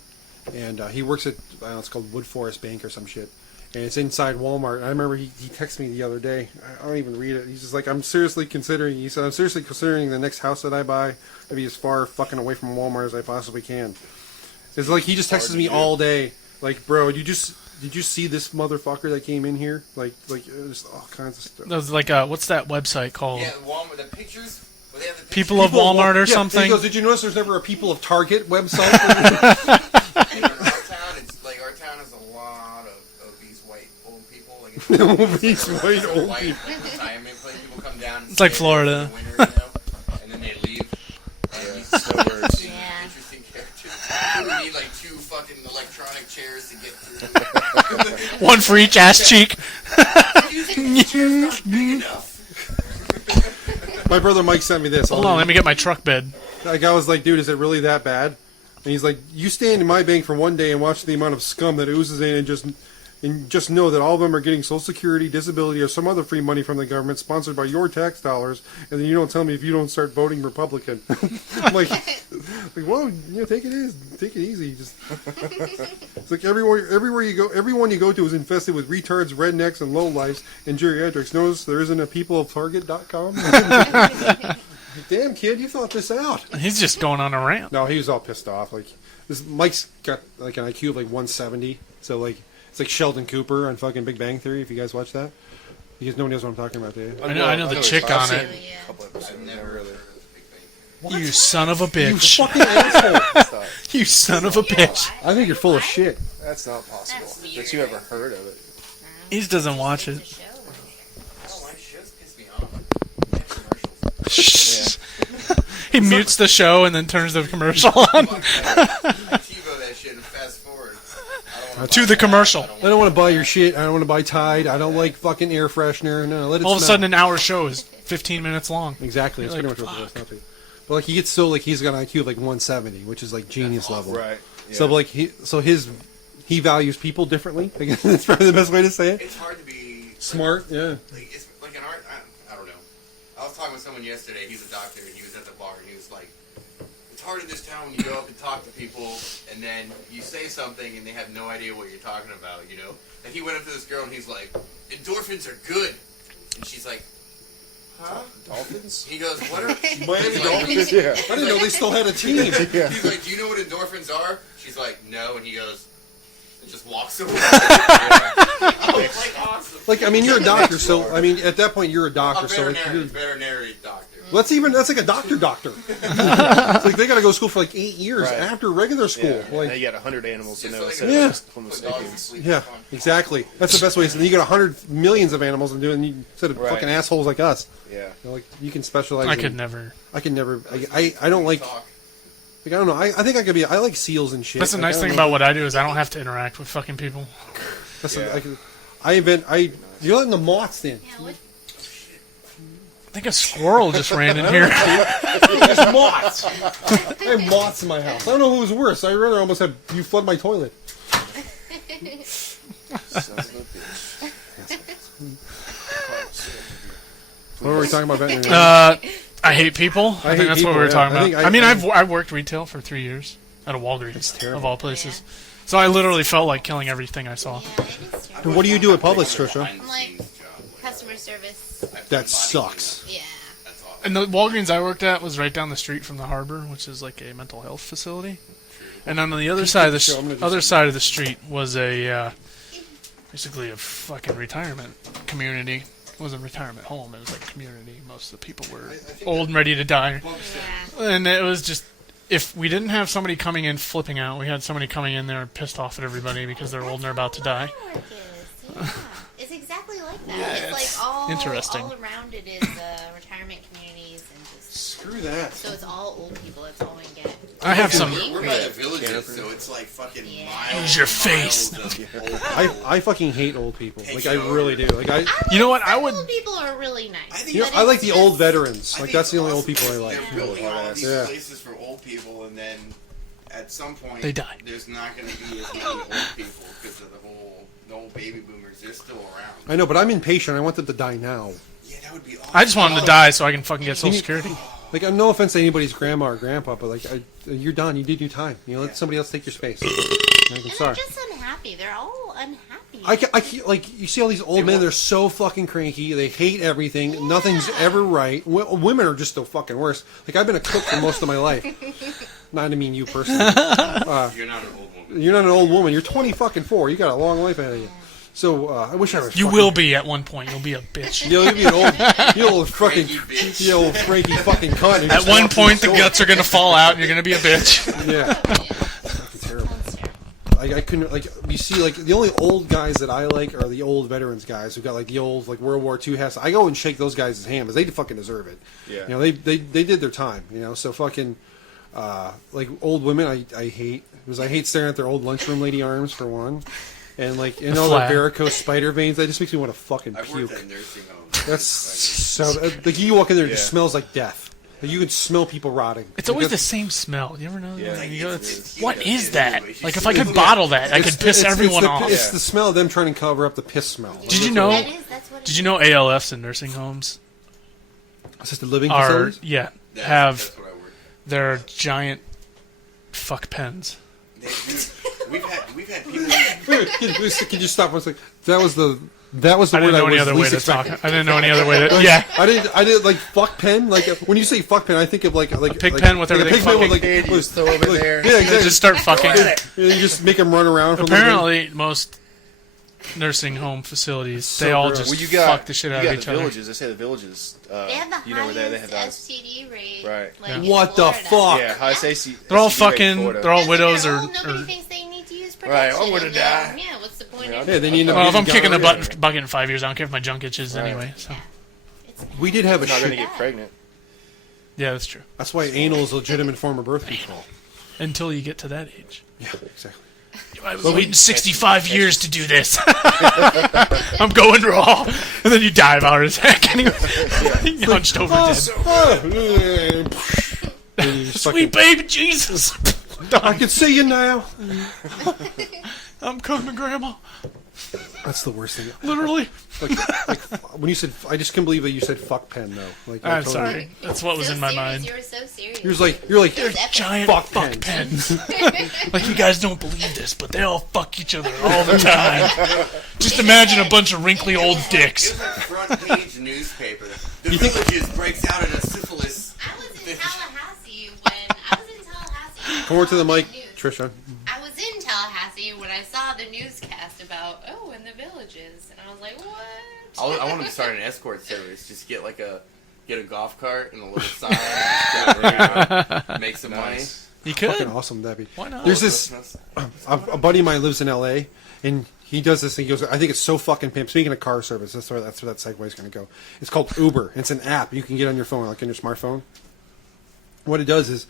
and he works at it's called Wood Forest Bank or some shit, and it's inside Walmart. And I remember he texted me the other day. I don't even read it. He's just like, I'm seriously considering. He said, I'm seriously considering the next house that I buy to be as far fucking away from Walmart as I possibly can. It's like he just texts me all day, like, bro, did you see this motherfucker that came in here? Like just all kinds of stuff. That was like what's that website called? Yeah, Walmart, the pictures. Where they have the People of Walmart or Yeah, something? He goes, did you notice there's never a People of Target website? And in our town, it's like our town has a lot of obese white old people. Like it's Obese white old white people. retirement place. People come down. And It's like stay Florida. for the winter, and then they leave. And Yeah. interesting characters. We would need like 2 fucking electronic chairs to get through. One for each ass cheek. Do you think the chair's not big enough? My brother Mike sent me this. Hold on, let me get my truck bed. Like, I was like, dude, is it really that bad? And he's like, you stand in my bank for one day and watch the amount of scum that oozes in and just And just know that all of them are getting Social Security, disability, or some other free money from the government sponsored by your tax dollars. And then you don't tell me if you don't start voting Republican. I'm like, well, take it easy. Just it's like everywhere you go, everyone you go to is infested with retards, rednecks, and lowlifes and geriatrics. Notice there isn't a peopleoftarget.com. Damn, kid, you thought this out. He's just going on a rant. No, he was all pissed off. Like Mike's got like an IQ of like 170, so like. It's like Sheldon Cooper on fucking Big Bang Theory, if you guys watch that. Because no one knows what I'm talking about, do you? I know the chick on it. I've never heard of it. You son of a You bitch. fucking asshole. You son of a bitch. I think you're full of shit. That's not possible. That's weird. That you ever heard of it. He just doesn't watch The it. show. I don't like shows. Piss me off. They have commercials. He mutes the show and then turns the commercial on. TiVo that shit and fast forward. I don't wanna To buy the that. commercial. I don't want to buy your shit. I don't want to buy Tide. I don't like fucking air freshener. No, let it All of a smell. sudden, an hour show is 15 minutes long. Exactly. That's You're pretty like, much what it is. Not to- But like he gets so like he's got an IQ of like 170, which is like genius level. Right. Yeah. So like he values people differently. I guess that's probably the best way to say it. It's hard to be Smart, yeah. Like it's like an art. I don't know. I was talking with someone yesterday. He's a doctor, and he was at the bar, and he was like, "It's hard in this town when you go up and talk to people, and then you say something, and they have no idea what you're talking about." You know. And he went up to this girl, and he's like, "Endorphins are good," and she's like, "Huh?" Dolphins? He goes, "What are?" Miami he's Dolphins? Yeah. I didn't know they still had a team. Yeah. He's like, "Do you know what endorphins are?" She's like, "No," and he goes, and just walks away. I was like, awesome. Like I mean, you're a doctor, so I mean, at that point you're a doctor. A So like, veterinary doctor. that's like a doctor. It's like they got to go to school for like 8 years Right. after regular school. Yeah. Now Like you got 100 animals to Just know. so So they Yeah. just Homo Put dogs to sapiens. sleep. yeah, exactly. That's the best way. So you got 100 millions of animals and do it instead of Right. fucking assholes like us. Yeah. Like you can specialize. I in- could never. I can never. I don't like. Talk. Like I don't know. I think I could be. I like seals and shit. That's the Like, nice I thing don't know. about what I do is I don't have to interact with fucking people. That's Yeah. you're letting the moths in. Yeah, what? I think a squirrel just ran in here. There's moths. I have moths in my house. I don't know who was worse. I rather almost have you flood my toilet. Sons of a bitch. What were we talking about? Veterinary? I hate people. I hate think that's what people, we were yeah. talking I about. think I mean, I- I've worked retail for 3 years at a Walgreens, terrible. of all places. So I literally felt like killing everything I saw. Yeah, it is terrible. And what do you do at Publix, Tricia? I'm like customer service. That sucks. Yeah. That's awesome. And the Walgreens I worked at was right down the street from the Harbor, which is like a mental health facility. And on the other side of the Sure, I'm gonna do other some- side of the street was a basically a fucking retirement community. It wasn't a retirement home. It was like a community. Most of the people were old and ready to die. Yeah. And it was just, if we didn't have somebody coming in flipping out, we had somebody coming in there pissed off at everybody because they're old and they're about to die. Yeah. It's exactly like that. Yeah, it's it's like all interesting. all around it is retirement communities and just Screw that. so it's all old people. That's all we get. I have some. We're by the villages, so it's like fucking Yeah. miles. Use your and face. miles of old I fucking hate old people. Takes Like I you over. really do. Like I. You know what? I Some would. old people are really nice. I think You know, but I like it's the just- old veterans. I Like think that's the it's only old awesome people I that like. They're building all of these Yeah. places for old people, and then at some point They die. There's not going to be as many old people because of the old baby boomers. They're still around. I know, but I'm impatient. I want them to die now. Yeah, that would be awesome. I just want them to die so I can fucking get Social You- Security. Like, no offense to anybody's grandma or grandpa, but like, you're done. You did your time. You know, let somebody else take your space. Like, I'm And sorry. they're just unhappy. They're all unhappy. I can't, like, you see all these old men. They're so fucking cranky. They hate everything. Nothing's ever right. Women are just the fucking worst. Like, I've been a cook for most of my life. Not to mean you personally. You're not an old woman. You're not an old woman. You're 20 fucking 4. You got a long life ahead of you. So I wish I was. You fucking- will be at one point. You'll be a bitch. You'll be an old, you old fucking, Cranky bitch. you old Frankie fucking cunt. who At just one walks in point, the store. guts are gonna fall out, and you're gonna be a bitch. Yeah. Fucking terrible. Sounds terrible. Like I couldn't like you see like the only old guys that I like are the old veterans guys who got like the old like World War II hats. I go and shake those guys' hands because they fucking deserve it. Yeah. You know they did their time. You know so fucking like old women I hate because I hate staring at their old lunchroom lady arms for one, and like you know the flag. varicose spider veins. That just makes me want to fucking I've puke. worked at a nursing home. That's so like you walk in there, it just Yeah. smells like death. You can smell people rotting. It's always the same smell. You ever know? Yeah. Like, you go, It's- what it's- is that? it's- Like, if I could bottle that, I could piss everyone off. It's the smell of them trying to cover up the piss smell. Did you know? That's what it Did you know ALFs in nursing homes Assisted living are facilities? have That's what I work. their giant fuck pens? We've had people. Wait, can you stop one second? That was the I word didn't know I any was other way least to talk. expecting. I didn't know any other way to. Yeah. I didn't like fuck pen. Like when you say fuck pen, I think of like a pig pen with like everything a pig pen with fucking- like, You just throw over there. Yeah, They exactly. just start fucking. You just make them run around. For a little bit. Apparently, most nursing home facilities, So they all gross. just Well, you got fuck the shit out you of got each the other. villages. They say the villages. They have the you know where they highest have STD rate. Right. Like, Yeah. in What the Florida. fuck? Yeah, highest AC. They're all STD rate in fucking. Florida. They're all Yeah, widows they're or. old. Nobody thinks they need to use Right, protection. I'm gonna and die. then, yeah, what's the point? Yeah, in Yeah, they need to. Well, if I'm get kicking a gonorrhea. bucket in 5 years, I don't care if my junk itches Right. anyway. So It's We did have a Not going to shit. get pregnant. yeah, that's true. That's why anal is a legitimate form of birth control. Until you get to that age. Yeah, exactly. I was waiting 65 years to do this. I'm going raw, and then you die of heart attack anyway. You hunched over dead. And you just Sweet fucking- baby Jesus. I can see you now. I'm coming, Grandma. That's the worst thing. Literally. Like when you said, I just can't believe that you said fuck pen though. Like I'm totally- sorry. That's what was so in my serious. mind. You were so serious. You're like It was epic. Giant fuck fuck pens. pens. Like, you guys don't believe this, but they all fuck each other all the time. Just imagine a bunch of wrinkly old It dicks. was a front page newspaper. The Villages breaks out in a syphilis. I was in Tallahassee when I was in Tallahassee. Come over to the mic, News. Tricia. I was in Tallahassee when I saw the newscast about in the Villages, and I was like, what? I want to start an escort service. Just get a golf cart and a little sign. And just put it around, make some Nice. You Fucking could. awesome, that'd be. Why not? There's this a buddy of mine lives in L.A. and he does this thing. He goes, I think it's so fucking pimp. Speaking of car service, that's where that segue is going to go. It's called Uber. It's an app you can get on your phone, like on your smartphone. What it does is,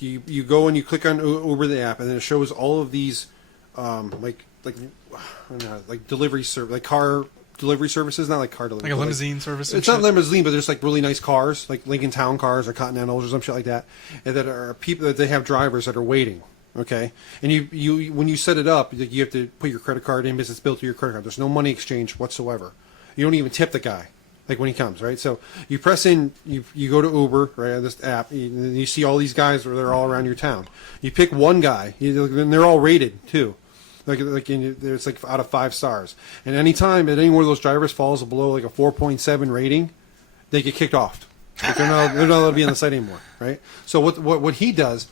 you go and you click on Uber the app, and then it shows all of these, like delivery service, like car delivery services, not like car delivery, Like a but limousine service and It's not shit? limousine, but there's like really nice cars, like Lincoln Town cars or Continentals or some shit like that, and that are people that they have drivers that are waiting. Okay, and you when you set it up, you have to put your credit card in because it's built to your credit card. There's no money exchange whatsoever. You don't even tip the guy, like when he comes, right? So you press in, you go to Uber, right, on this app, and you see all these guys where they're all around your town. You pick one guy, and they're all rated too. It's like out of 5 stars. And anytime that any one of those drivers falls below like a 4.7 rating, they get kicked off. Like they're not allowed to be on the site anymore, right? So what he does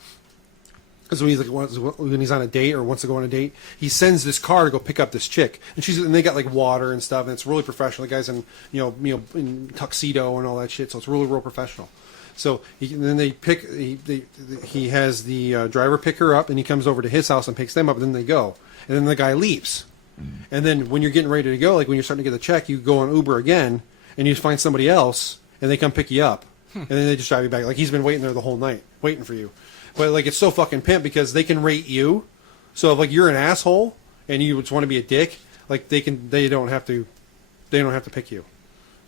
is when he's on a date or wants to go on a date, he sends this car to go pick up this chick, and they got like water and stuff, and it's really professional. The guy's in in tuxedo and all that shit, so it's really real professional. So then he has the driver pick her up, and he comes over to his house and picks them up, and then they go. And then the guy leaves. And then when you're getting ready to go, like when you're starting to get the check, you go on Uber again, and you find somebody else, and they come pick you up. And then they just drive you back. Like he's been waiting there the whole night, waiting for you. But like it's so fucking pimp because they can rate you. So if like you're an asshole and you just want to be a dick, like they don't have to pick you.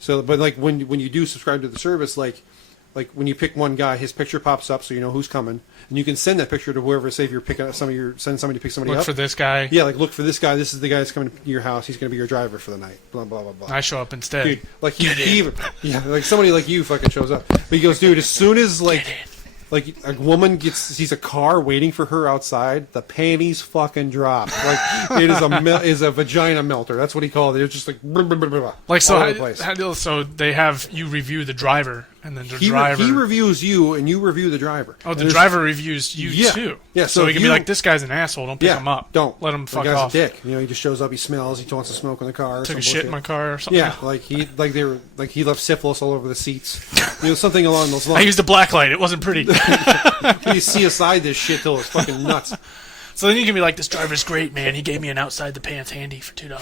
So but like when you do subscribe to the service, like when you pick one guy, his picture pops up so you know who's coming, and you can send that picture to whoever. Say if you're picking up send somebody to pick somebody Look up. for this guy. Yeah, like look for this guy. This is the guy that's coming to your house. He's going to be your driver for the night. Blah blah blah blah. I show up instead. Dude, like he even like somebody like you fucking shows up. But he goes, dude, as soon as like a woman sees a car waiting for her outside, the panties fucking drop. Like it is a vagina melter. That's what he called it. It's just like blah, blah, blah, blah, Like so, all over the place. so they have you review the driver, and then the He driver. reviews you, and you review the driver. Oh, And the there's- driver reviews you Yeah. too. Yeah, So so he if can be you- like, "This guy's an asshole. Don't pick Yeah, him up. Don't Let him The fuck guy's off." a dick. He just shows up. He smells. He wants to smoke in the car. Or Took some a shit in bullshit. my car or something. Yeah, he left syphilis all over the seats. Something along those I lines. used a black light. It wasn't pretty. You see aside this shit till it's fucking nuts. So then you can be like, "This driver's great, man. He gave me an outside the pants handy for $2."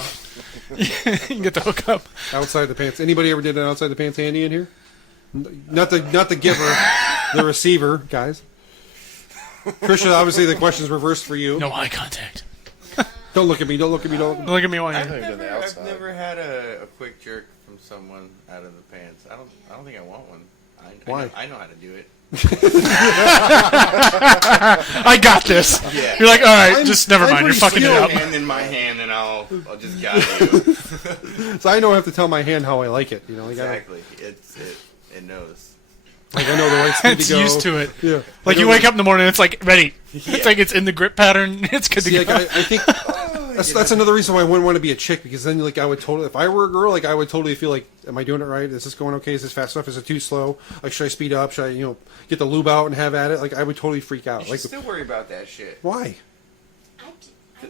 You can get the hookup. Outside the pants. Anybody ever did an outside the pants handy in here? Not the giver, the receiver, guys. Tricia, obviously the question's reversed for you. No eye contact. Don't look at me. Don't look at me. Don't. Look at me while I've you. done the never, outside. I've never had a quick jerk from someone out of the pants. I don't think I want one. Why? I know how to do it. I got this. Yeah. You're like, all right, I'm- just never I'm mind. You're pretty fucking it skilled. up. Hand in my hand, and I'll just guide you. So I know I have to tell my hand how I like it. You know, like, Exactly. It knows. I know the right speed It's to go. used to it. Yeah. Like I you know wake up in the morning, it's like ready. It's like it's in the grip pattern. It's good See, to go. like, I think that's another reason why I wouldn't want to be a chick, because then like I would totally, if I were a girl, like I would totally feel like, am I doing it right? Is this going okay? Is this fast enough? Is it too slow? Like, should I speed up? Should I, get the lube out and have at it? Like, I would totally freak out. You Like, should still worry about that shit. why? I do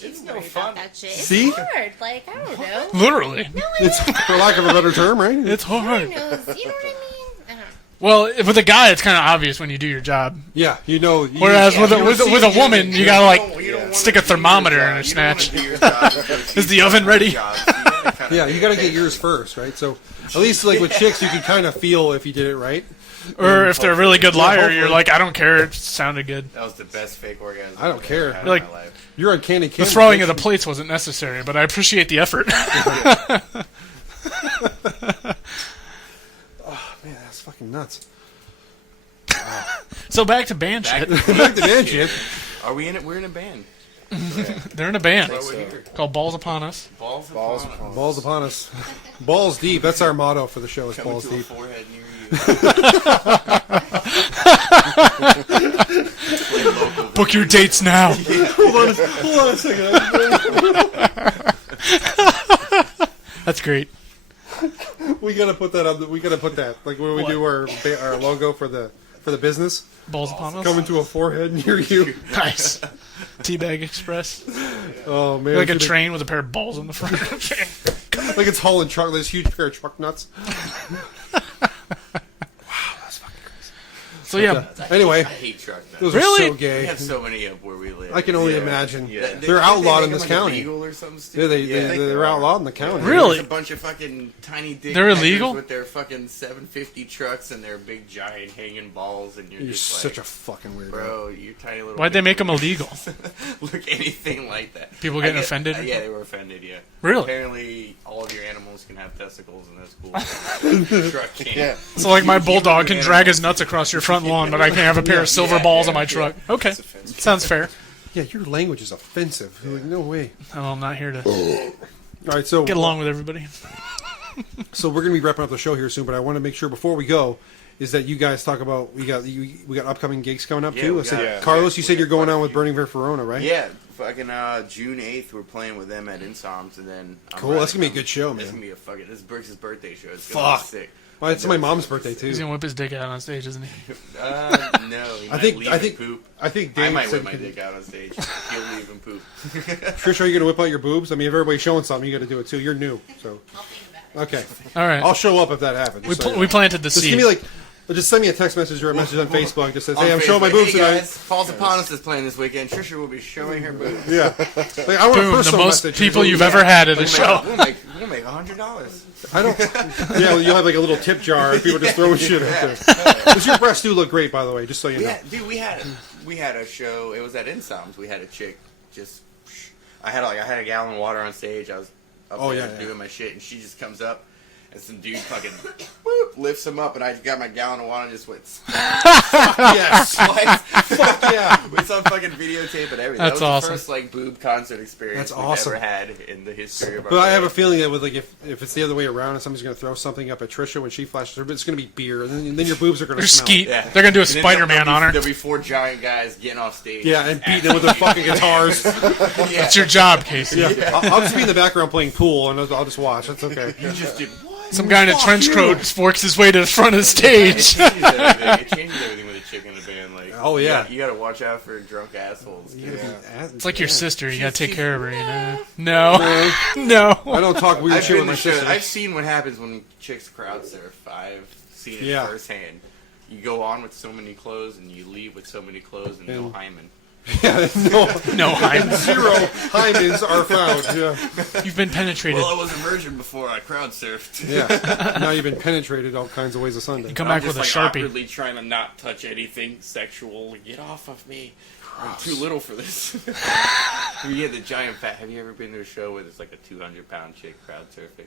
It's no worry fun. about that shit. It's See? hard. Like, I don't know. Literally, It's for lack of a better term, right? it's Who hard. knows? You know what I mean? I don't know. Well, with a guy, it's kind of obvious when you do your job. Yeah, you Whereas with you with don't a see it, woman, you gotta like stick a thermometer in her her snatch. Is the oven ready? yeah, you got to get yours first, right? So at least like with chicks, you can kind of feel if you did it right. Or if they're a really good liar, hopefully. you're like, I don't care. It sounded good. That was the best fake orgasm I don't I've care. ever had Like- in my life. You're on candy The candy. throwing of the plates wasn't necessary, but I appreciate the effort. Man, that's fucking nuts. So back to band Back shit. to Back to band shit. Are we in it? We're in a band. They're in a band That's why we're here. called Balls Upon Us. Balls Balls upon us. upon Balls upon us. Balls deep. That's our motto for the show. Is Coming balls to a deep. forehead near you. Book your dates now. Hold on a second. That's great. We gotta put that on. We gotta put that like when we What? do our logo for the business. Balls Upon Us. Coming to a forehead near you. Nice. Teabag Express. Oh man, Like a It's train with a pair of balls on the front. like it's hauling truck. This huge pair of truck nuts. So yeah, Anyway, I hate truck nuts. those Really? are so We gay. have so many up where we live. I can only imagine. Yeah. They're outlawed in make this them, like, county. illegal or something Yeah, stupid. they're outlawed in the county. Really? There's a bunch of fucking tiny dick They're peckers illegal? with their fucking 750 trucks and their big giant hanging balls, and you're You're just such like, a fucking weirdo. bro, you tiny little. why'd they bitch. make them illegal? Look anything like that. People I getting get- offended? Yeah, they were offended. Yeah. Really? Apparently, all of your animals can have testicles, and that's cool. The truck can't. Yeah. So like my bulldog can drag his nuts across your front lawn, but I can't have a pair of silver balls on my truck. Okay, sounds fair. Yeah, your language is offensive. Like, no way. Oh, I'm not here to All right, so get along with everybody. So we're gonna be wrapping up the show here soon, but I want to make sure before we go is that you guys talk about we got upcoming gigs coming up Yeah, too. we I said, got- Carlos, you we said got you're going quite a on with few. Burning Verona, right? Yeah, fucking June 8th, we're playing with them at Insoms, and then Cool, that's gonna be a good show, It's man. gonna be a fucking. This is Brooks' birthday show. It's gonna Fuck. be sick. Well, it's my mom's birthday He's too. gonna whip his dick out on stage, isn't he? No, he I might think- leave I and think- poop. I think I Dave might said, whip my dick out on stage. He'll leave and poop. Tricia, are you gonna whip out your boobs? I mean, if everybody's showing something, you got to do it too. You're new, so I'll think about it. okay. All right, I'll show up if that happens. we just so you we know. planted the Just seed. give me like, just send me a text message or a message on Facebook. Just says, On hey, I'm showing my Facebook, boobs hey tonight. guys, Falls Upon Us is playing this weekend. Trisha will be showing her boobs. Yeah, like, I want a Boom, the personal most message. people you've ever had at a show. We'll make $100. I don't. Yeah, well, you'll have like a little tip jar and people just throwing shit out there. Because your breasts do look great, by the way. Just so you know. We had a show. It was at Insoms. We had a chick just. I had a gallon of water on stage. I was up there doing my shit, and she just comes up, and some dude fucking whoop, lifts him up, and I got my gallon of water and just went. Yes. Fuck yeah! It's on fucking videotape and everything. That's that was awesome. The first like boob concert experience That's we've awesome. ever had in the history of our. But I have a life. feeling that with like if it's the other way around and somebody's going to throw something up at Tricia when she flashes her, it's going to be beer, and then your boobs are going to Or smell. skeet. Yeah. They're gonna do a And then Spider-Man on her. There'll be 4 giant guys getting off stage. Yeah, and beating them with their fucking guitars. Yeah. It's your job, Casey. Yeah, I'll just be in the background playing pool, and I'll just watch. That's okay. You just did what? Some guy in a trench coat works his way to the front of the It stage. changes everything. It changes everything with a chick in a band. Like, Oh, yeah. you gotta watch out for drunk assholes. You gotta be- It's like your sister. You gotta take care of her. You know? No, no. I don't talk weird I've shit with been my to shows. sister. I've seen what happens when chicks crowd surf. I've seen it Yeah. firsthand. You go on with so many clothes, and you leave with so many clothes, and no And- hymen. Yeah, no, No, I'm. zero hymens are found. Yeah, You've been penetrated. Well, I was a virgin before I crowd surfed. yeah. Now you've been penetrated all kinds of ways of Sunday. You come I'm back just with a like Sharpie. awkwardly trying to not touch anything sexual. Get off of me. I'm too little for this. You get the giant fat. Have you ever been to a show where there's like a 200-pound chick crowd surfing?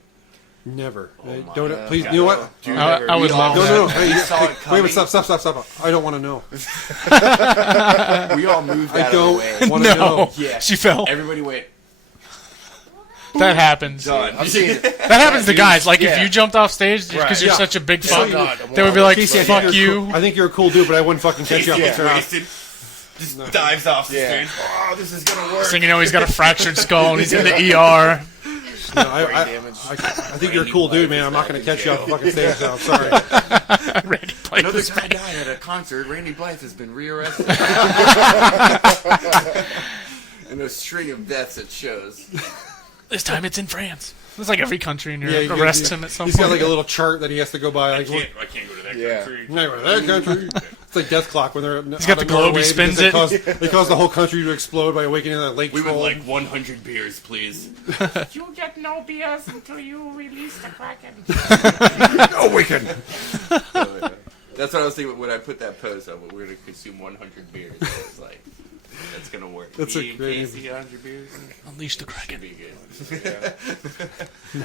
Never. my Don't God. please. You know what? Dude, I would love No, that. no, no. Hey, We saw it wait, coming. wait, stop. I don't want to know. We all moved I out of the don't way. want to know. No, Yeah. she fell. Everybody went, That happens. done. I've seen it. That happens to guys. Like if Yeah. you jumped off stage because Right. you're Yeah. such a big So fuck, you- they would be like, Casey, I think "Fuck you're you." cool. I think you're a cool dude, but I wouldn't fucking catch you up. Gets and turn wasted. Just dives off the Yeah. stage. Oh, this is gonna work. So you know he's got a fractured skull and he's in the ER. No, I damage. think you're a cool dude, man. I'm not going to catch you off the fucking stage, so I'm sorry. Randy played Another this guy died at a concert. Randy Blythe has been rearrested. And a string of deaths at shows. This time it's in France. It's like every country in Yeah, Europe you- arrests him at some He's got point. like a little chart that he has to go by. Like, I can't go to that Yeah. country. no, that country. It's like Death Clock when they're. He's got the globe, he spins it. They cause the whole country to explode by awakening that lake We would troll. like 100 beers, please. You get no beers until you release the Kraken. Awaken. That's what I was thinking when I put that post up. We're going to consume 100 beers. I was like, that's going to work. That's Me a and great Casey, 100 beers. Unleash the Should Kraken. be good.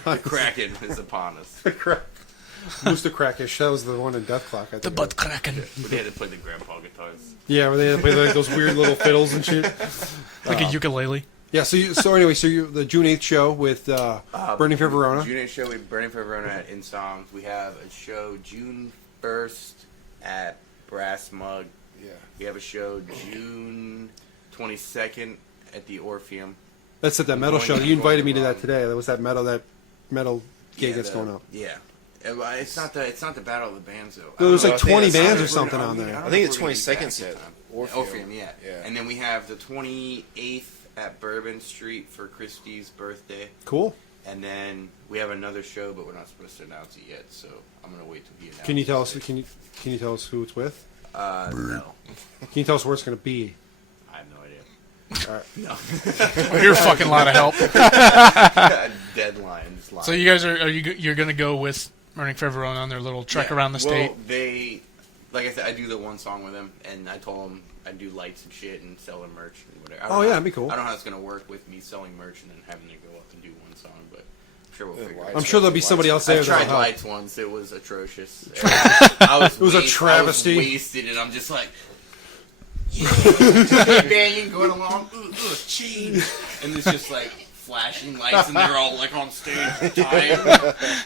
The Kraken is upon us. Mr. Crackish. That was the one in Death Clock. I think The butt Kraken. But they had to play the grandpa guitars. Yeah, where they had to play like those weird little fiddles and shit. Like a ukulele. Yeah. So the June 8th show with Burning for Verona. June 8th show, we Burning for Verona at In Songs. We have a show June 1st at Brass Mug. Yeah. We have a show June 22nd at the Orpheum. That's at that metal show. You invited me to that today. That was that metal gig that's going up. Yeah. It's not the Battle of the Bands though. No, there's I like don't know. 20 I think bands or We're something gonna- on there. don't I think know it's if we're gonna be 22nd back in set. time. Orpheum. Orpheum, yeah. Yeah. And then we have the 28th at Bourbon Street for Christie's birthday. Cool. And then we have another show, but we're not supposed to announce it yet, so I'm gonna wait till he announces. Can you tell us? it. Can you tell us who it's with? No, Can you tell us where it's going to be? I have no idea. All right. No. Well, you're a fucking lot of help. Deadlines. So you guys you're gonna go with Burning for Verona on their little trek around the state? Well, they, like I said, I do the one song with them, and I told them I do lights and shit and sell them merch and whatever. I don't Oh, know yeah, how- that'd be cool. I don't know how it's gonna work with me selling merch and then having to go up and do one song, but I'm sure we'll figure it out. I'm sure there'll be somebody else there I tried that'll help. lights once. It was atrocious. It was a travesty. I was wasted, and I'm just like, yeah, banging, going along, change, and there's just like flashing lights, and they're all like on stage, tired.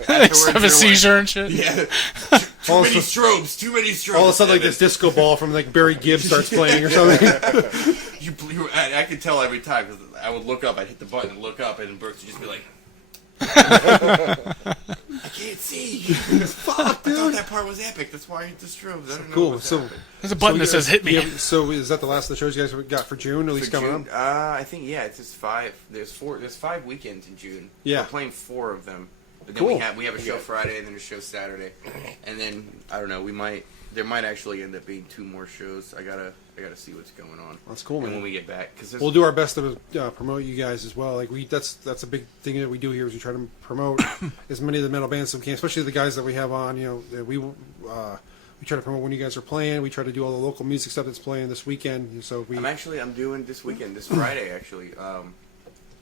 They just have a seizure and shit. Yeah, too All many of a- strobes, too many strobes. All of a sudden, like And this disco ball from like Barry Gibb starts playing or something. I could tell every time because I would look up, I'd hit the button and look up, and Brooks would just be like, I can't see. Fuck, I thought that part was epic. That's why I hit the strobes. I don't know Cool. what's So, happening. There's a button that says "Hit me." So is that the last of the shows you guys have got for June? At least For coming June, up. I think it's just 5. There's 5 weekends in June. Yeah. We're playing 4 of them. But then Cool. we have a show Friday and then a show Saturday, and then I don't know. There might actually end up being 2 more shows. I gotta see what's going on. That's cool, And man. when we get back, because We'll do our best to promote you guys as well. Like that's a big thing that we do here is we try to promote as many of the metal bands as we can, especially the guys that we have on. You know, that we try to promote when you guys are playing. We try to do all the local music stuff that's playing this weekend. So I'm doing this weekend, this Friday actually.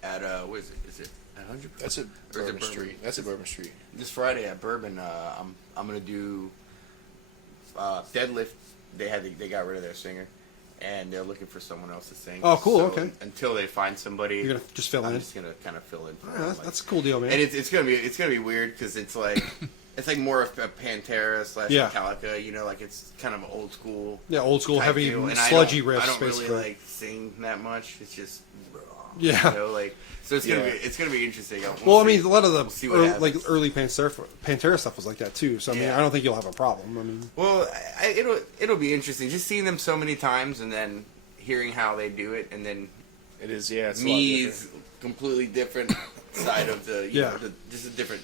At what is it? Is it at 100? That's at Or is it Bourbon Street. That's at Bourbon Street. This Friday at Bourbon, I'm gonna do Deadlift. They got rid of their singer, and they're looking for someone else to sing. Oh, cool, So okay. Until they find somebody, you're gonna just fill I'm in. just gonna kind of fill in. For Yeah, them, that's, like- that's a cool deal, man. and it's gonna be weird because it's like more of a Pantera / Yeah. Metallica. You know, like it's kind of old school. Yeah, old school, type heavy, deal, and sludgy I riffs, don't basically. really like sing that much. It's just Yeah. You know, like so it's gonna be interesting. Well, I mean, a lot of the We'll see what like happens. early Pantera stuff was like that too. So I mean, Yeah. I don't think you'll have a problem. I mean, Well, it'll be interesting just seeing them so many times and then hearing how they do it, and then It is, yeah. It's a lot different. me's completely different side of the Yeah. just a different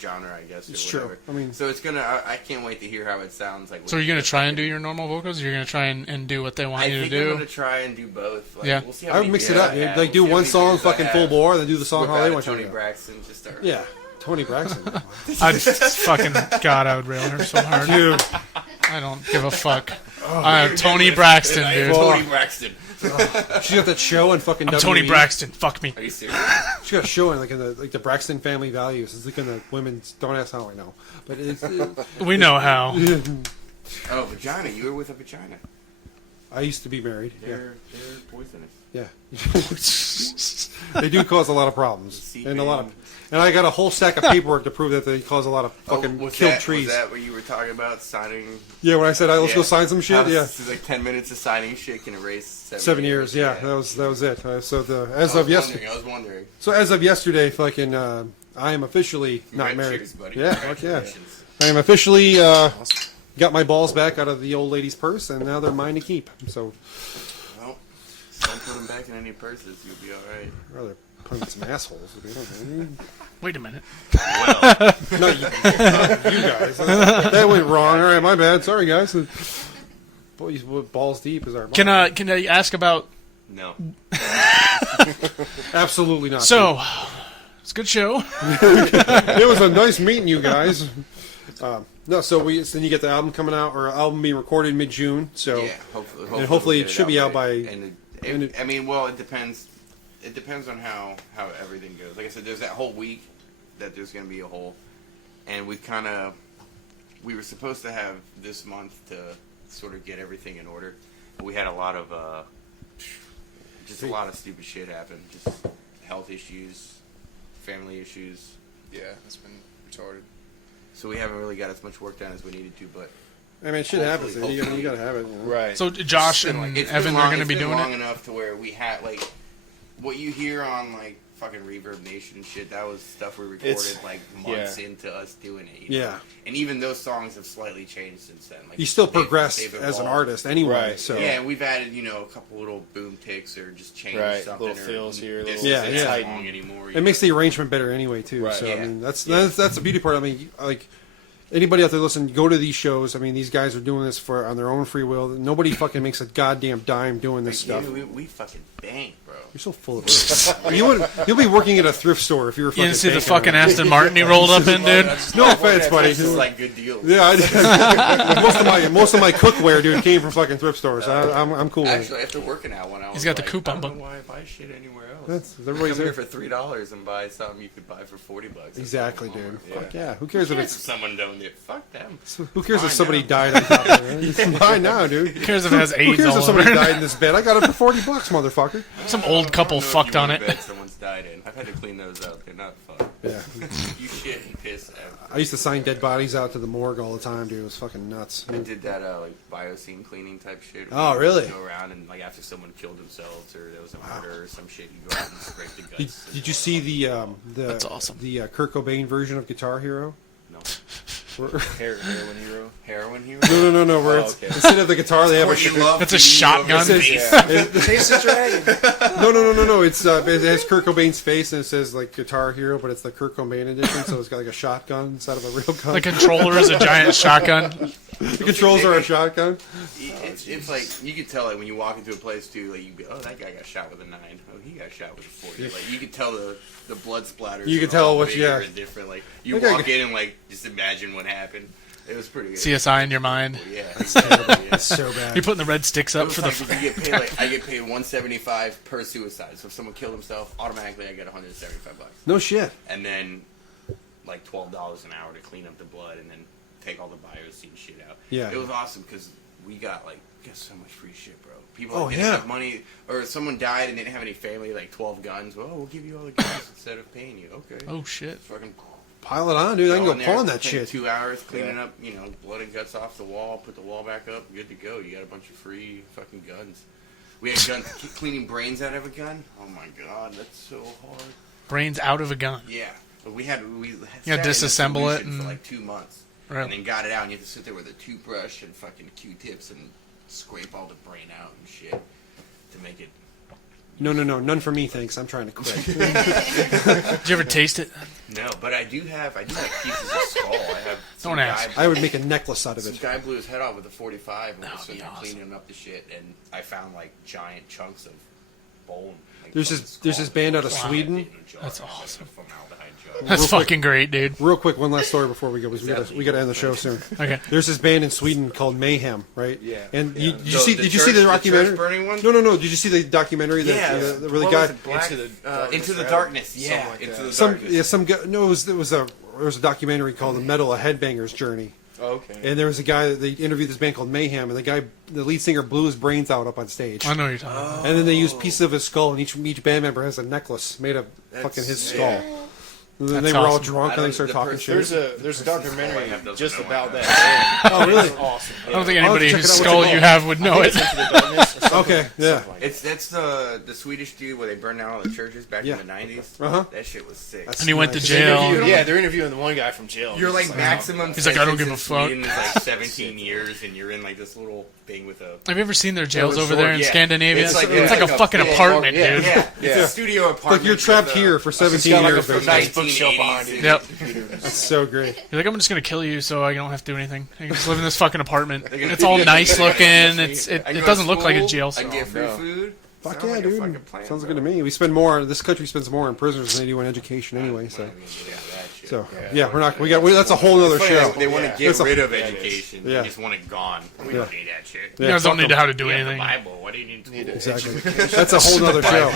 genre, I guess. Or It's true. whatever. I mean- so it's I can't wait to hear how it sounds like. So you're gonna try and do your normal vocals? Or you're gonna try and do what they want I you to think do? I'm gonna try and do both. Like, Yeah. we'll see how I would many mix it beers up. I Dude. have. Like do We'll see how one many song beers I fucking have. full bore, then do the song Whip how out they a want you to Tony do it. Braxton, just start. Yeah, Tony Braxton. I just fucking God, I would rail her so hard. Dude, I don't give a fuck. Tony Braxton, dude. Tony Braxton. She got that show in fucking I'm Tony WWE. Braxton. Fuck me. Are you serious? She got a show in the Braxton Family Values. It's like in the women's. Don't ask how I know, but it's. We know how. Oh, vagina. You were with a vagina. I used to be married. They're poisonous. Yeah. They do cause a lot of problems, Seeping. and I got a whole stack of paperwork to prove that they cause a lot of fucking was killed that, trees. Was that what you were talking about? Signing. Yeah, when I said, let's go sign some shit. How Yeah, this is like 10 minutes of signing shit can erase 7 years. Yeah, that was it. So as I of yesterday. was wondering. So as of yesterday, fucking, I am officially not married. Cheers, buddy. Yeah, fuck yeah. Congratulations. I am officially got my balls back out of the old lady's purse, and now they're mine to keep. So Well, don't put them back in any purses. You'll be all right. I'd rather put them in some assholes. Wait a minute. Not you guys. That went wrong. All right, my bad. Sorry, guys. Boys, balls deep is our. Can I ask about? No. Absolutely not. So, it's a good show. It was a nice meeting you guys. No, so then you get the album coming out, or album being recorded mid-June. So Yeah, hopefully, hopefully we'll it get should be out by. And I mean, well, it depends. It depends on how everything goes. Like I said, there's that whole week that there's going to be a hole, and we were supposed to have this month to sort of get everything in order, but we had a lot of a lot of stupid shit happen. Just health issues, family issues. Yeah, it's been retarded. So we haven't really got as much work done as we needed to, but I mean, shit happens. Hopefully. You gotta have it. You know? Right. So Josh and it's Evan been are long- going to be it's been doing long it. enough to where we had like what you hear on like fucking Reverb Nation and shit. That was stuff we recorded It's- like months into us doing it. Yeah. And even those songs have slightly changed since then. Like You still they've progress as evolved. an artist anyway. Right. So Yeah, and we've added a couple little boom takes or just changed Right, something. little or fills here, this little- isn't Yeah, as yeah. long anymore. it makes the arrangement better anyway too. Right. So Yeah. I mean, that's the beauty part. I mean, like. Anybody out there listening, go to these shows. I mean, these guys are doing this on their own free will. Nobody fucking makes a goddamn dime doing this Yeah, stuff. we fucking bank, bro. You're so full of it. You'll be working at a thrift store if you were You fucking. didn't see the banking fucking on it. Aston Martin he rolled up in, dude? No offense, buddy. This is like good deals. Yeah, most of my cookware, dude, came from fucking thrift stores. I'm cool with it. Actually, after working out one, I was He's got the like, coupon I don't book. know why I buy shit anywhere else. Everybody's Come here there. for $3 and buy something you could buy for $40. Exactly, dude. Yeah. Fuck yeah. Who cares Who if cares if it's someone donated? Fuck them. who cares if Fine somebody now. died on top of it? It's fine now, dude. Who cares if it has Who AIDS cares all if somebody over died it? in this bed? I got it for $40, motherfucker. Some old couple I don't know if fucked you on want it. a bed someone's died in. I've had to clean those out. They're not fun. Yeah. You shit and piss. I used to sign dead bodies out to the morgue all the time, dude. It was fucking nuts. I did that like bioscene cleaning type shit. Oh, where really? You go around and like after someone killed themselves or there was a murder or some shit, you go out and scrape the Did, guts. did you see the That's awesome. the Kurt Cobain version of Guitar Hero? No. Where- Heroin hero. Heroin hero? no. Where Oh, it's, okay. instead of the guitar, they have a Courtney Love That's a beating you shotgun. over the It face. says- Chase the dragon. No. It's it has Kurt Cobain's face and it says like Guitar Hero, but it's the Kurt Cobain edition, so it's got like a shotgun instead of a real gun. The controller is a giant shotgun. The controls are a shotgun. It's like you could tell like when you walk into a place too, like you go, oh that guy got shot with a 9. Oh he got shot with a 40. Yeah. Like you could tell the blood splatters. You could are tell all what- bigger yeah. and different. Like you That guy walk in and like just imagine what happened. It was pretty good. CSI in your mind. Yeah, exactly. Yeah. So bad. You're putting the red sticks It up was for like the. if you get paid like I get paid $175 per suicide. So if someone killed himself, automatically I get $175. No shit. And then like $12 an hour to clean up the blood and then take all the bioscene shit out. Yeah. It was awesome because we got so much free shit, bro. People Oh, didn't yeah. have money, or someone died and didn't have any family, like 12 guns. Well, we'll give you all the guns instead of paying you. Okay. Oh shit! Fucking Pile it on, dude. I can go go in there, pawn that take shit. 2 hours cleaning up, blood and guts off the wall, put the wall back up, good to go. You got a bunch of free fucking guns. We had guns, cleaning brains out of a gun. Oh my god, that's so hard. Brains out of a gun. Yeah, but we had You sat in a disassemble it solution for and- like 2 months, Right. and then got it out. And you have to sit there with a toothbrush and fucking Q-tips and scrape all the brain out and shit to make it. No. None for me, thanks. I'm trying to quit. Did you ever taste it? No, but I do have pieces of skull. I have. some Don't ask. guy- I would make a necklace out of Some it. guy blew his head off with a 45 and That was would sitting be there awesome. cleaning up the shit, and I found like giant chunks of bone, There's this band out of Sweden. That's awesome. Formaldehyde jar. That's fucking great, dude. Real quick, one last story before we go, because we got to end the show soon. Okay. There's this band in Sweden called Mayhem, right? Yeah. And Yeah. did you see the church documentary? burning one? No. Did you see the documentary? That the really What guy. was it, Black? Into the darkness. Yeah, Something like into that. the Some darkness. yeah, some guy. No, there was a documentary called "The Metal Headbanger's Journey," Oh, okay. and there was a guy that they interviewed this band called Mayhem, and the lead singer blew his brains out up on stage, I know what you're talking about. and then they used pieces of his skull, and each band member has a necklace made of fucking his skull. And then That's they were all awesome. drunk and they started talking shit. There's a documentary doesn't just know about what that. Oh, really? It's awesome. I don't think anybody check whose it out. What's it skull called? you have would know it. Into the darkness or something. Okay, yeah. Something like that. That's the Swedish dude where they burned down all the churches back Yeah. in the 90s. Uh-huh. That shit was sick. That's And he went to nice. jail. They're interviewing the one guy from jail. You're like It's maximum. He's like, I don't give a sentence fuck. in Sweden is like 17 years, and you're in like this little thing with a. Have you ever seen their jails Yeah, over there in yeah. Scandinavia? It's It's like- like, yeah, a fucking big apartment, yeah, dude. Yeah, it's Yeah. a studio apartment. Like you're trapped with a- here for 17 got like years. a basically. nice bookshelf behind it. Yep. That's so great. You're like, I'm just gonna kill you so I don't have to do anything. I can just live in this fucking apartment. It's all nice looking. It I go to doesn't look like a school, jail I cell. get free No. food. Fuck Sounds yeah, like a dude. fucking plan, Sounds bro. good to me. We spend more. This country spends more on prisoners than they do in education anyway. So, yeah, we're not. That's a whole other Funny, show. They want to Yeah. get That's a- rid of Yeah, it is. education. Yeah. They just want it gone. We Yeah. don't need that shit. You guys don't need to how to do We have the anything. Bible. What do you need to do? Exactly. That's a whole other show.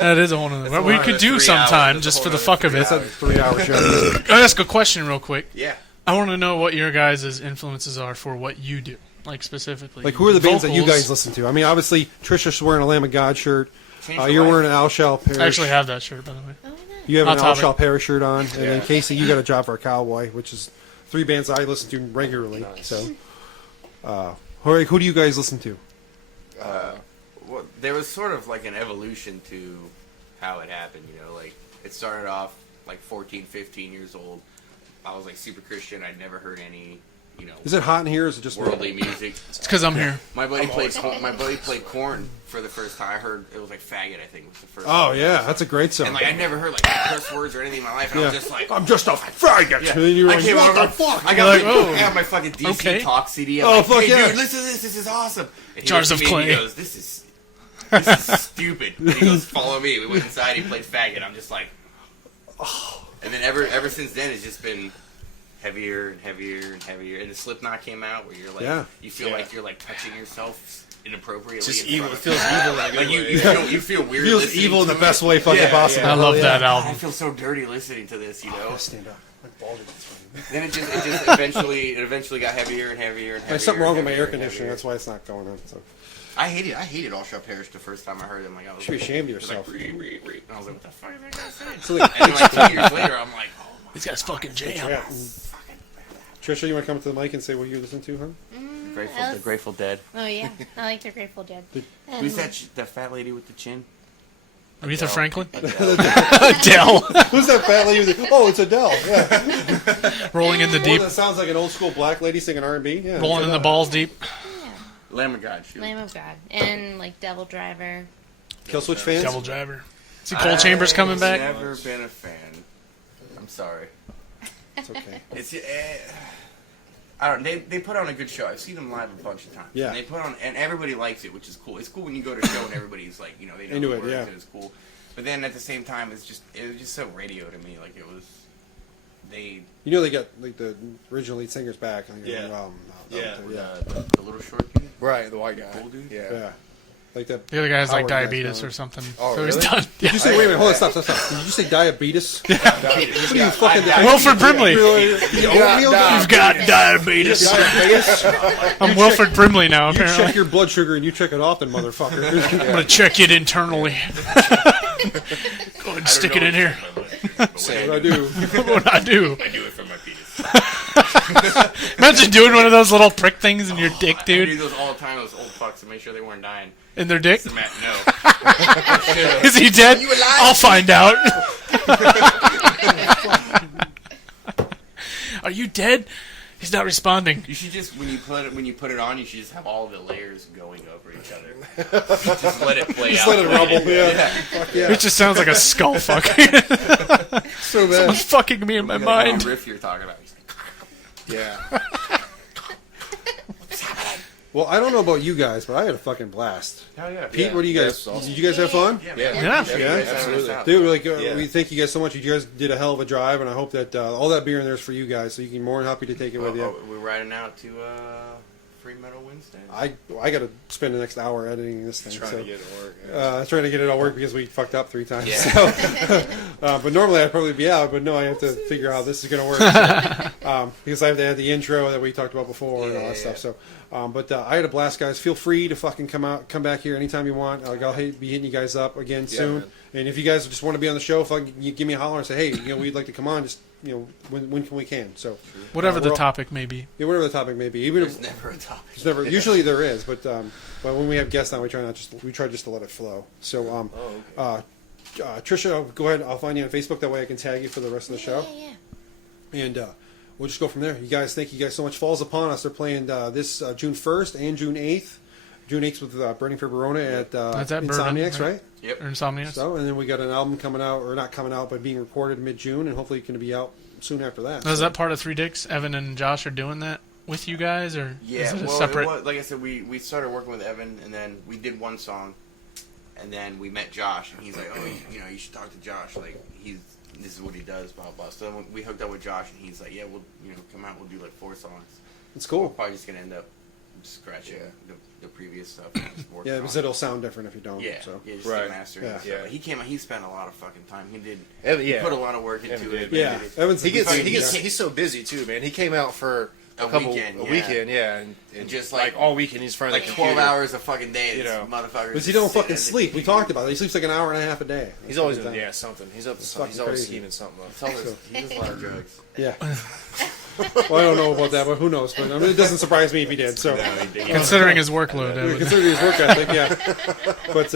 That is a whole nother. Well, we could do sometime just for the fuck of it. That's a 3-hour show. Can I ask a question real quick? Yeah. I want to know what your guys' influences are for what you do, like specifically. Like, who are the bands that you Vocals. guys listen to? I mean, obviously, Tricia's wearing a Lamb of God shirt. Change your You're life. wearing an Al Shall Perish. I actually have that shirt, by the way. Oh, nice. You have Hot an Al topic. Shall Perish shirt on, and then Casey, you got a Job for a Cowboy, which is 3 bands I listen to regularly. So, who do you guys listen to? Well, there was sort of like an evolution to how it happened, you know, like it started off like 14, 15 years old. I was like super Christian. I'd never heard any, you know, Is it hot in here? Or is it just worldly music. It's because I'm here. My buddy played Korn for the first time. I heard it was like faggot. I think was the first. Oh song. yeah, that's a great song. And like I never heard like curse words or anything in my life. And I was just like, I'm just a faggot. yeah. And then you were I like, came what over, the fuck? I got You're my, like, oh. I got my fucking DC Okay. Talk CD. I'm Oh, like, fuck hey, yeah. dude, listen to this. This is awesome. And he Jars looked of at me and clay. He goes, this is stupid. And he goes, follow me. We went inside. He played faggot. I'm just like, oh. And then ever since then, it's just been heavier and heavier and heavier. And the Slipknot came out where you're like, you feel like you're like touching yourself inappropriately. Just in evil. It front feels of evil. like you feel weird. Feels listening evil in to the it. best way fucking Yeah, possible. I love that I album. feel so dirty listening to this, you know. Stand up. My balls are sweating. Then it just eventually got heavier and heavier and heavier. There's something wrong with my and air heavier and conditioner. heavier. That's why it's not going on. So I hated All Shall Perish the first time I heard them. Like I was should be ashamed of it was like, yourself. And I was like, what the fuck is that guy saying? So, like, And then like 2 years later, I'm like, oh my These guys fucking jam. yeah. Trisha, you want to come to the mic and say what you listen to, huh? the Grateful Dead. Oh yeah, I like the Grateful Dead. Who's that? The fat lady with the chin? Aretha Franklin? Adele. Adele. Who's that fat lady? Oh, it's Adele. Yeah. Rolling in the Well, deep. that sounds like an old school black lady singing R&B. Yeah. Rolling in the balls deep. Lamb of God. Lamb of God and like Devil Driver. Killswitch fans. Devil Driver. See Cold Chambers coming back? Never been a fan. I'm sorry. It's okay. It's I don't. They put on a good show. I've seen them live a bunch of times. Yeah. And they put on, and everybody likes it, which is cool. It's cool when you go to a show and everybody's like, you know, they know Into the it, words yeah. and it's cool. But then at the same time, it was just so radio to me. Like it was, they You know they got like the original lead singers back. And Yeah. yeah. the little short dude. Right, the white guy. Cool dude? Yeah. Yeah. Like that. The other guy has like Howard guy's diabetes going. or something. Oh, so he's really? done. Did you say? Wait a minute. Hold on. Stop. Did you say diabetes? What are you fucking? Wilford Brimley. The oatmeal guy? You've got diabetes. Diabetes. I'm Wilford Brimley now, You check apparently. your blood sugar and you check it often, motherfucker. I'm going to check it internally. Go ahead and stick it in here. What I do. What I do. I do it for my penis. Imagine doing one of those little prick things in your dick, I do dude. those all the time. Those old fucks to make sure they weren't dying. In their dick? Matt, no. Is he dead? I'll find out. Are you dead? He's not responding. You should just when you put it on, you should just have all the layers going over each other. Just let it play Just out. let it rumble. Yeah. Fuck yeah. It just sounds like a skull fuck. So bad. Someone's fucking me in my That mind. riff you're talking about. He's like, Yeah. Well, I don't know about you guys, but I had a fucking blast. Hell yeah. Pete, what do you guys? that's awesome. Did you guys have fun? Yeah, Yeah. man. Yeah. Appreciate you Yeah, guys having us absolutely. out. Dude, like, Yeah. we thank you guys so much. You guys did a hell of a drive, and I hope that all that beer in there is for you guys, so you can more than happy to take it with you. We're riding out to Free Metal Wednesday. I got to spend the next hour editing this thing. Trying so. to get it to work. Trying to get it all work because we fucked up 3 times. Yeah. So, but normally I'd probably be out, but no, I have to figure out how this is going to work. So, because I have to add the intro that we talked about before and all that stuff. So, but I had a blast, guys. Feel free to fucking come back here anytime you want. I'll be hitting you guys up again soon. man. And if you guys just want to be on the show, you give me a holler and say, hey, we'd like to come on. Just when can we can. So Whatever the we're all- topic may be. yeah, whatever the topic may be. Even There's if never a topic. there's never, usually there is, but when we have guests on, we try just to let it flow. So Tricia, go ahead. I'll find you on Facebook. That way I can tag you for the rest of the show. Yeah. And we'll just go from there. You guys, thank you guys so much. Falls Upon Us. They're playing this June 1st and June 8th. June 8th with Burning for Verona at That's at Bourbon, Insomniacs, right? right? Yep. Or Insomniacs. So, and then we got an album coming out, or not coming out, but being recorded mid-June, and hopefully going to be out soon after that. Now, is So- that part of Three Dicks? Evan and Josh are doing that with you guys, or Yeah, is it a well, separate? it was, like I said, we started working with Evan, and then we did one song, and then we met Josh, and he's like, oh, you should talk to Josh. Like, this is what he does, blah, blah. So then we hooked up with Josh, and he's like, yeah, we'll, come out, we'll do like 4 songs. It's We're cool. probably just going to end up scratching the previous stuff. And just working Yeah, on because it. it'll sound different if you don't. Yeah, So. just Right. the mastering. Yeah. And stuff. Yeah. He came out. He spent a lot of fucking time. He did. Evan, He yeah. put a lot of work into Evan it. did. Yeah, Evan's He's so busy too, man. He came out for A a weekend, weekend, yeah. and just, like like- all weekend he's in front of Like the 12 computer. hours a fucking day. You This know. motherfucker. Because he just don't sitting fucking at the sleep. We computer. talked about it. He sleeps like an hour and a half a day. He's always That's something. He's up to It's something. He's fucking always crazy. scheming something up. He does a lot of drugs. Yeah. Well, I don't know about that, but who knows? But I mean, it doesn't surprise me if he did. So, Considering his workload, I would- considering his work ethic, yeah. But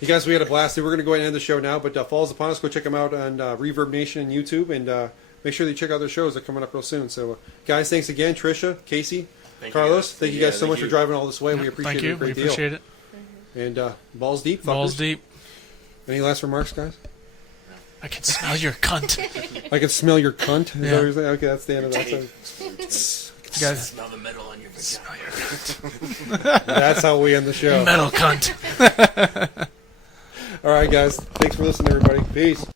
you guys, we had a blast. We're going to go ahead and end the show now. But Falls Upon Us, go check them out on Reverb Nation and YouTube, and make sure that you check out their shows. They're coming up real soon. So, guys, thanks again, Tricia, Casey, Thank you, Carlos. guys. Thank you guys so thank much for you. driving all this way. We appreciate Thank it you. a great We deal. appreciate it. And balls deep, fuckers. Balls deep. Any last remarks, guys? I can smell your cunt. I can smell your cunt. Is that Yeah. what you're saying? Okay, that's the end of that. So, You guys, Smell the metal on your vagina. that's how we end the show. metal cunt. All right, guys. Thanks for listening, everybody. Peace.